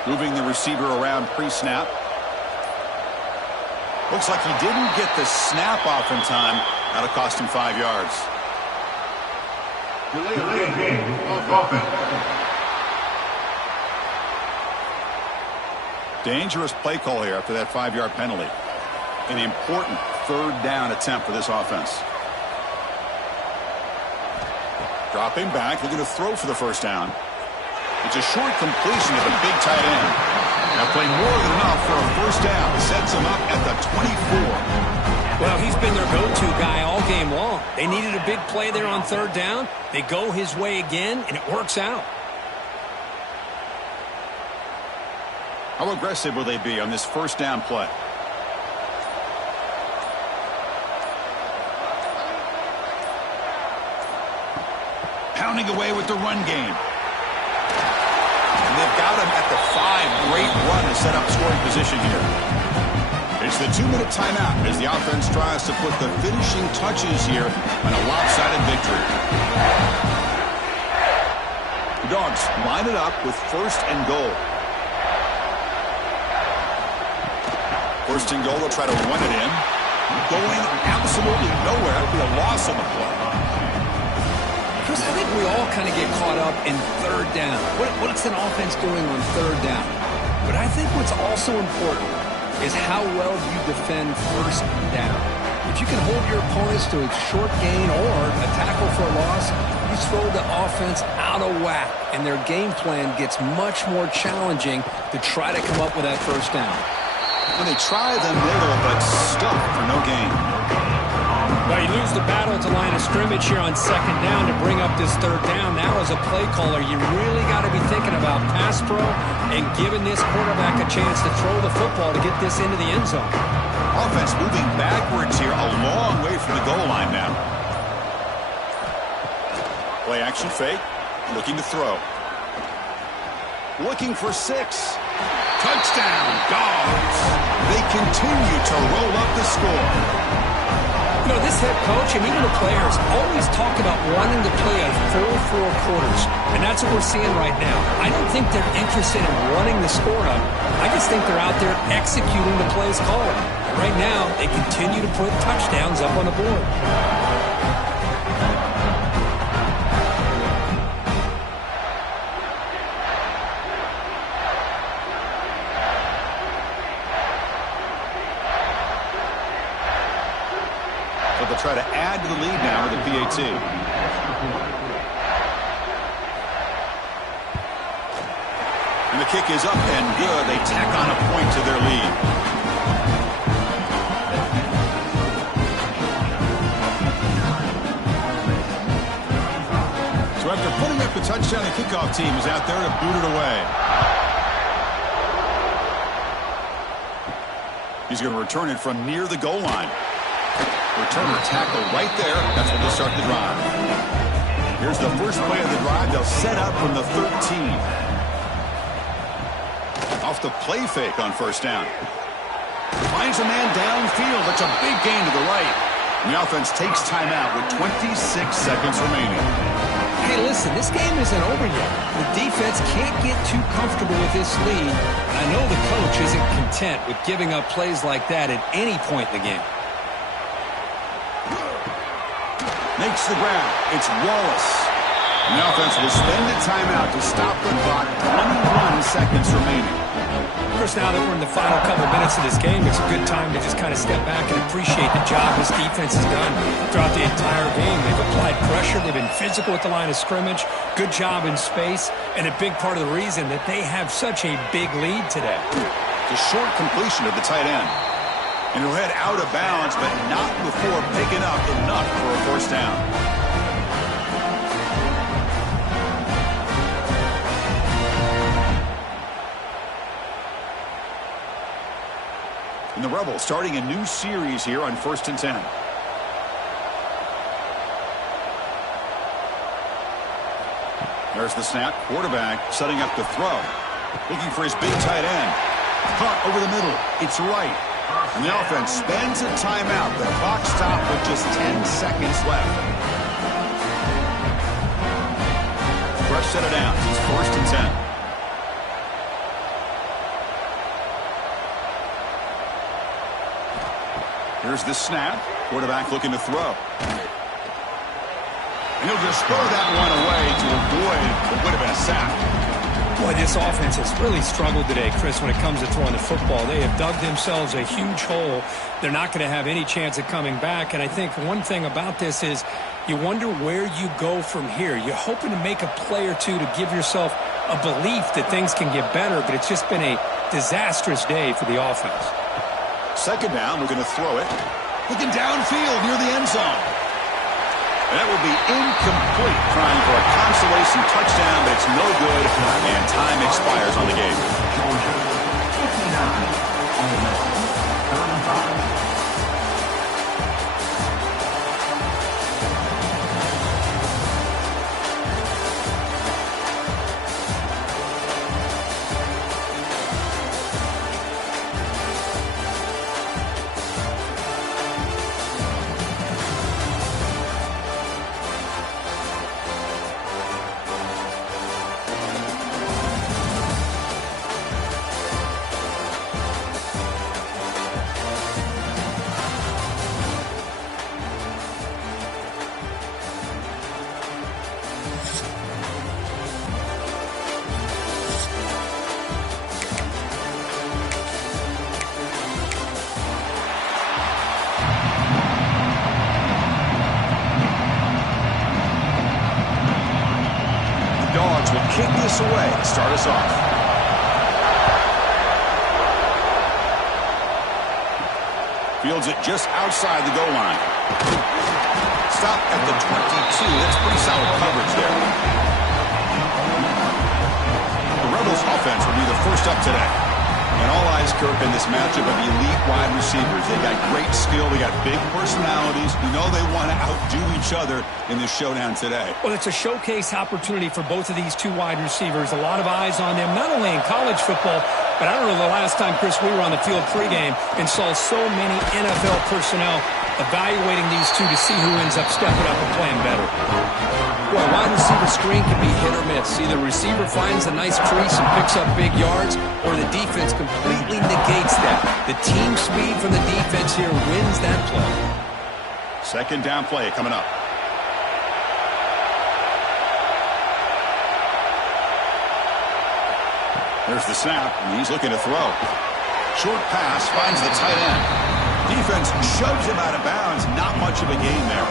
Moving the receiver around pre-snap. Looks like he didn't get the snap off in time. That'll cost him 5 yards. Delay game of offense. Dangerous play call here after that 5-yard penalty. An important third down attempt for this offense. Dropping back, looking to throw for the first down. It's a short completion to the big tight end. That play more than enough for a first down. Sets him up at the 24. Well, he's been their go-to guy all game long. They needed a big play there on third down. They go his way again, and it works out. How aggressive will they be on this first down play? Pounding away with the run game. And they've got him at the 5. Great run to set up scoring position here. It's the 2-minute timeout as the offense tries to put the finishing touches here on a lopsided victory. The Dogs line it up with first and goal. First and goal, they'll try to run it in. Going absolutely nowhere. It'll be a loss on the play. Chris, I think we all kind of get caught up in third down. What's an offense doing on third down? But I think what's also important is how well you defend first down. If you can hold your opponents to a short gain or a tackle for a loss, you throw the offense out of whack, and their game plan gets much more challenging to try to come up with that first down. When they try the middle, but stuck for no gain. Well, you lose the battle at the line of scrimmage here on second down to bring up this third down. Now, as a play caller, you really got to be thinking about pass pro and giving this quarterback a chance to throw the football to get this into the end zone. Offense moving backwards here, a long way from the goal line now. Play action fake, looking to throw. Looking for 6. Touchdown, Dogs. They continue to roll up the score. You know, this head coach and even the players always talk about wanting to play a full 4 quarters, and that's what we're seeing right now. I don't think they're interested in running the score up. I just think they're out there executing the plays called. Right now, they continue to put touchdowns up on the board. Try to add to the lead now with the PAT. And the kick is up and good. They tack on a point to their lead. So after putting up the touchdown, the kickoff team is out there to boot it away. He's going to return it from near the goal line. Returner tackle right there. That's when they start the drive. Here's the first play of the drive. They'll set up from the 13. Off the play fake on first down. Finds a man downfield. That's a big gain to the right. And the offense takes timeout with 26 seconds remaining. Hey, listen, this game isn't over yet. The defense can't get too comfortable with this lead. I know the coach isn't content with giving up plays like that at any point in the game. Makes the grab. It's Wallace. And the offense will spend the timeout to stop the clock. 21 seconds remaining. Of course, now that we're in the final couple minutes of this game, it's a good time to just kind of step back and appreciate the job this defense has done throughout the entire game. They've applied pressure. They've been physical at the line of scrimmage. Good job in space. And a big part of the reason that they have such a big lead today. The short completion of the tight end. And he'll head out of bounds, but not before picking up enough for a first down. And the Rebels starting a new series here on 1st and 10. There's the snap. Quarterback setting up the throw. Looking for his big tight end. Caught over the middle. It's right. And the offense spends a timeout. The clock stopped with just 10 seconds left. Fresh set of downs. It's 1st and 10. Here's the snap. Quarterback looking to throw. And he'll just throw that one away to avoid what would have been a sack. Boy, this offense has really struggled today, Chris, when it comes to throwing the football. They have dug themselves a huge hole. They're not going to have any chance of coming back. And I think one thing about this is you wonder where you go from here. You're hoping to make a play or two to give yourself a belief that things can get better, but it's just been a disastrous day for the offense. Second down, we're going to throw it. Looking downfield near the end zone. And that will be incomplete, trying for a consolation touchdown, but it's no good, and time expires on the game. Georgia, 59. Ole Miss, 35. Will kick this away to start us off. Fields it just outside the goal line. Stop at the 22. That's pretty solid coverage there. The Rebels offense will be the first up today. And all eyes, Kirk, in this matchup of elite wide receivers. They got great skill. They got big personalities. You know they want to outdo each other in this showdown today. Well, it's a showcase opportunity for both of these two wide receivers. A lot of eyes on them, not only in college football, but I don't know the last time, Chris, we were on the field pregame and saw so many NFL personnel evaluating these two to see who ends up stepping up and playing better. Well, a wide receiver screen can be hit or miss. Either receiver finds a nice crease and picks up big yards, or the defense completely negates that. The team speed from the defense here wins that play. Second down play coming up. There's the snap, and he's looking to throw. Short pass finds the tight end. Defense shoves him out of bounds. Not much of a gain there.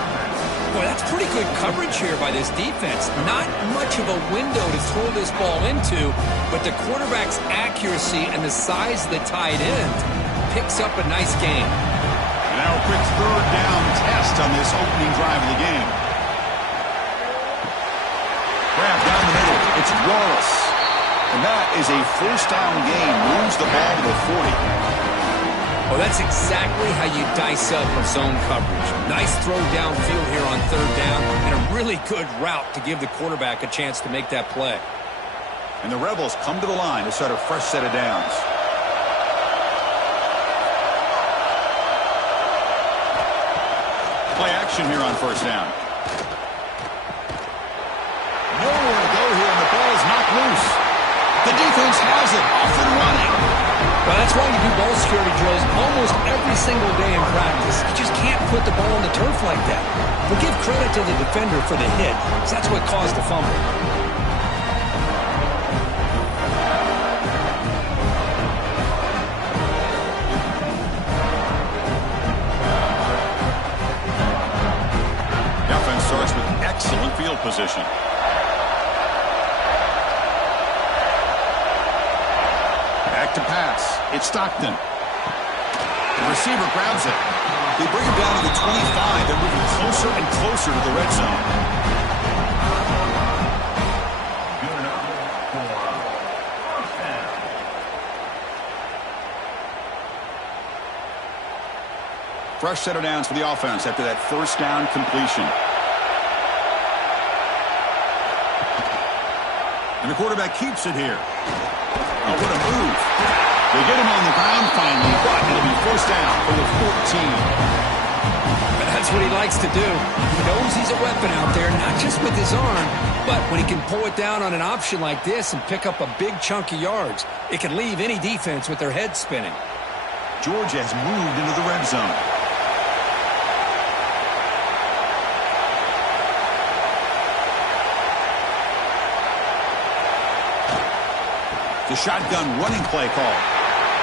Boy, that's pretty good coverage here by this defense. Not much of a window to throw this ball into, but the quarterback's accuracy and the size of the tight end picks up a nice gain. And now a quick third down test on this opening drive of the game. Grab down the middle. It's Wallace. And that is a first down gain. Moves the ball to the 40. Well, that's exactly how you dice up a zone coverage. Nice throw downfield here on third down, and a really good route to give the quarterback a chance to make that play. And the Rebels come to the line to set a fresh set of downs. Play action here on first down. Nowhere to go here, and the ball is knocked loose. The defense has it, off and running. Well, that's why you do ball security drills almost every single day in practice. You just can't put the ball on the turf like that. But give credit to the defender for the hit, because that's what caused the fumble. The offense starts with excellent field position. To pass. It's Stockton. The receiver grabs it. They bring him down to the 25. They're moving closer and closer to the red zone. Good enough for first down. Fresh set of downs for the offense after that first down completion. And the quarterback keeps it here. Oh, what a move. They get him on the ground finally, but it'll be first down for the 14. But that's what he likes to do. He knows he's a weapon out there, not just with his arm, but when he can pull it down on an option like this and pick up a big chunk of yards, it can leave any defense with their head spinning. Georgia has moved into the red zone. The shotgun running play call.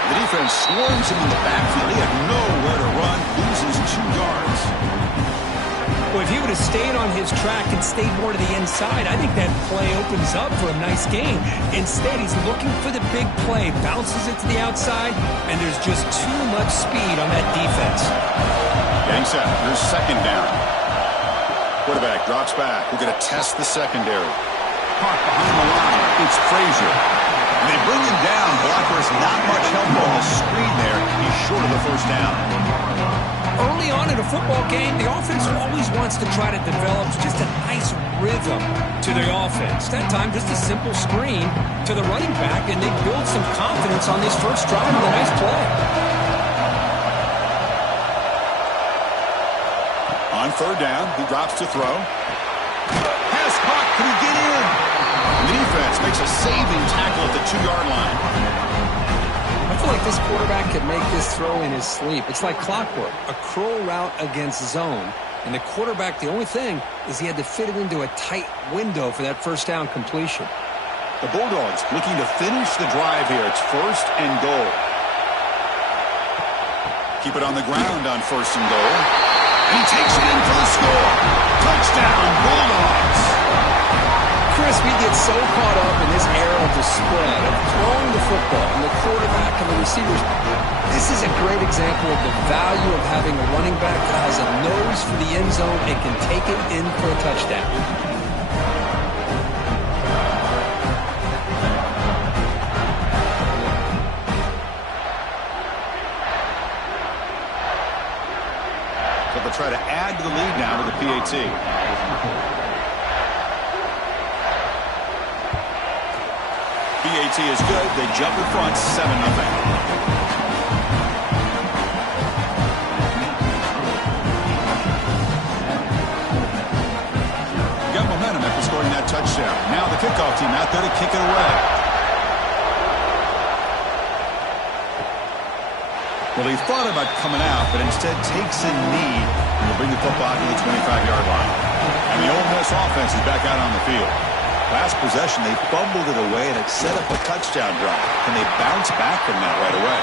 The defense swarms him in the backfield. He had nowhere to run, loses 2 yards. Well, if he would have stayed on his track and stayed more to the inside, I think that play opens up for a nice game. Instead, he's looking for the big play, bounces it to the outside, and there's just too much speed on that defense. Getting set. Here's second down. Quarterback drops back. We're going to test the secondary. Caught behind the line. It's Frazier. And they bring him down. Blocker's not much help on the screen there. He's short of the first down. Early on in a football game, the offense always wants to try to develop just a nice rhythm to the offense. That time, just a simple screen to the running back, and they build some confidence on this first drive with a nice play. On third down, he drops to throw. Pass caught. Can he get in? And the defense makes a saving tackle at the 2-yard line. I feel like this quarterback could make this throw in his sleep. It's like clockwork, a curl route against zone. And the quarterback, the only thing is he had to fit it into a tight window for that first down completion. The Bulldogs looking to finish the drive here. It's first and goal. Keep it on the ground on first and goal. And he takes it in for the score. Touchdown, Bulldogs. Chris, we get so caught up in this era of the spread, of throwing the football, and the quarterback and the receivers. This is a great example of the value of having a running back that has a nose for the end zone and can take it in for a touchdown. So they'll try to add to the lead now with the PAT. PAT is good. They jump in front, 7-0. Got momentum after scoring that touchdown. Now the kickoff team out there to kick it away. Well, he thought about coming out, but instead takes a knee and will bring the football to the 25-yard line. And the Ole Miss offense is back out on the field. Last possession, they fumbled it away, and it set up a touchdown drive. Can they bounce back from that right away?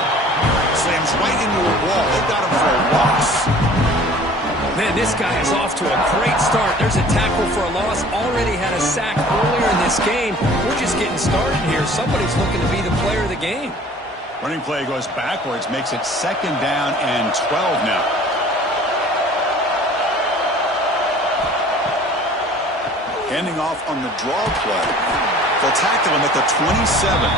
Slams right into a wall. They got him for a loss. Man, this guy is off to a great start. There's a tackle for a loss. Already had a sack earlier in this game. We're just getting started here. Somebody's looking to be the player of the game. Running play goes backwards, makes it second down and 12 now. Handing off on the draw play. They'll tackle him at the 27.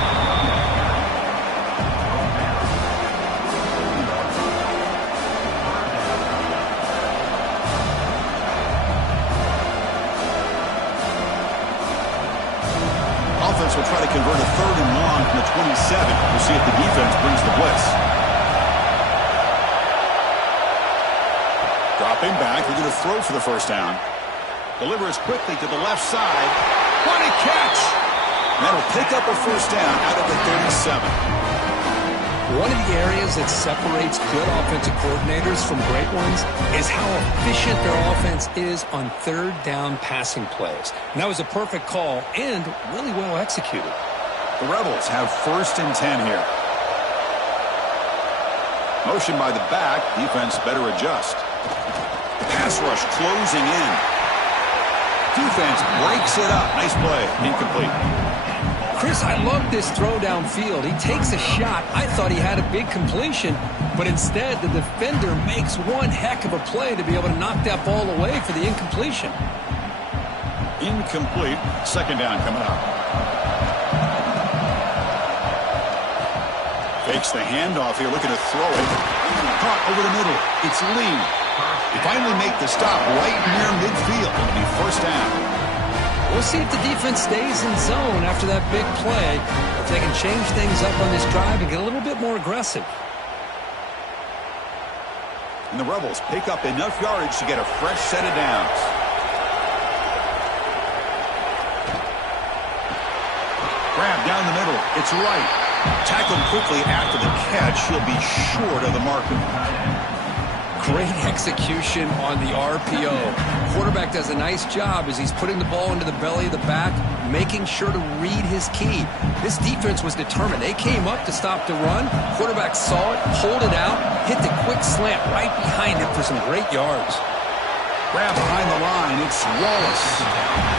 Offense will try to convert a third and long from the 27. We'll see if the defense brings the blitz. Dropping back, they're going to throw for the first down. Delivers quickly to the left side. What a catch! And that'll pick up a first down out of the 37. One of the areas that separates good offensive coordinators from great ones is how efficient their offense is on third down passing plays. And that was a perfect call and really well executed. The Rebels have first and 10 here. Motion by the back. Defense better adjust. The pass rush closing in. Defense breaks it up. Nice play. Incomplete. Chris, I love this throw downfield. He takes a shot. I thought he had a big completion, but instead the defender makes one heck of a play to be able to knock that ball away for the incompletion. Incomplete. Second down coming up. Fakes the handoff here, looking to throw it. Caught over the middle. It's Lee. They finally make the stop right near midfield. It'll be first down. We'll see if the defense stays in zone after that big play, if they can change things up on this drive and get a little bit more aggressive. And the Rebels pick up enough yardage to get a fresh set of downs. Grab down the middle. It's right. Tackled quickly after the catch. He'll be short of the marker. Great execution on the RPO. Quarterback does a nice job as he's putting the ball into the belly of the back, making sure to read his key. This defense was determined. They came up to stop the run. Quarterback saw it, pulled it out, hit the quick slant right behind it for some great yards. Grab behind the line, it's Wallace.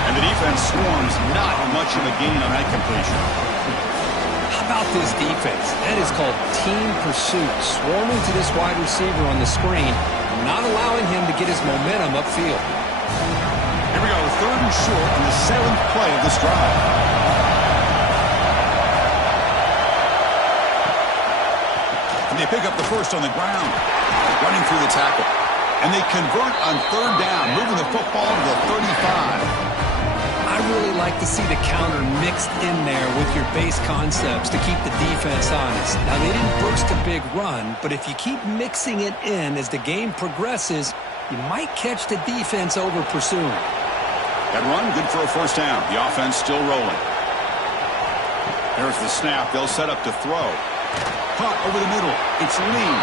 And the defense swarms, not much of a gain on that completion. How about this defense? That is called team pursuit. Swarming to this wide receiver on the screen, not allowing him to get his momentum upfield. Here we go, 3rd and short on the 7th play of this drive. And they pick up the first on the ground, running through the tackle. And they convert on 3rd down, moving the football to the 35. I really like to see the counter mixed in there with your base concepts to keep the defense honest. Now, they didn't burst a big run, but if you keep mixing it in as the game progresses, you might catch the defense over pursuing. That run, good for a 1st down. The offense still rolling. There's the snap. They'll set up to throw. Caught over the middle. It's Lee.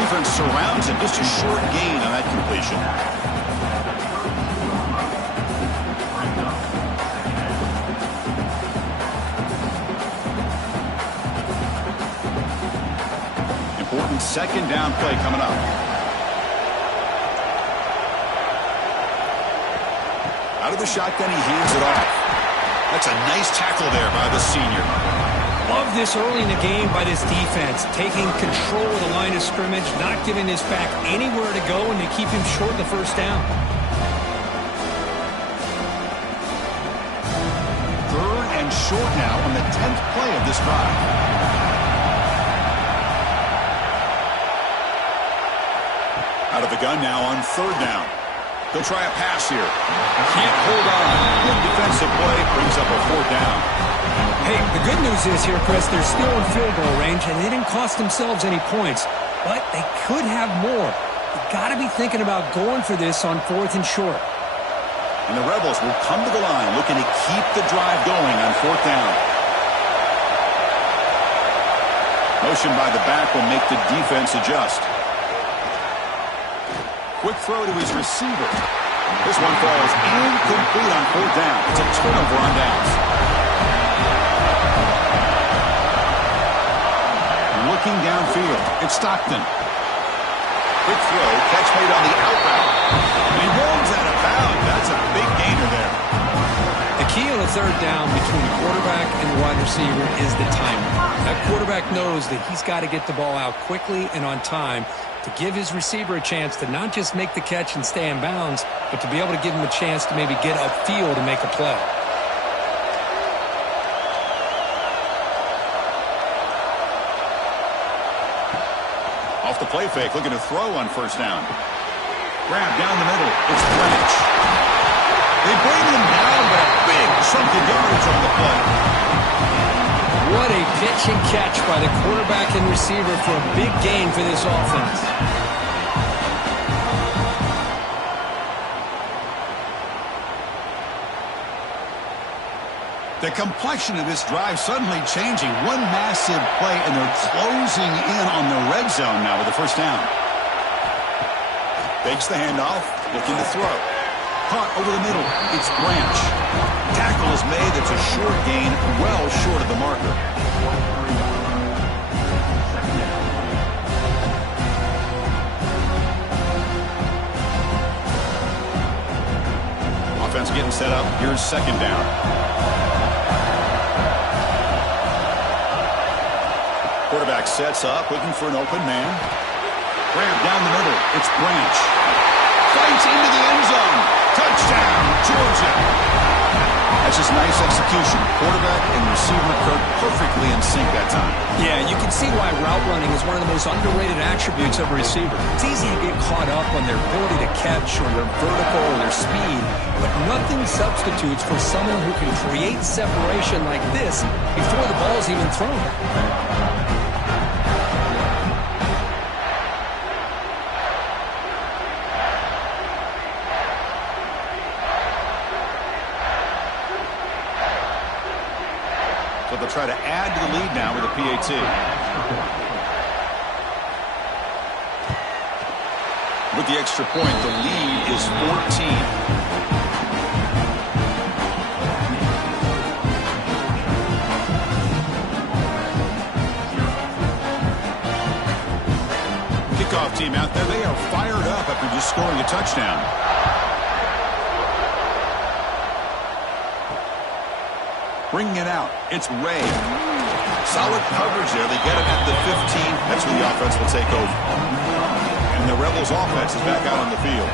Defense surrounds him. Just a short gain on that completion. Important 2nd down play coming up. Out of the shotgun, he hands it off. That's a nice tackle there by the senior. Love this early in the game by this defense, taking control of the line of scrimmage, not giving this back anywhere to go, and they keep him short of the 1st down. 3rd and short now on the 10th play of this drive. Out of the gun now on 3rd down. They'll try a pass here. Can't hold on. Good defensive play. Brings up a 4th down. Hey, the good news is here, Chris, they're still in field goal range, and they didn't cost themselves any points, but they could have more. You got to be thinking about going for this on 4th and short. And the Rebels will come to the line looking to keep the drive going on 4th down. Motion by the back will make the defense adjust. Quick throw to his receiver. This one falls incomplete on 4th down. It's a turnover on downs. Looking downfield, it's Stockton. Quick throw, catch made on the out route. And he rolls out of bounds. That's a big gainer there. The key on a 3rd down between the quarterback and the wide receiver is the timing. That quarterback knows that he's got to get the ball out quickly and on time to give his receiver a chance to not just make the catch and stay in bounds, but to be able to give him a chance to maybe get upfield and make a play. Off the play fake, looking to throw on 1st down. Grab down the middle. It's Branch. They bring him down, but a big chunk of yards on the play. What a pitch and catch by the quarterback and receiver for a big gain for this offense. The complexion of this drive suddenly changing. One massive play, and they're closing in on the red zone now with the 1st down. Fakes the handoff, looking to throw. Caught over the middle. It's Branch. Tackle is made. It's a short gain, well short of the marker. Offense getting set up. Here's 2nd down. Quarterback sets up, looking for an open man. Grab down the middle. It's Branch. Fights into the end zone. Touchdown, Georgia. That's just nice execution. Quarterback and receiver Kirk perfectly in sync that time. Yeah, you can see why route running is one of the most underrated attributes of a receiver. It's easy to get caught up on their ability to catch or their vertical or their speed, but nothing substitutes for someone who can create separation like this before the ball's even thrown. So they'll try to add to the lead now with a PAT. With the extra point, the lead is 14. kickoff team out there, they are fired up after just scoring a touchdown. Bringing it out, it's Ray. Solid coverage there. They get it at the 15. That's where the offense will take over. And the Rebels offense is back out on the field.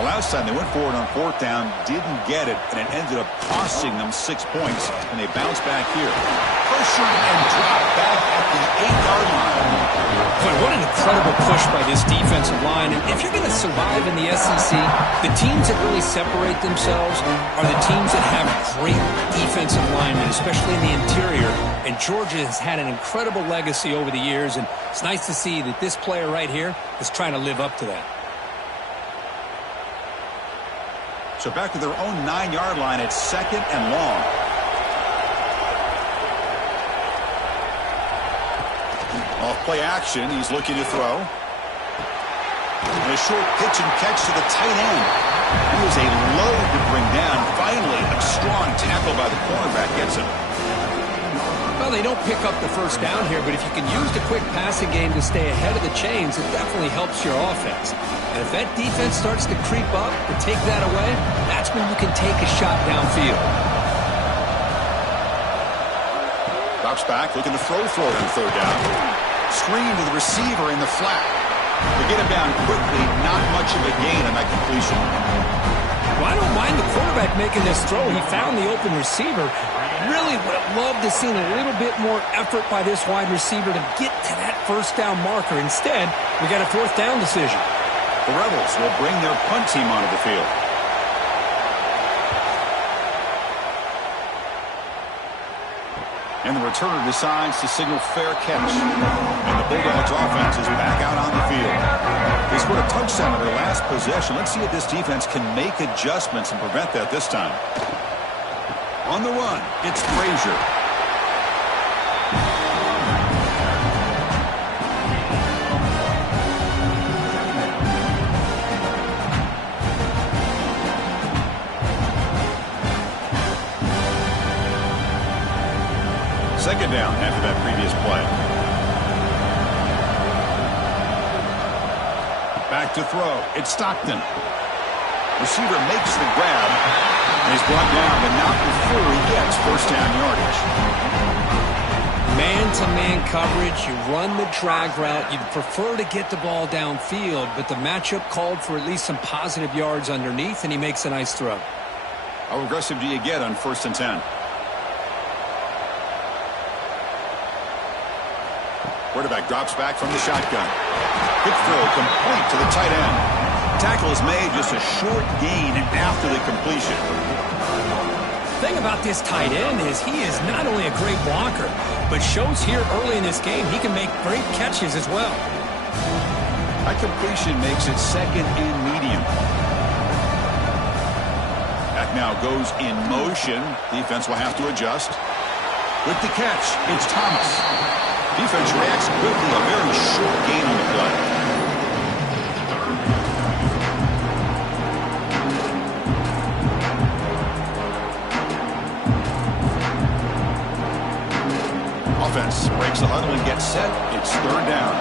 The last time they went forward on fourth down, didn't get it, and it ended up costing them 6 points, and they bounced back here. Pressure and drop back at the 8-yard line. Boy, what an incredible push by this defensive line. And if you're going to survive in the SEC, the teams that really separate themselves are the teams that have great defensive linemen, especially in the interior. And Georgia has had an incredible legacy over the years, and it's nice to see that this player right here is trying to live up to that. So back to their own 9-yard line. It's 2nd and long. Off play action. He's looking to throw. And a short pitch and catch to the tight end. He was a load to bring down. Finally, a strong tackle by the cornerback gets him. Well, they don't pick up the first down here, but if you can use the quick passing game to stay ahead of the chains, it definitely helps your offense. And if that defense starts to creep up or take that away, that's when you can take a shot downfield. Drops back, looking to throw for it on 3rd down. Screen to the receiver in the flat. They get him down quickly, not much of a gain on that completion. Well, I don't mind the quarterback making this throw. He found the open receiver. Really would have loved to seen a little bit more effort by this wide receiver to get to that first down marker. Instead, we got a 4th down decision. The Rebels will bring their punt team onto the field. And the returner decides to signal fair catch. And the Bulldogs offense is back out on the field. They scored a touchdown on their last possession. Let's see if this defense can make adjustments and prevent that this time. On the run, it's Frazier. Second down after that previous play. Back to throw. It's Stockton. Receiver makes the grab. And he's brought down, but not before he gets first down yardage. Man-to-man coverage, you run the drag route. You'd prefer to get the ball downfield, but the matchup called for at least some positive yards underneath, and he makes a nice throw. How aggressive do you get on 1st and 10? Quarterback drops back from the shotgun. Quick throw complete to the tight end. Tackle is made, just a short gain after the completion. The thing about this tight end is he is not only a great blocker, but shows here early in this game he can make great catches as well. That completion makes it 2nd and medium. Back now goes in motion. Defense will have to adjust. With the catch, it's Thomas. Defense reacts quickly, a very short gain on the play. Offense breaks the huddle and gets set. It's 3rd down.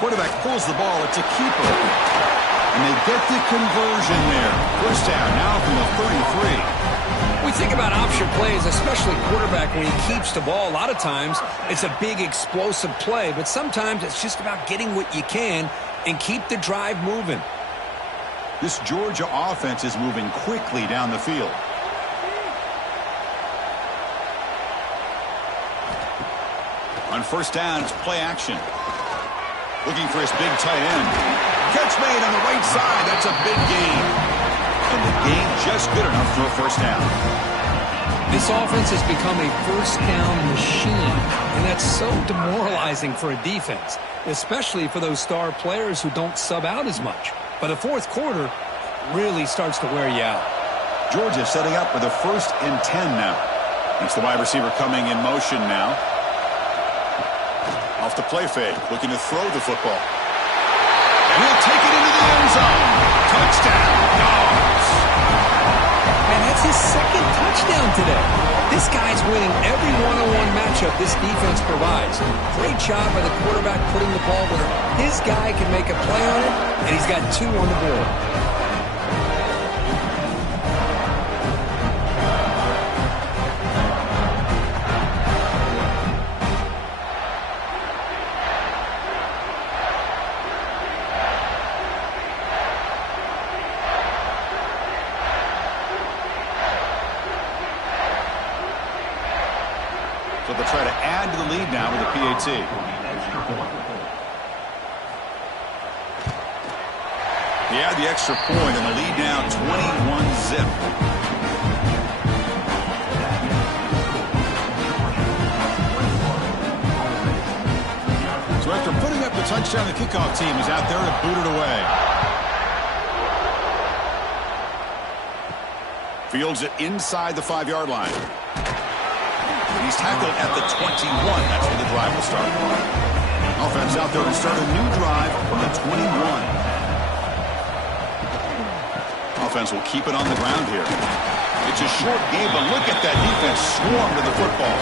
Quarterback pulls the ball. It's a keeper. And they get the conversion there. First down now from the 33. We think about option plays, especially quarterback when he keeps the ball. A lot of times it's a big explosive play, but sometimes it's just about getting what you can and keep the drive moving. This Georgia offense is moving quickly down the field. On first down, it's play action. Looking for his big tight end. Catch made on the right side. That's a big gain. And the gain just good enough for a first down. This offense has become a first down machine, and that's so demoralizing for a defense, especially for those star players who don't sub out as much. By the 4th quarter, really starts to wear you out. Georgia setting up for the 1st and 10 now. It's the wide receiver coming in motion now. Off the play fake, looking to throw the football. And he'll take it into the end zone. Touchdown, Dogs. And that's his 2nd touchdown today. This guy's winning every one-on-one matchup this defense provides. Great job by the quarterback putting the ball where his guy can make a play on it, and he's got 2 on the board. So they'll try to add to the lead now with a PAT. He had the extra point, and the lead now 21-zip. So after putting up the touchdown, the kickoff team is out there to boot it away. Fields it inside the 5-yard line. He's tackled at the 21. That's where the drive will start. Offense out there to start a new drive from the 21. Offense will keep it on the ground here. It's a short game, but look at that defense swarm to the football.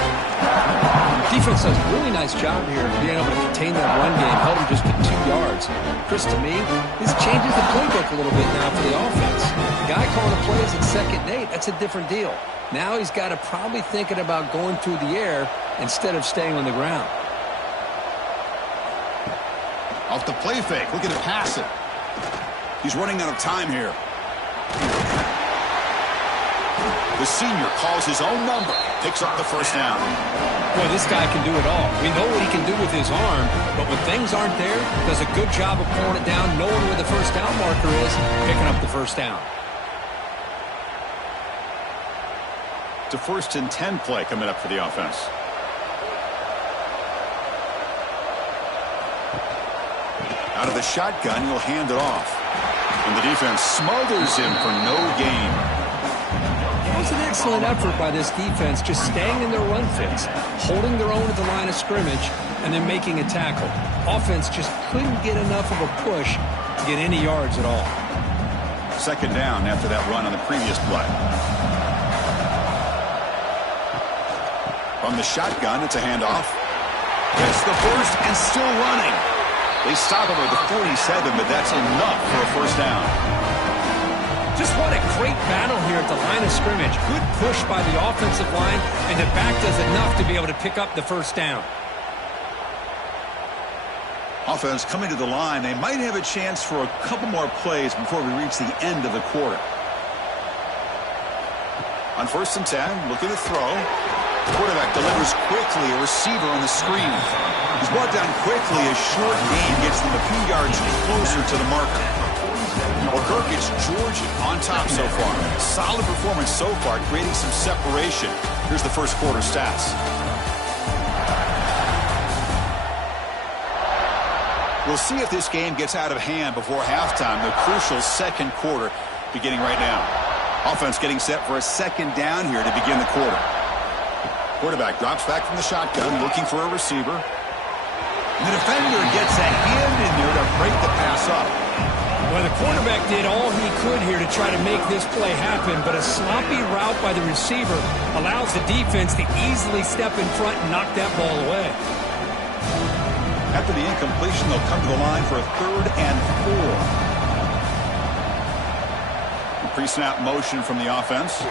Defense does a really nice job here of being able to contain that run game, held him just to 2 yards. Chris, to me, this changes the playbook a little bit now for the offense. The guy calling the plays at 2nd and 8, that's a different deal. Now he's got to probably thinking about going through the air instead of staying on the ground. Off the play fake, looking to pass it. He's running out of time here. The senior calls his own number, picks up the first down. Boy, this guy can do it all. We know what he can do with his arm, but when things aren't there, does a good job of pulling it down, knowing where the first down marker is, picking up the first down. It's a 1st and 10 play coming up for the offense. Out of the shotgun, he'll hand it off. And the defense smothers him for no gain. It was an excellent effort by this defense, just staying in their run fits, holding their own at the line of scrimmage, and then making a tackle. Offense just couldn't get enough of a push to get any yards at all. 2nd down after that run on the previous play. From the shotgun, it's a handoff. Gets the first and still running. They stop him at the 47, but that's enough for a first down. Just what a great battle here at the line of scrimmage. Good push by the offensive line, and the back does enough to be able to pick up the first down. Offense coming to the line. They might have a chance for a couple more plays before we reach the end of the quarter. On 1st and 10, looking to throw. Quarterback delivers quickly, a receiver on the screen. He's brought down quickly. A short gain gets them a few yards closer to the marker. Well, Kirk, it's Georgia on top so far. Solid performance so far, creating some separation. Here's the first quarter stats. We'll see if this game gets out of hand before halftime, the crucial 2nd quarter beginning right now. Offense getting set for a 2nd down here to begin the quarter. Quarterback drops back from the shotgun, looking for a receiver. The defender gets a hand in there to break the pass up. Well, the quarterback did all he could here to try to make this play happen, but a sloppy route by the receiver allows the defense to easily step in front and knock that ball away. After the incompletion, they'll come to the line for a 3rd and 4. Pre-snap motion from the offense.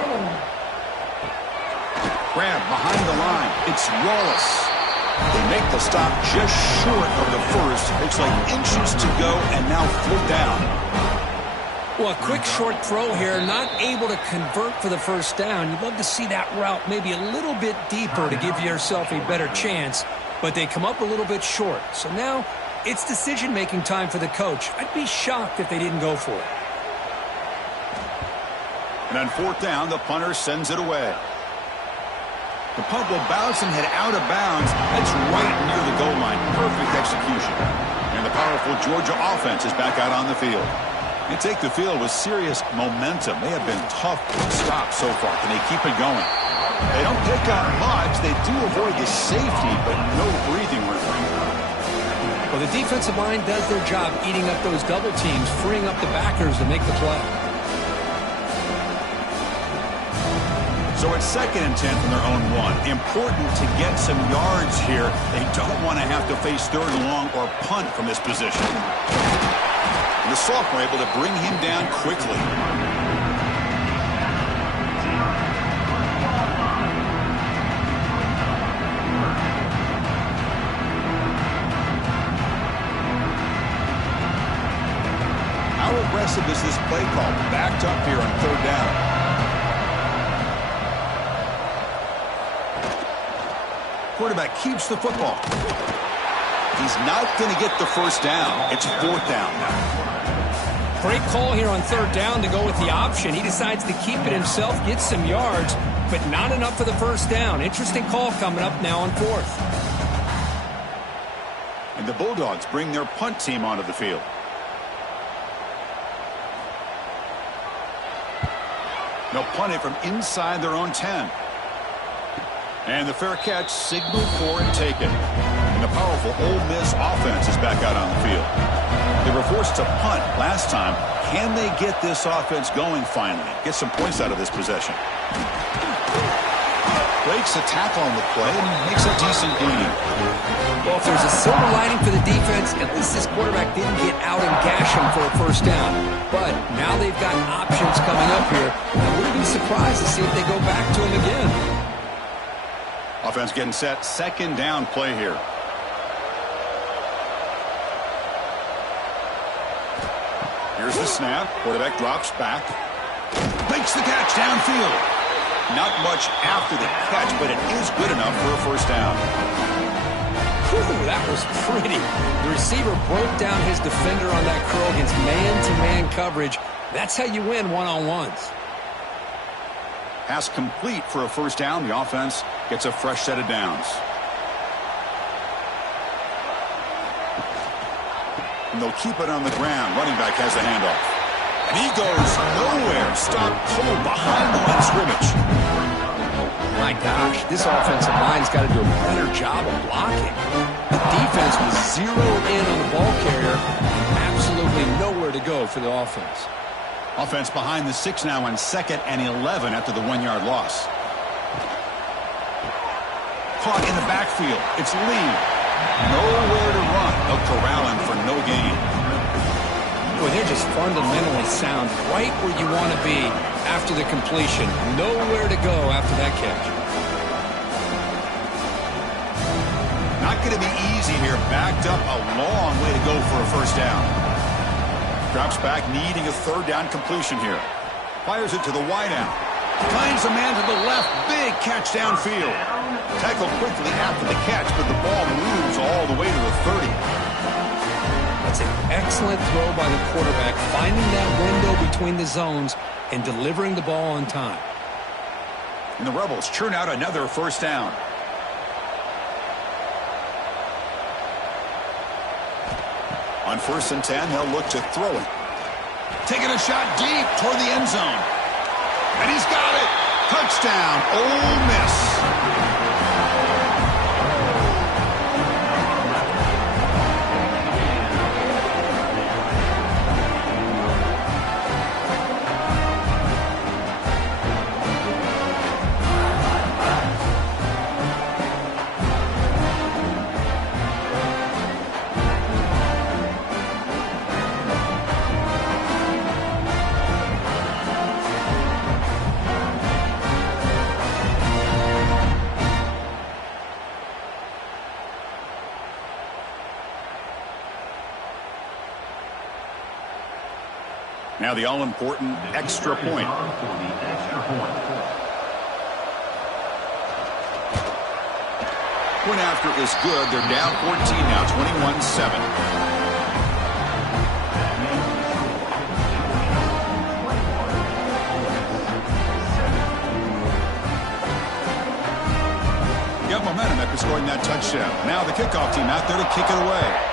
Grab behind the line. It's Wallace. They make the stop just short of the first. Looks like inches to go, and now 4th down. Well, a quick short throw here, not able to convert for the first down. You'd love to see that route maybe a little bit deeper to give yourself a better chance, but they come up a little bit short. So now it's decision-making time for the coach. I'd be shocked if they didn't go for it. And on 4th down, the punter sends it away. The punt will bounce and head out of bounds. That's right near the goal line. Perfect execution. And the powerful Georgia offense is back out on the field. They take the field with serious momentum. They have been tough to stop so far. Can they keep it going? They don't pick up much. They do avoid the safety, but no breathing room. Well, the defensive line does their job eating up those double teams, freeing up the backers to make the play. So So it's 2nd and 10 from their own 1. Important to get some yards here. They don't want to have to face 3rd and long or punt from this position. And the sophomore able to bring him down quickly. How aggressive is this play call? Backed up here on 3rd down. Quarterback keeps the football. He's not going to get the 1st down. It's 4th down now. Great call here on 3rd down to go with the option. He decides to keep it himself, get some yards, but not enough for the 1st down. Interesting call coming up now on 4th. And the Bulldogs bring their punt team onto the field. They'll punt it from inside their own 10. And the fair catch signaled for and taken. And the powerful Ole Miss offense is back out on the field. They were forced to punt last time. Can they get this offense going finally? Get some points out of this possession. Breaks a tackle on the play and makes a decent gain. Well, if there's a silver lining for the defense, at least this quarterback didn't get out and gash him for a 1st down. But now they've got options coming up here. I wouldn't be surprised to see if they go back to him again. Offense getting set. 2nd down play here. Here's the snap. Quarterback drops back. Makes the catch downfield. Not much after the catch, but it is good enough for a 1st down. Whew, that was pretty. The receiver broke down his defender on that curl against man-to-man coverage. That's how you win one-on-ones. Pass complete for a 1st down. The offense gets a fresh set of downs. And they'll keep it on the ground. Running back has the handoff. And he goes nowhere. Stopped cold behind the line of scrimmage. My gosh, this offensive line's got to do a better job of blocking. The defense was zeroed in on the ball carrier and absolutely nowhere to go for the offense. Offense behind the 6 now on 2nd and 11 after the 1-yard loss. Caught in the backfield. It's Lee. Nowhere to run. They'll corral him for no gain. Boy, they're just fundamentally sound, right where you want to be after the completion. Nowhere to go after that catch. Not going to be easy here. Backed up a long way to go for a 1st down. Drops back, needing a 3rd down completion here. Fires it to the wideout. Finds a man to the left. Big catch downfield. Tackled quickly after the catch, but the ball moves all the way to the 30. That's an excellent throw by the quarterback, finding that window between the zones and delivering the ball on time. And the Rebels churn out another 1st down. On 1st and 10, they'll look to throw it. Taking a shot deep toward the end zone. And he's got it. Touchdown, Ole Miss. Now the all-important extra point. Point after is good. They're down 14 now, 21-7. Got momentum after scoring that touchdown. Now the kickoff team out there to kick it away.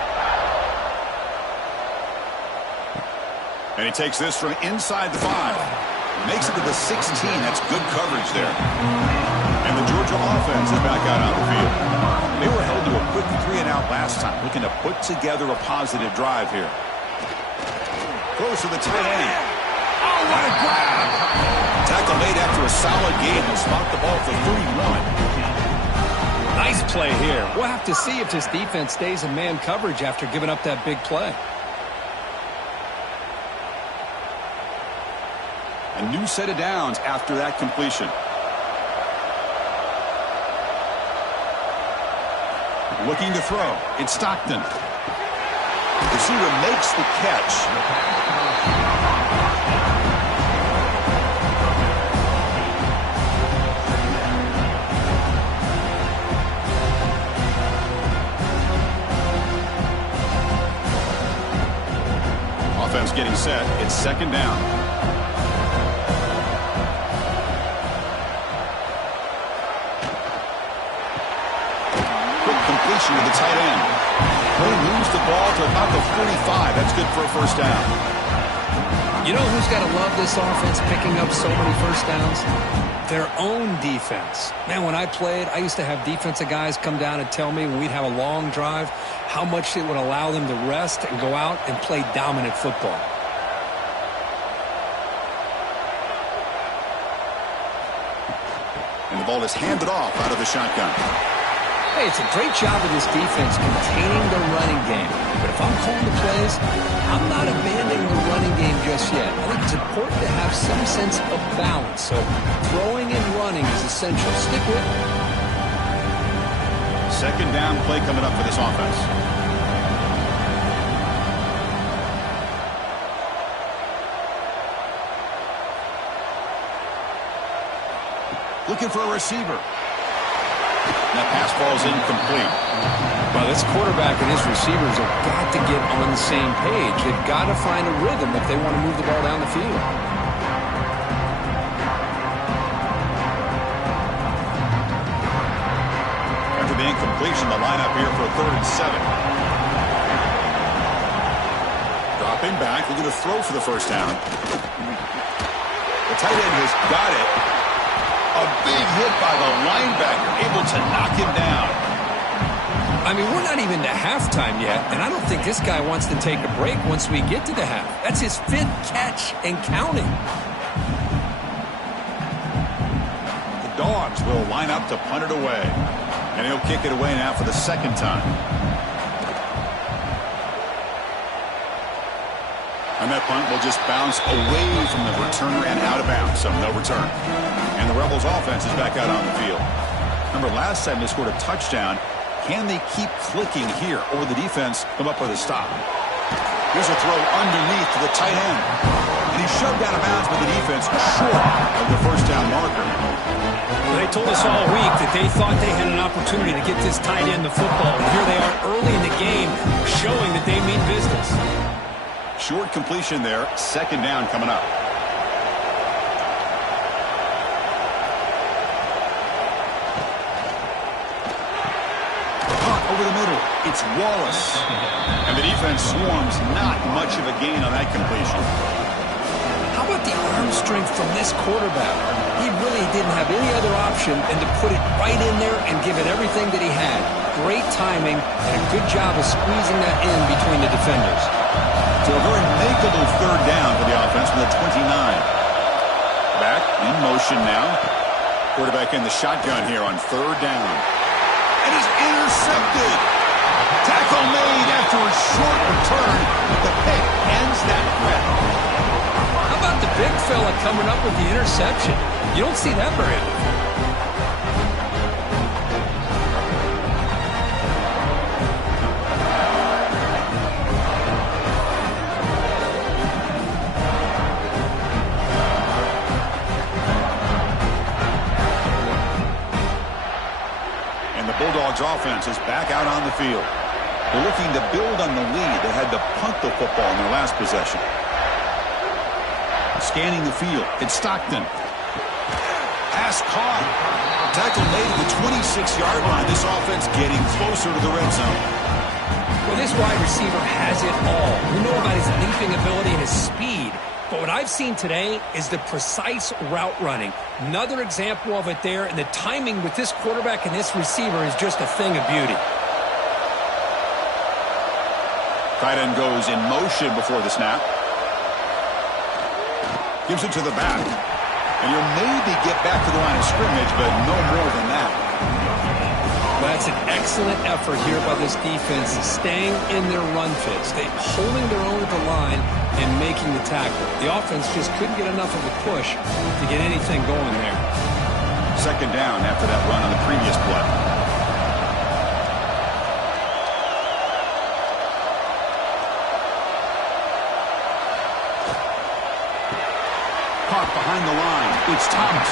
And he takes this from inside the 5. Makes it to the 16. That's good coverage there. And the Georgia offense is back out on the field. They were held to a quick 3-and-out last time, looking to put together a positive drive here. Close to the tight end. Oh, what a grab! Tackle made after a solid gain. They'll spot the ball for 31. Nice play here. We'll have to see if this defense stays in man coverage after giving up that big play. A new set of downs after that completion. Looking to throw. It's Stockton. Receiver makes the catch. Offense getting set. It's second down. Completion to the tight end. They moves the ball to about the 45. That's good for a first down. You know who's got to love this offense picking up so many first downs? Their own defense. Man, when I played, I used to have defensive guys come down and tell me when we'd have a long drive how much it would allow them to rest and go out and play dominant football. And the ball is handed off out of the shotgun. Hey, it's a great job of this defense containing the running game. But if I'm calling the plays, I'm not abandoning the running game just yet. I think it's important to have some sense of balance. So throwing and running is essential. Stick with it. Second down play coming up for this offense. Looking for a receiver. That pass falls incomplete. Well, this quarterback and his receivers have got to get on the same page. They've got to find a rhythm if they want to move the ball down the field. After the incompletion, the lineup here for a 3rd and 7. Dropping back, looking to throw for the first down. The tight end has got it. A big hit by the linebacker, able to knock him down. I mean, we're not even to halftime yet, and I don't think this guy wants to take a break once we get to the half. That's his 5th catch and counting. The Dogs will line up to punt it away. And he'll kick it away now for the 2nd time. And that punt will just bounce away from the returner and out of bounds, so no return. And the Rebels offense is back out on the field. Remember, last time they scored a touchdown. Can they keep clicking here, or will the defense come up with a stop? Here's a throw underneath to the tight end. And he's shoved out of bounds by the defense short of the first down marker. Well, they told us all week that they thought they had an opportunity to get this tight end the football. And here they are early in the game showing that they mean business. Short completion there. 2nd down coming up. Over the middle, it's Wallace. And the defense swarms, not much of a gain on that completion. How about the arm strength from this quarterback? He really didn't have any other option than to put it right in there and give it everything that he had. Great timing and a good job of squeezing that in between the defenders. So a very makeable 3rd down for the offense from the 29. Back in motion now. Quarterback in the shotgun here on 3rd down. And he's intercepted. Tackle made after a short return. The pick ends that threat. How about the big fella coming up with the interception? You don't see that very often. Bulldogs offense is back out on the field. They're looking to build on the lead. They had to punt the football in their last possession. Scanning the field. It's Stockton. Pass caught. Tackle made at the 26-yard line. This offense getting closer to the red zone. Well, this wide receiver has it all. We know about his leaping ability and his speed. But what I've seen today is the precise route running. Another example of it there, and the timing with this quarterback and this receiver is just a thing of beauty. Tight end goes in motion before the snap. Gives it to the back. And you'll maybe get back to the line of scrimmage, but no more than that. That's an excellent effort here by this defense, staying in their run fit, holding their own at the line and making the tackle. The offense just couldn't get enough of a push to get anything going there. Second down after that run on the previous play. Caught behind the line. It's Thomas.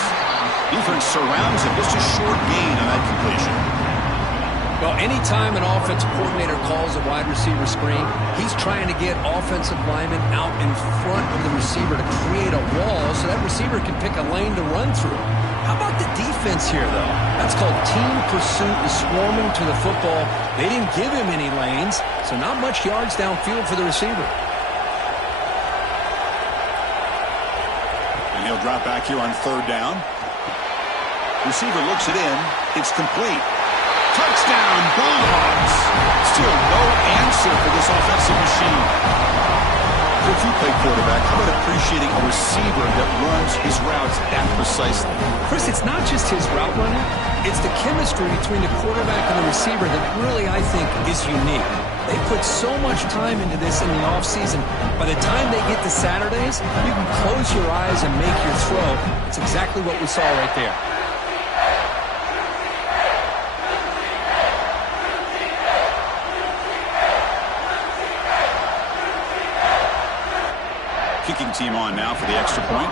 Defense surrounds him. Just a short gain on that completion. Well, anytime an offensive coordinator calls a wide receiver screen, he's trying to get offensive linemen out in front of the receiver to create a wall so that receiver can pick a lane to run through. How about the defense here, though? That's called team pursuit and swarming to the football. They didn't give him any lanes, so not much yards downfield for the receiver. And he'll drop back here on third down. Receiver looks it in. It's complete. Touchdown, Bulldogs. Still no answer for this offensive machine. If you play quarterback, how about appreciating a receiver that runs his routes that precisely? Chris, it's not just his route running. It's the chemistry between the quarterback and the receiver that really, I think, is unique. They put so much time into this in the offseason. By the time they get to Saturdays, you can close your eyes and make your throw. It's exactly what we saw right there. Kicking team on now for the extra point.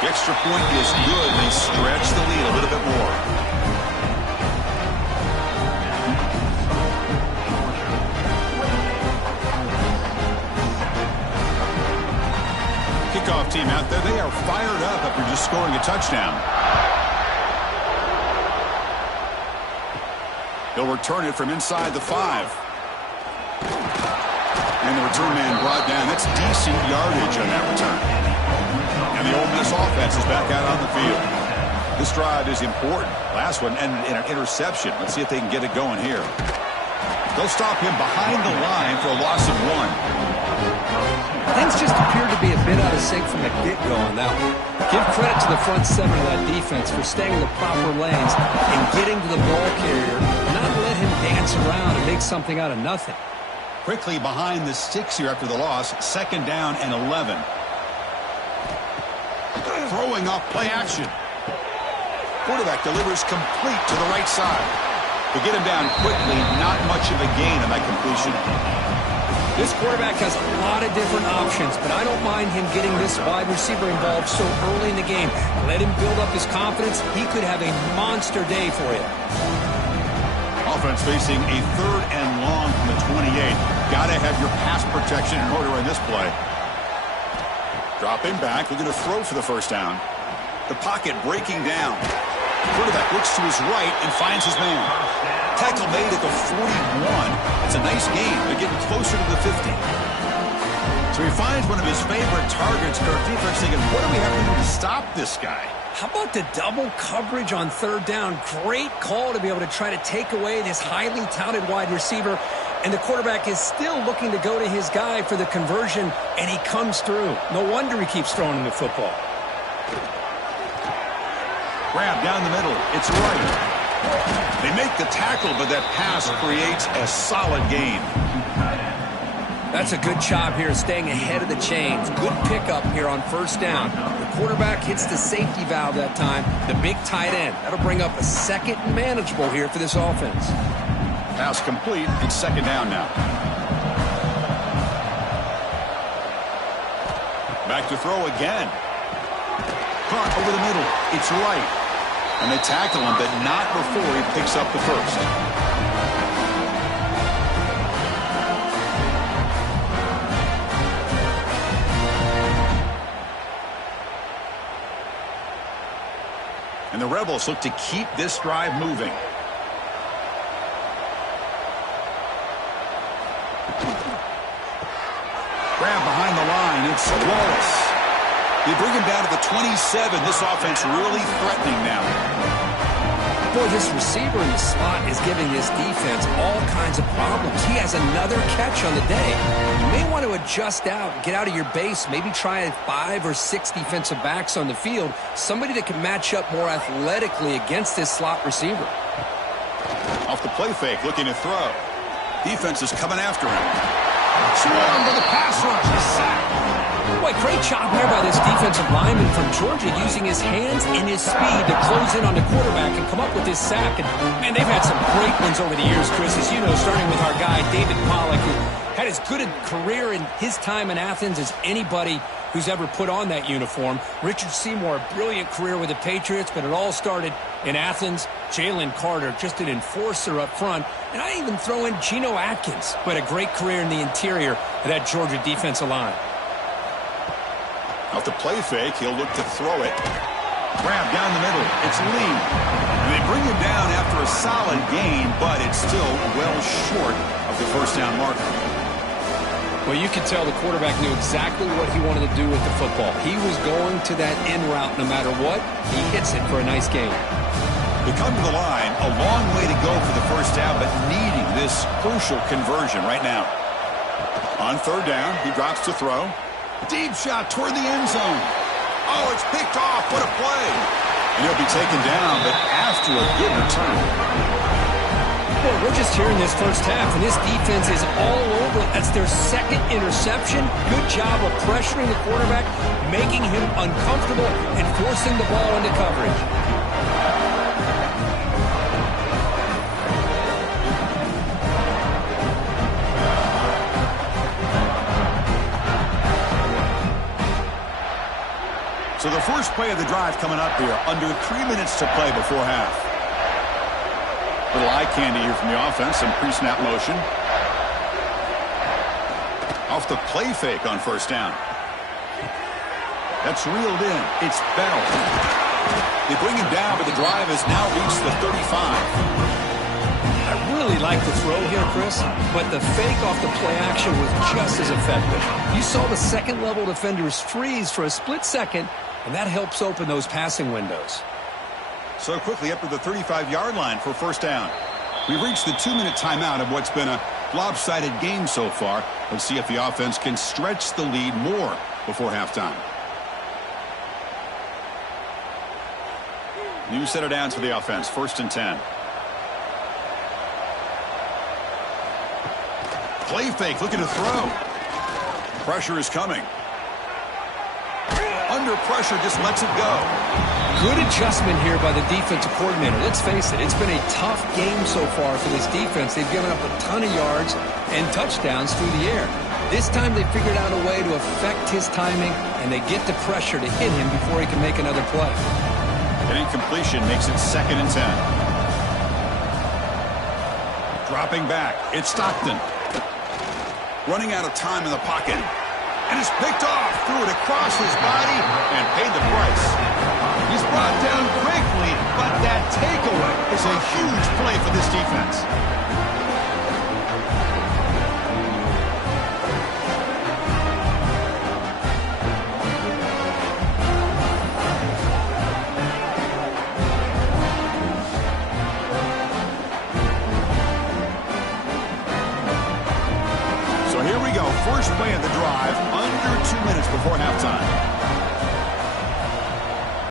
The extra point is good. They stretch the lead a little bit more. Kickoff team out there. They are fired up after just scoring a touchdown. They'll return it from inside the 5. And the return man brought down. That's decent yardage on that return. And the Ole Miss offense is back out on the field. This drive is important. Last one ended in an interception. Let's see if they can get it going here. They'll stop him behind the line for a loss of 1. Things just appeared to be a bit out of sync from the get-go on that one. Give credit to the front seven of that defense for staying in the proper lanes and getting to the ball carrier, not let him dance around and make something out of nothing. Quickly behind the sticks here after the loss. Second down and 11. Throwing off play action. Quarterback delivers complete to the right side. To get him down quickly, not much of a gain on that completion. This quarterback has a lot of different options, but I don't mind him getting this wide receiver involved so early in the game. Let him build up his confidence. He could have a monster day for you. Offense facing a third and long from the 28. Got to have your pass protection in order in this play. Dropping back, looking to throw for the first down. The pocket breaking down. Quarterback looks to his right and finds his man. Tackle made at the 41. It's a nice gain. They're getting closer to the 50. So he finds one of his favorite targets. Our defense thinking, what do we have to do to stop this guy? How about the double coverage on third down? Great call to be able to try to take away this highly touted wide receiver. And the quarterback is still looking to go to his guy for the conversion, and he comes through. No wonder he keeps throwing him the football. Grab down the middle. It's right. They make the tackle, but that pass creates a solid gain. That's a good job here, staying ahead of the chains. Good pickup here on first down. The quarterback hits the safety valve that time, the big tight end. That'll bring up a second and manageable here for this offense. Pass complete. It's second down now. Back to throw again. Caught over the middle. It's right. And they tackle him, but not before he picks up the first. And the Rebels look to keep this drive moving. Grab behind the line. It's Wallace. They bring him down to the 27. This offense really threatening now. Boy, this receiver in the slot is giving this defense all kinds of problems. He has another catch on the day. You may want to adjust out, get out of your base, maybe try 5 or 6 defensive backs on the field, somebody that can match up more athletically against this slot receiver. Off the play fake, looking to throw. Defense is coming after him. Swarm to the pass rush, a sack. Boy, great job there by this defensive lineman from Georgia using his hands and his speed to close in on the quarterback and come up with this sack. And, man, they've had some great ones over the years, Chris, as you know, starting with our guy, David Pollack, who had as good a career in his time in Athens as anybody who's ever put on that uniform. Richard Seymour, a brilliant career with the Patriots, but it all started in Athens. Jalen Carter, just an enforcer up front. And I even throw in Geno Atkins, who had a great career in the interior of that Georgia defensive line. Off the play fake, he'll look to throw it. Grab down the middle. It's Lee. And they bring him down after a solid gain, but it's still well short of the first down marker. Well, you could tell the quarterback knew exactly what he wanted to do with the football. He was going to that in route no matter what. He hits it for a nice gain. They come to the line, a long way to go for the first down, but needing this crucial conversion right now. On third down, he drops to throw. Deep shot toward the end zone. Oh, it's picked off. What a play. And he'll be taken down, but after a good return. Boy, we're just here in this first half, and this defense is all over. That's their second interception. Good job of pressuring the quarterback, making him uncomfortable, and forcing the ball into coverage. So the first play of the drive coming up here, under 3 minutes to play before half. Little eye candy here from the offense, some pre-snap motion. Off the play fake on first down. That's reeled in. It's Bell. They bring him down, but the drive has now reached the 35. I really like the throw here, Chris, but the fake off the play action was just as effective. You saw the second-level defenders freeze for a split second, and that helps open those passing windows. So quickly up to the 35-yard line for first down. We've reached the 2-minute timeout of what's been a lopsided game so far. Let's see if the offense can stretch the lead more before halftime. New set of downs for the offense. 1st and 10. Play fake, looking to throw. Pressure is coming. Under pressure, just lets it go. Good adjustment here by the defensive coordinator. Let's face it, it's been a tough game so far for this defense. They've given up a ton of yards and touchdowns through the air. This time they figured out a way to affect his timing, and they get the pressure to hit him before he can make another play. An incompletion makes it 2nd and 10. Dropping back, it's Stockton. Running out of time in the pocket. And it's picked off, threw it across his body, and paid the price. He's brought down quickly, but that takeaway is a huge play for this defense. So here we go, first play of the drive, under 2 minutes before halftime.